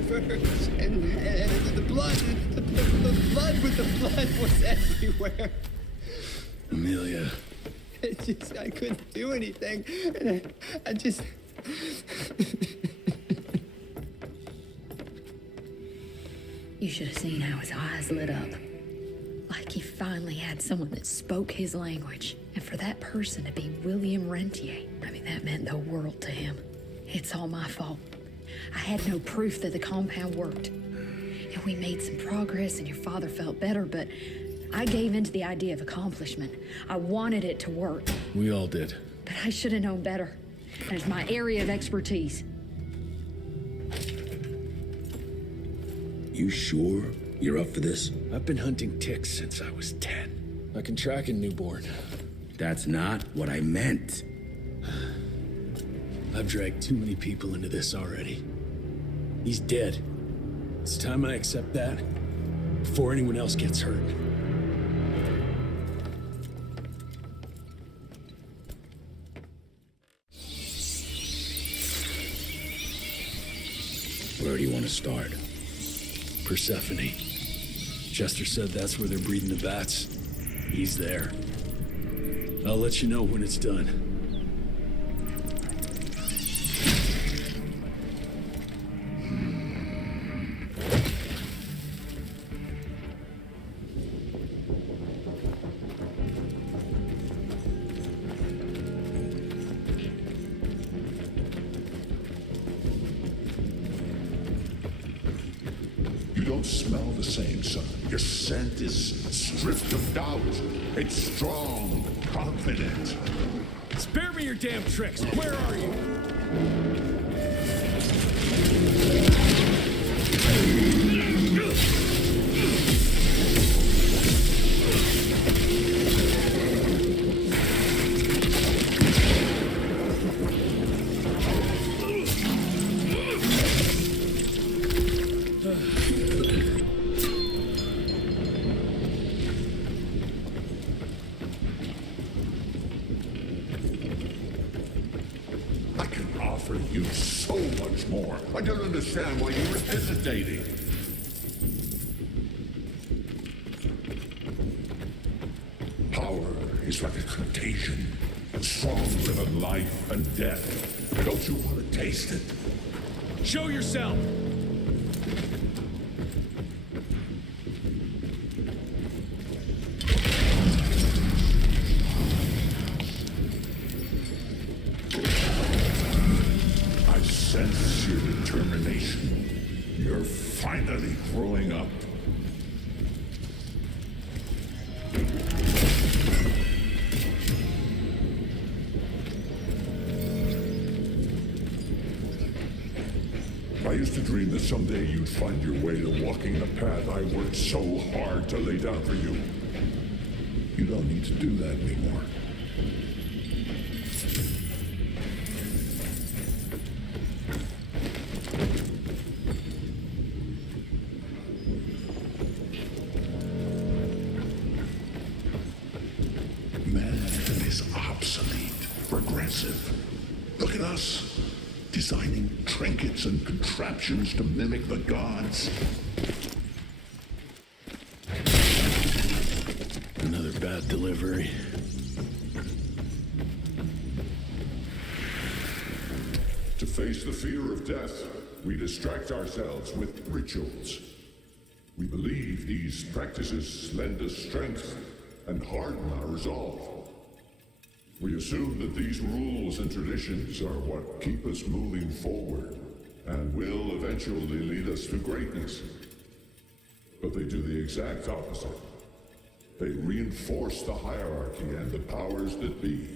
the blood with the blood was everywhere. Amelia. I couldn't do anything. And I just... You should have seen how his eyes lit up. Like he finally had someone that spoke his language. And for that person to be William Rentier, I mean, that meant the world to him. It's all my fault. I had no proof that the compound worked. And we made some progress and your father felt better, but I gave in to the idea of accomplishment. I wanted it to work. We all did. But I should have known better. And it's my area of expertise. You sure you're up for this? I've been hunting ticks since I was 10. I can track a newborn. That's not what I meant. I've dragged too many people into this already. He's dead. It's time I accept that before anyone else gets hurt. Where do you want to start? Persephone. Chester said that's where they're breeding the bats. He's there. I'll let you know when it's done. don't smell the same, son. Your scent is stripped of doubt. It's strong, confident. Spare me your damn tricks. Where are you? I can offer you so much more. I don't understand why you were hesitating. Power is like a contagion, stronger than life and death. Don't you want to taste it? Show yourself! I sense your determination. You're finally growing up. I used to dream that someday you'd find your way to walking the path I worked so hard to lay down for you. You don't need to do that anymore. Man is obsolete, regressive. Look at us, designing trinkets and contraptions to mimic the gods. Another bad delivery. To face the fear of death, we distract ourselves with rituals. We believe these practices lend us strength and harden our resolve. We assume that these rules and traditions are what keep us moving forward and will eventually lead us to greatness. But they do the exact opposite. They reinforce the hierarchy and the powers that be.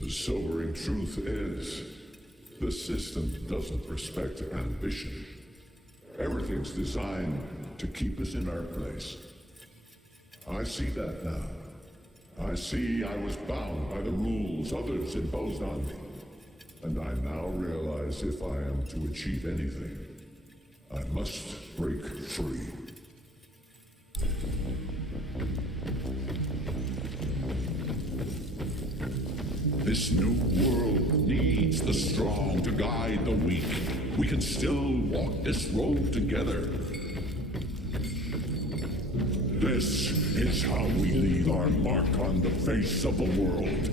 The sobering truth is, the system doesn't respect ambition. Everything's designed to keep us in our place. I see that now. I see I was bound by the rules others imposed on me. And I now realize if I am to achieve anything, I must break free. This new world needs the strong to guide the weak. We can still walk this road together. This is how we leave our mark on the face of the world.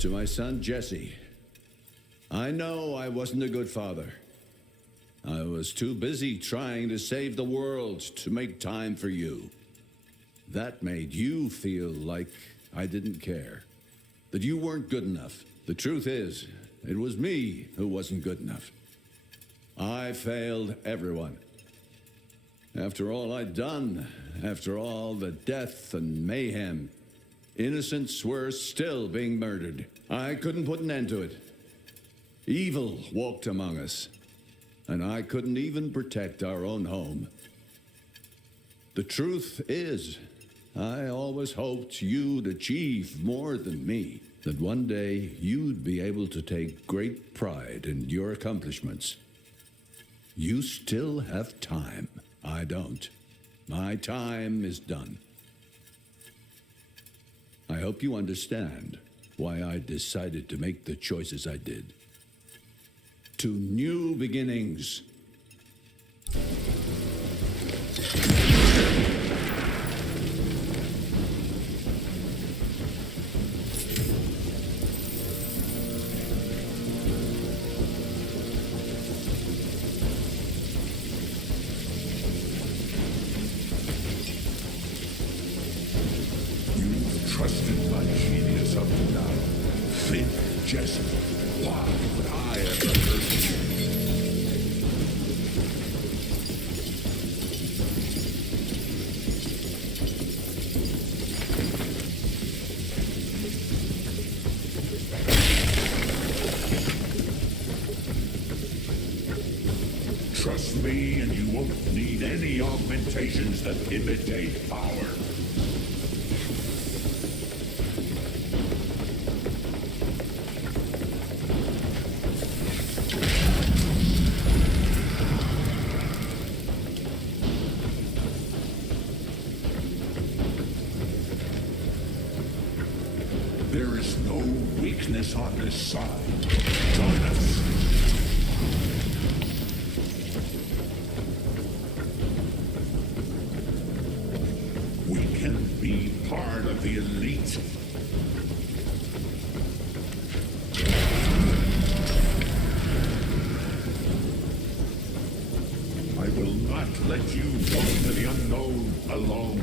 To my son, Jesse, I know I wasn't a good father. I was too busy trying to save the world to make time for you. That made you feel like I didn't care, that you weren't good enough. The truth is, it was me who wasn't good enough. I failed everyone. After all I'd done, after all the death and mayhem, innocents were still being murdered. I couldn't put an end to it. Evil walked among us, and I couldn't even protect our own home. The truth is, I always hoped you'd achieve more than me, that one day you'd be able to take great pride in your accomplishments. You still have time. I don't. My time is done. I hope you understand why I decided to make the choices I did. To new beginnings. trusted my genius up to now. Think, Jesse, why would I ever hurt you? Trust me, and you won't need any augmentations that imitate power. There is no weakness on this side. Join us. We can be part of the elite. I will not let you go into the unknown alone.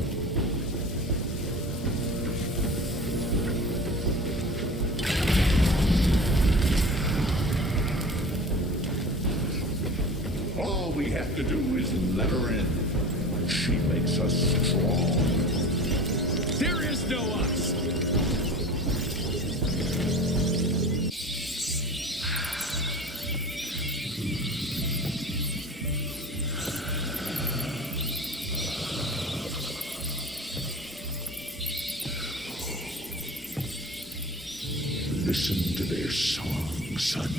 All we have to do is let her in. She makes us strong. There is no us. Listen to their song, son.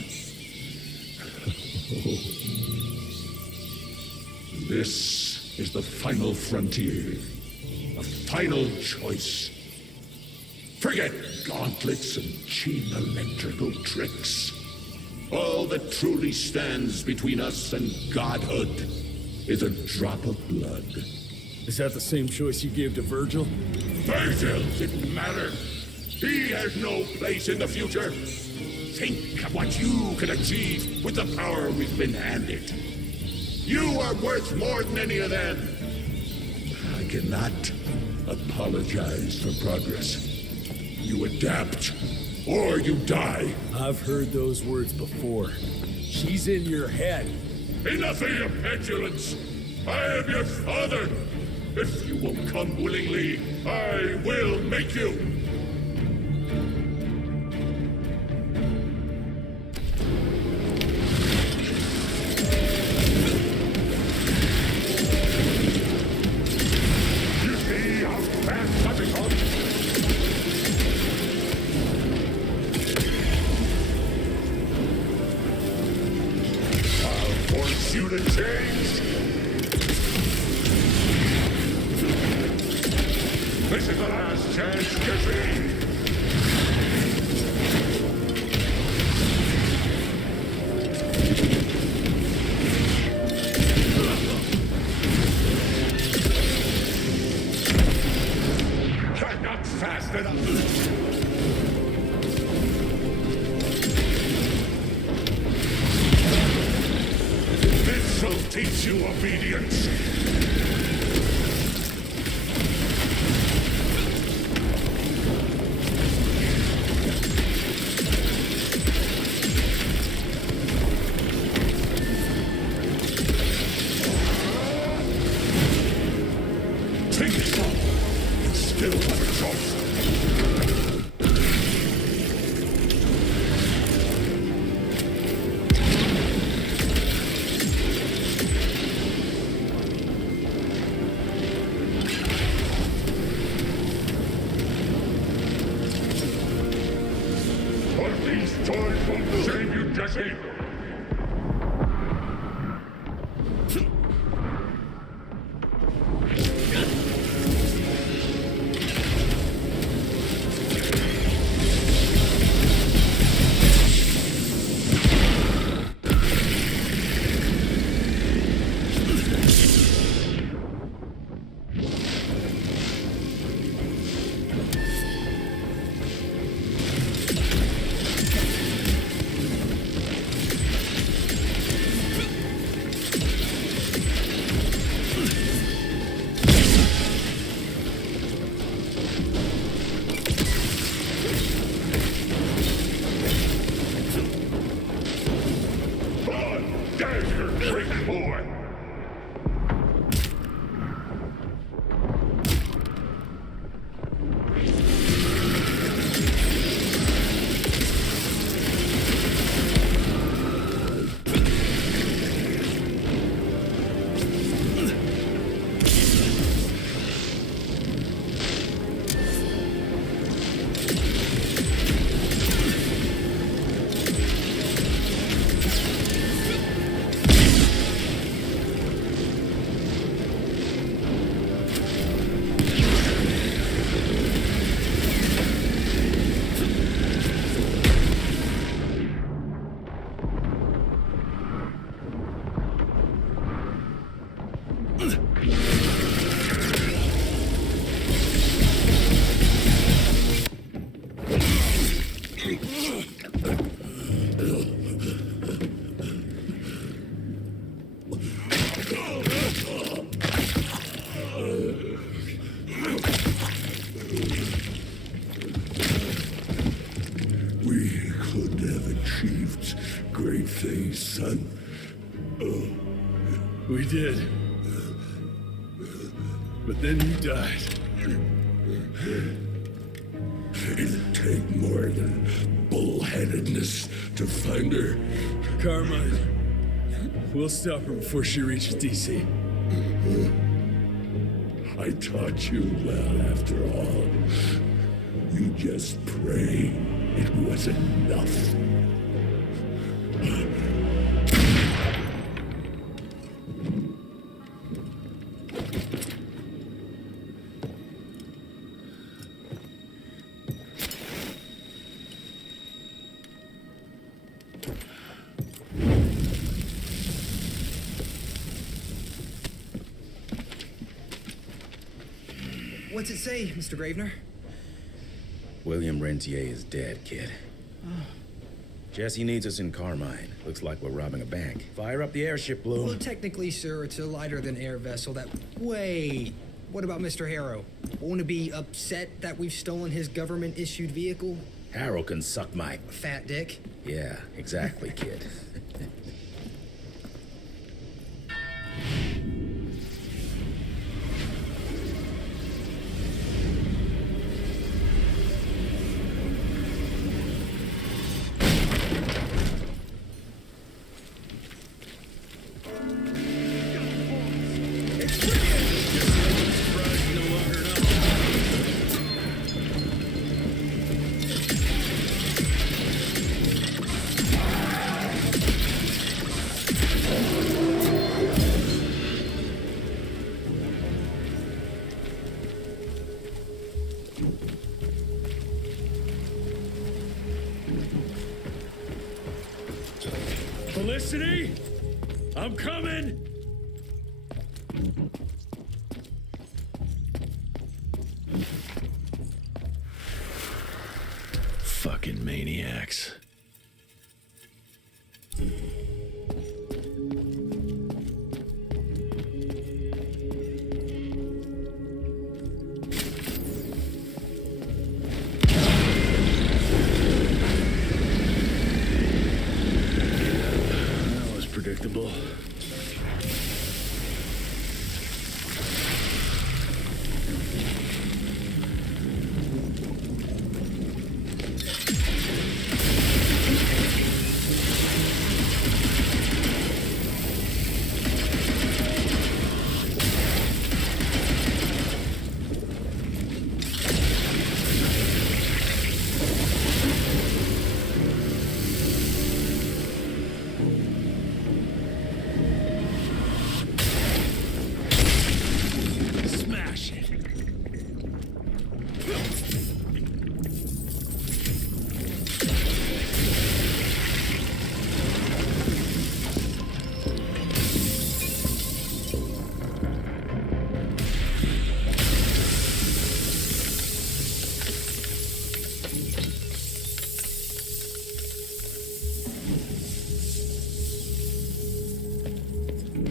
This is the final frontier, a final choice. Forget gauntlets and cheap electrical tricks. All that truly stands between us and godhood is a drop of blood. Is that the same choice you gave to Virgil? Virgil didn't matter. He has no place in the future. Think of what you can achieve with the power we've been handed. You are worth more than any of them. I cannot apologize for progress. You adapt, or you die. I've heard those words before. She's in your head. Enough of your petulance. I am your father. If you won't come willingly, I will make you. You to change. This is the last chance, Jesse. Not fast enough. This'll teach you obedience. Take it on. You still have a choice. These toys won't save you, Jesse! We could have achieved great things, son. We did. But then you died. It'd take more than bullheadedness to find her. Carmine, we'll stop her before she reaches DC. I taught you well after all. You just pray it was enough. What's it say, Mr. Gravener? William Rentier is dead, kid. Oh. Jesse needs us in Carmine. Looks like we're robbing a bank. Fire up the airship, Bloom. Well, technically, sir, it's a lighter-than-air vessel that... Wait, what about Mr. Harrow? Won't he be upset that we've stolen his government-issued vehicle? Harrow can suck my... Fat dick? Yeah, exactly, kid. Felicity? I'm coming! Fucking maniacs. That was predictable. Smash it.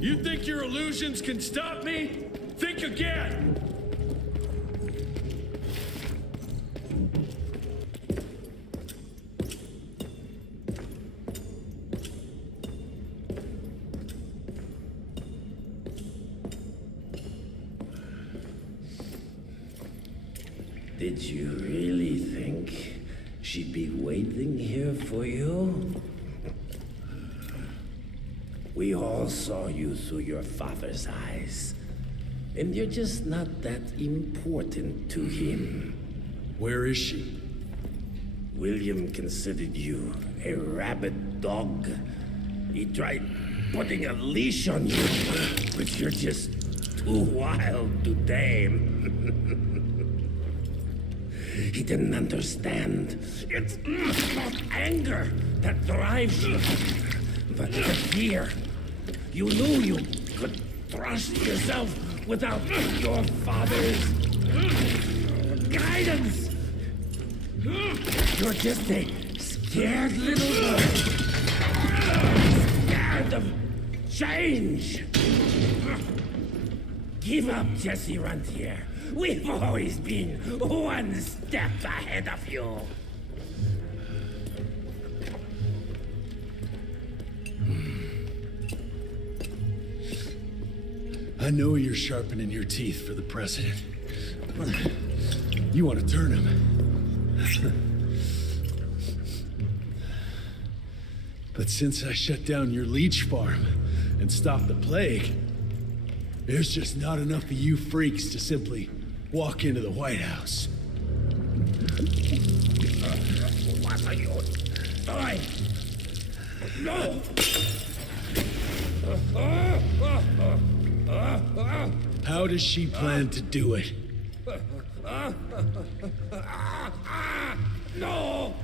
You think your illusions can stop me? Think again! Did you really think she'd be waiting here for you? We all saw you through your father's eyes. And you're just not that important to him. Where is she? William considered you a rabid dog. He tried putting a leash on you, but you're just too wild to tame. He didn't understand. It's not anger that drives you, but the fear. You knew you could trust yourself without your father's guidance. You're just a scared little boy. Scared of change. Give up, Jesse Runtier. We've always been one step ahead of you. I know you're sharpening your teeth for the president. You want to turn him. But since I shut down your leech farm and stopped the plague, there's just not enough of you freaks to simply walk into the White House. What are you doing? No! How does she plan to do it? No!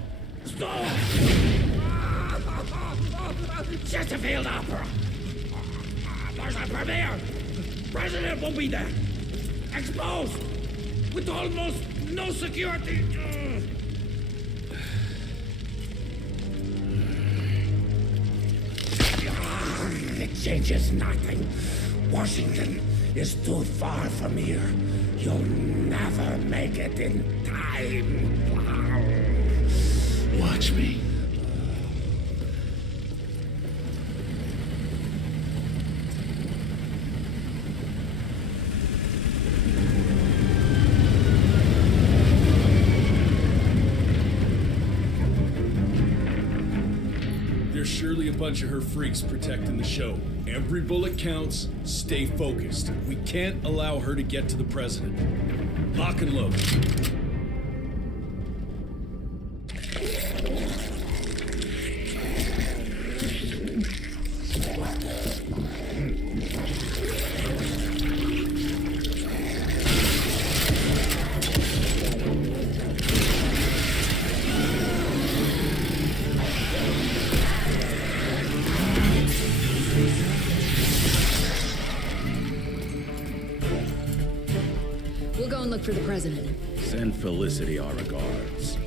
Stop! Chesterfield Opera! There's a premiere! President will be there! Exposed! With almost no security! It changes nothing. Washington is too far from here. You'll never make it in time. Watch me. There's surely a bunch of her freaks protecting the show. Every bullet counts. Stay focused. We can't allow her to get to the president. Lock and load. We'll go and look for the president. Send Felicity our regards.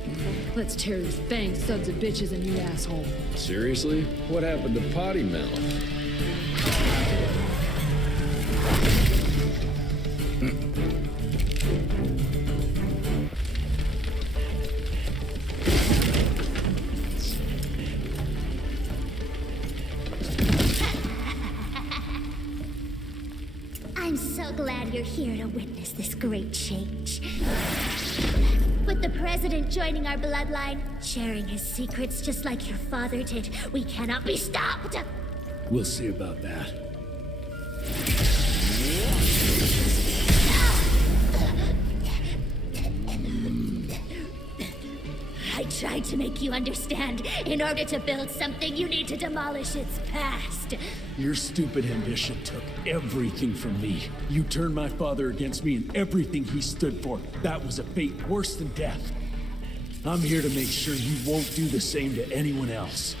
Let's tear these bang sons of bitches a new asshole. Seriously? What happened to Potty Mouth? I'm so glad you're here to witness this great change. With the president joining our bloodline, sharing his secrets just like your father did, we cannot be stopped! We'll see about that. I tried to make you understand. In order to build something, you need to demolish its past. Your stupid ambition took everything from me. You turned my father against me and everything he stood for. That was a fate worse than death. I'm here to make sure you won't do the same to anyone else.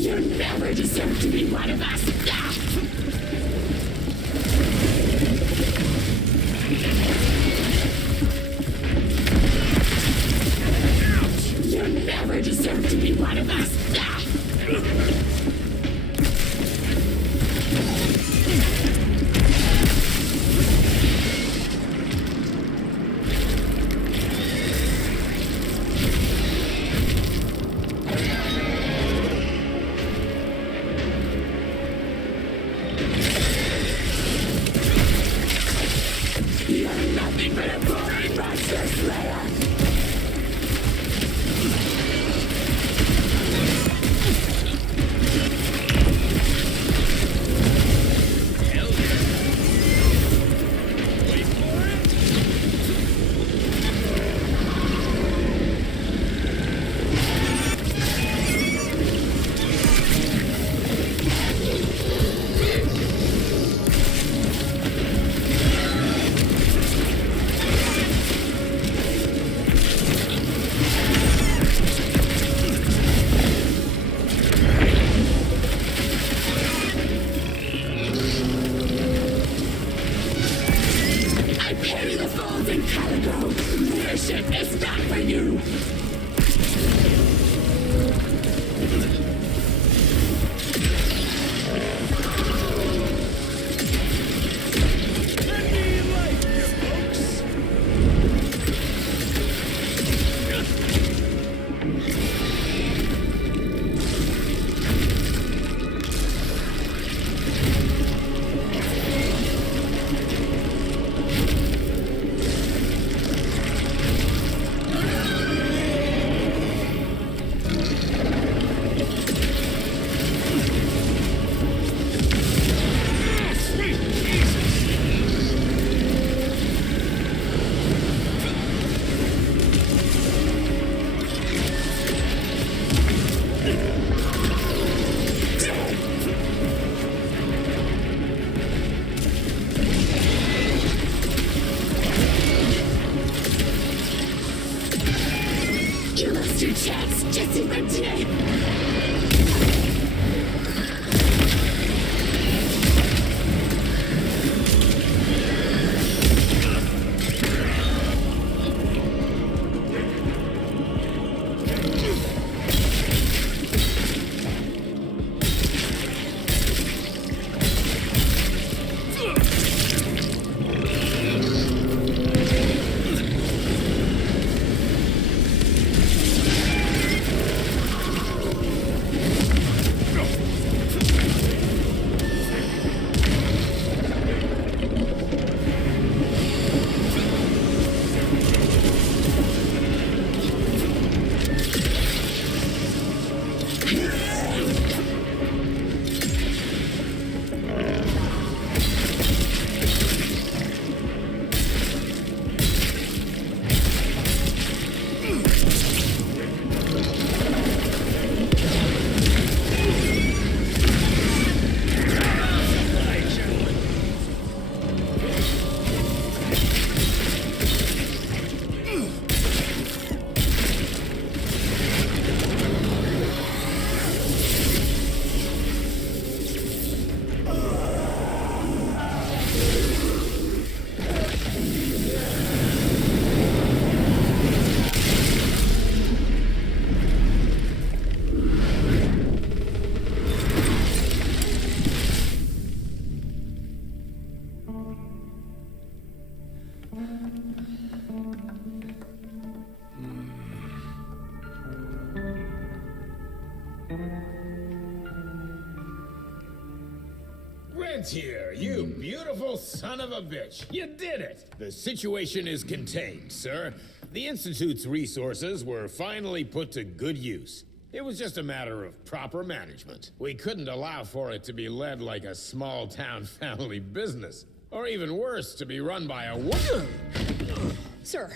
You never deserve to be one of us! You never deserve to be one of us! You're nothing but a boring monster slayer! Rentier, you beautiful son of a bitch. You did it. The situation is contained, sir. The Institute's resources were finally put to good use. It was just a matter of proper management. We couldn't allow for it to be led like a small-town family business. Or even worse, to be run by a woman. Sir,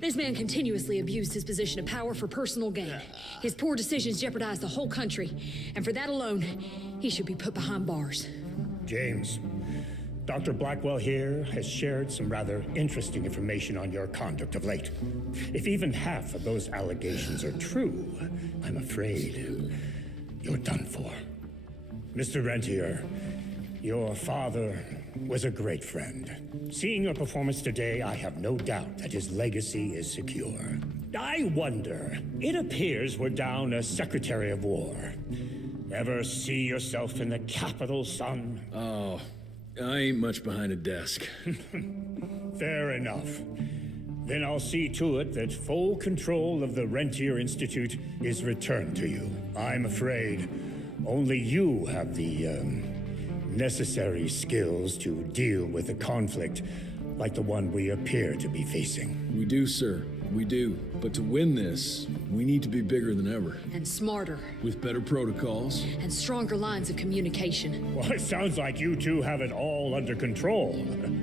this man continuously abused his position of power for personal gain. His poor decisions jeopardized the whole country, and for that alone, he should be put behind bars. James, Dr. Blackwell here has shared some rather interesting information on your conduct of late. If even half of those allegations are true, I'm afraid you're done for. Mr. Rentier, your father was a great friend. Seeing your performance today, I have no doubt that his legacy is secure. I wonder, it appears we're down a Secretary of War. Ever see yourself in the capital, son? Oh, I ain't much behind a desk. Fair enough. Then I'll see to it that full control of the Rentier Institute is returned to you. I'm afraid only you have the, necessary skills to deal with a conflict like the one we appear to be facing. We do, sir. We do. But to win this, we need to be bigger than ever. And smarter. With better protocols. And stronger lines of communication. Well, it sounds like you two have it all under control.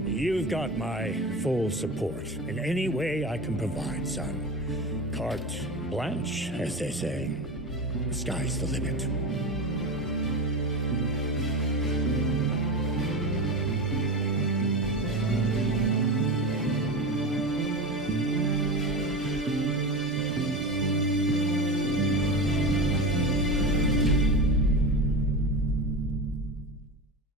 You've got my full support in any way I can provide, son. Carte blanche, as they say. The sky's the limit.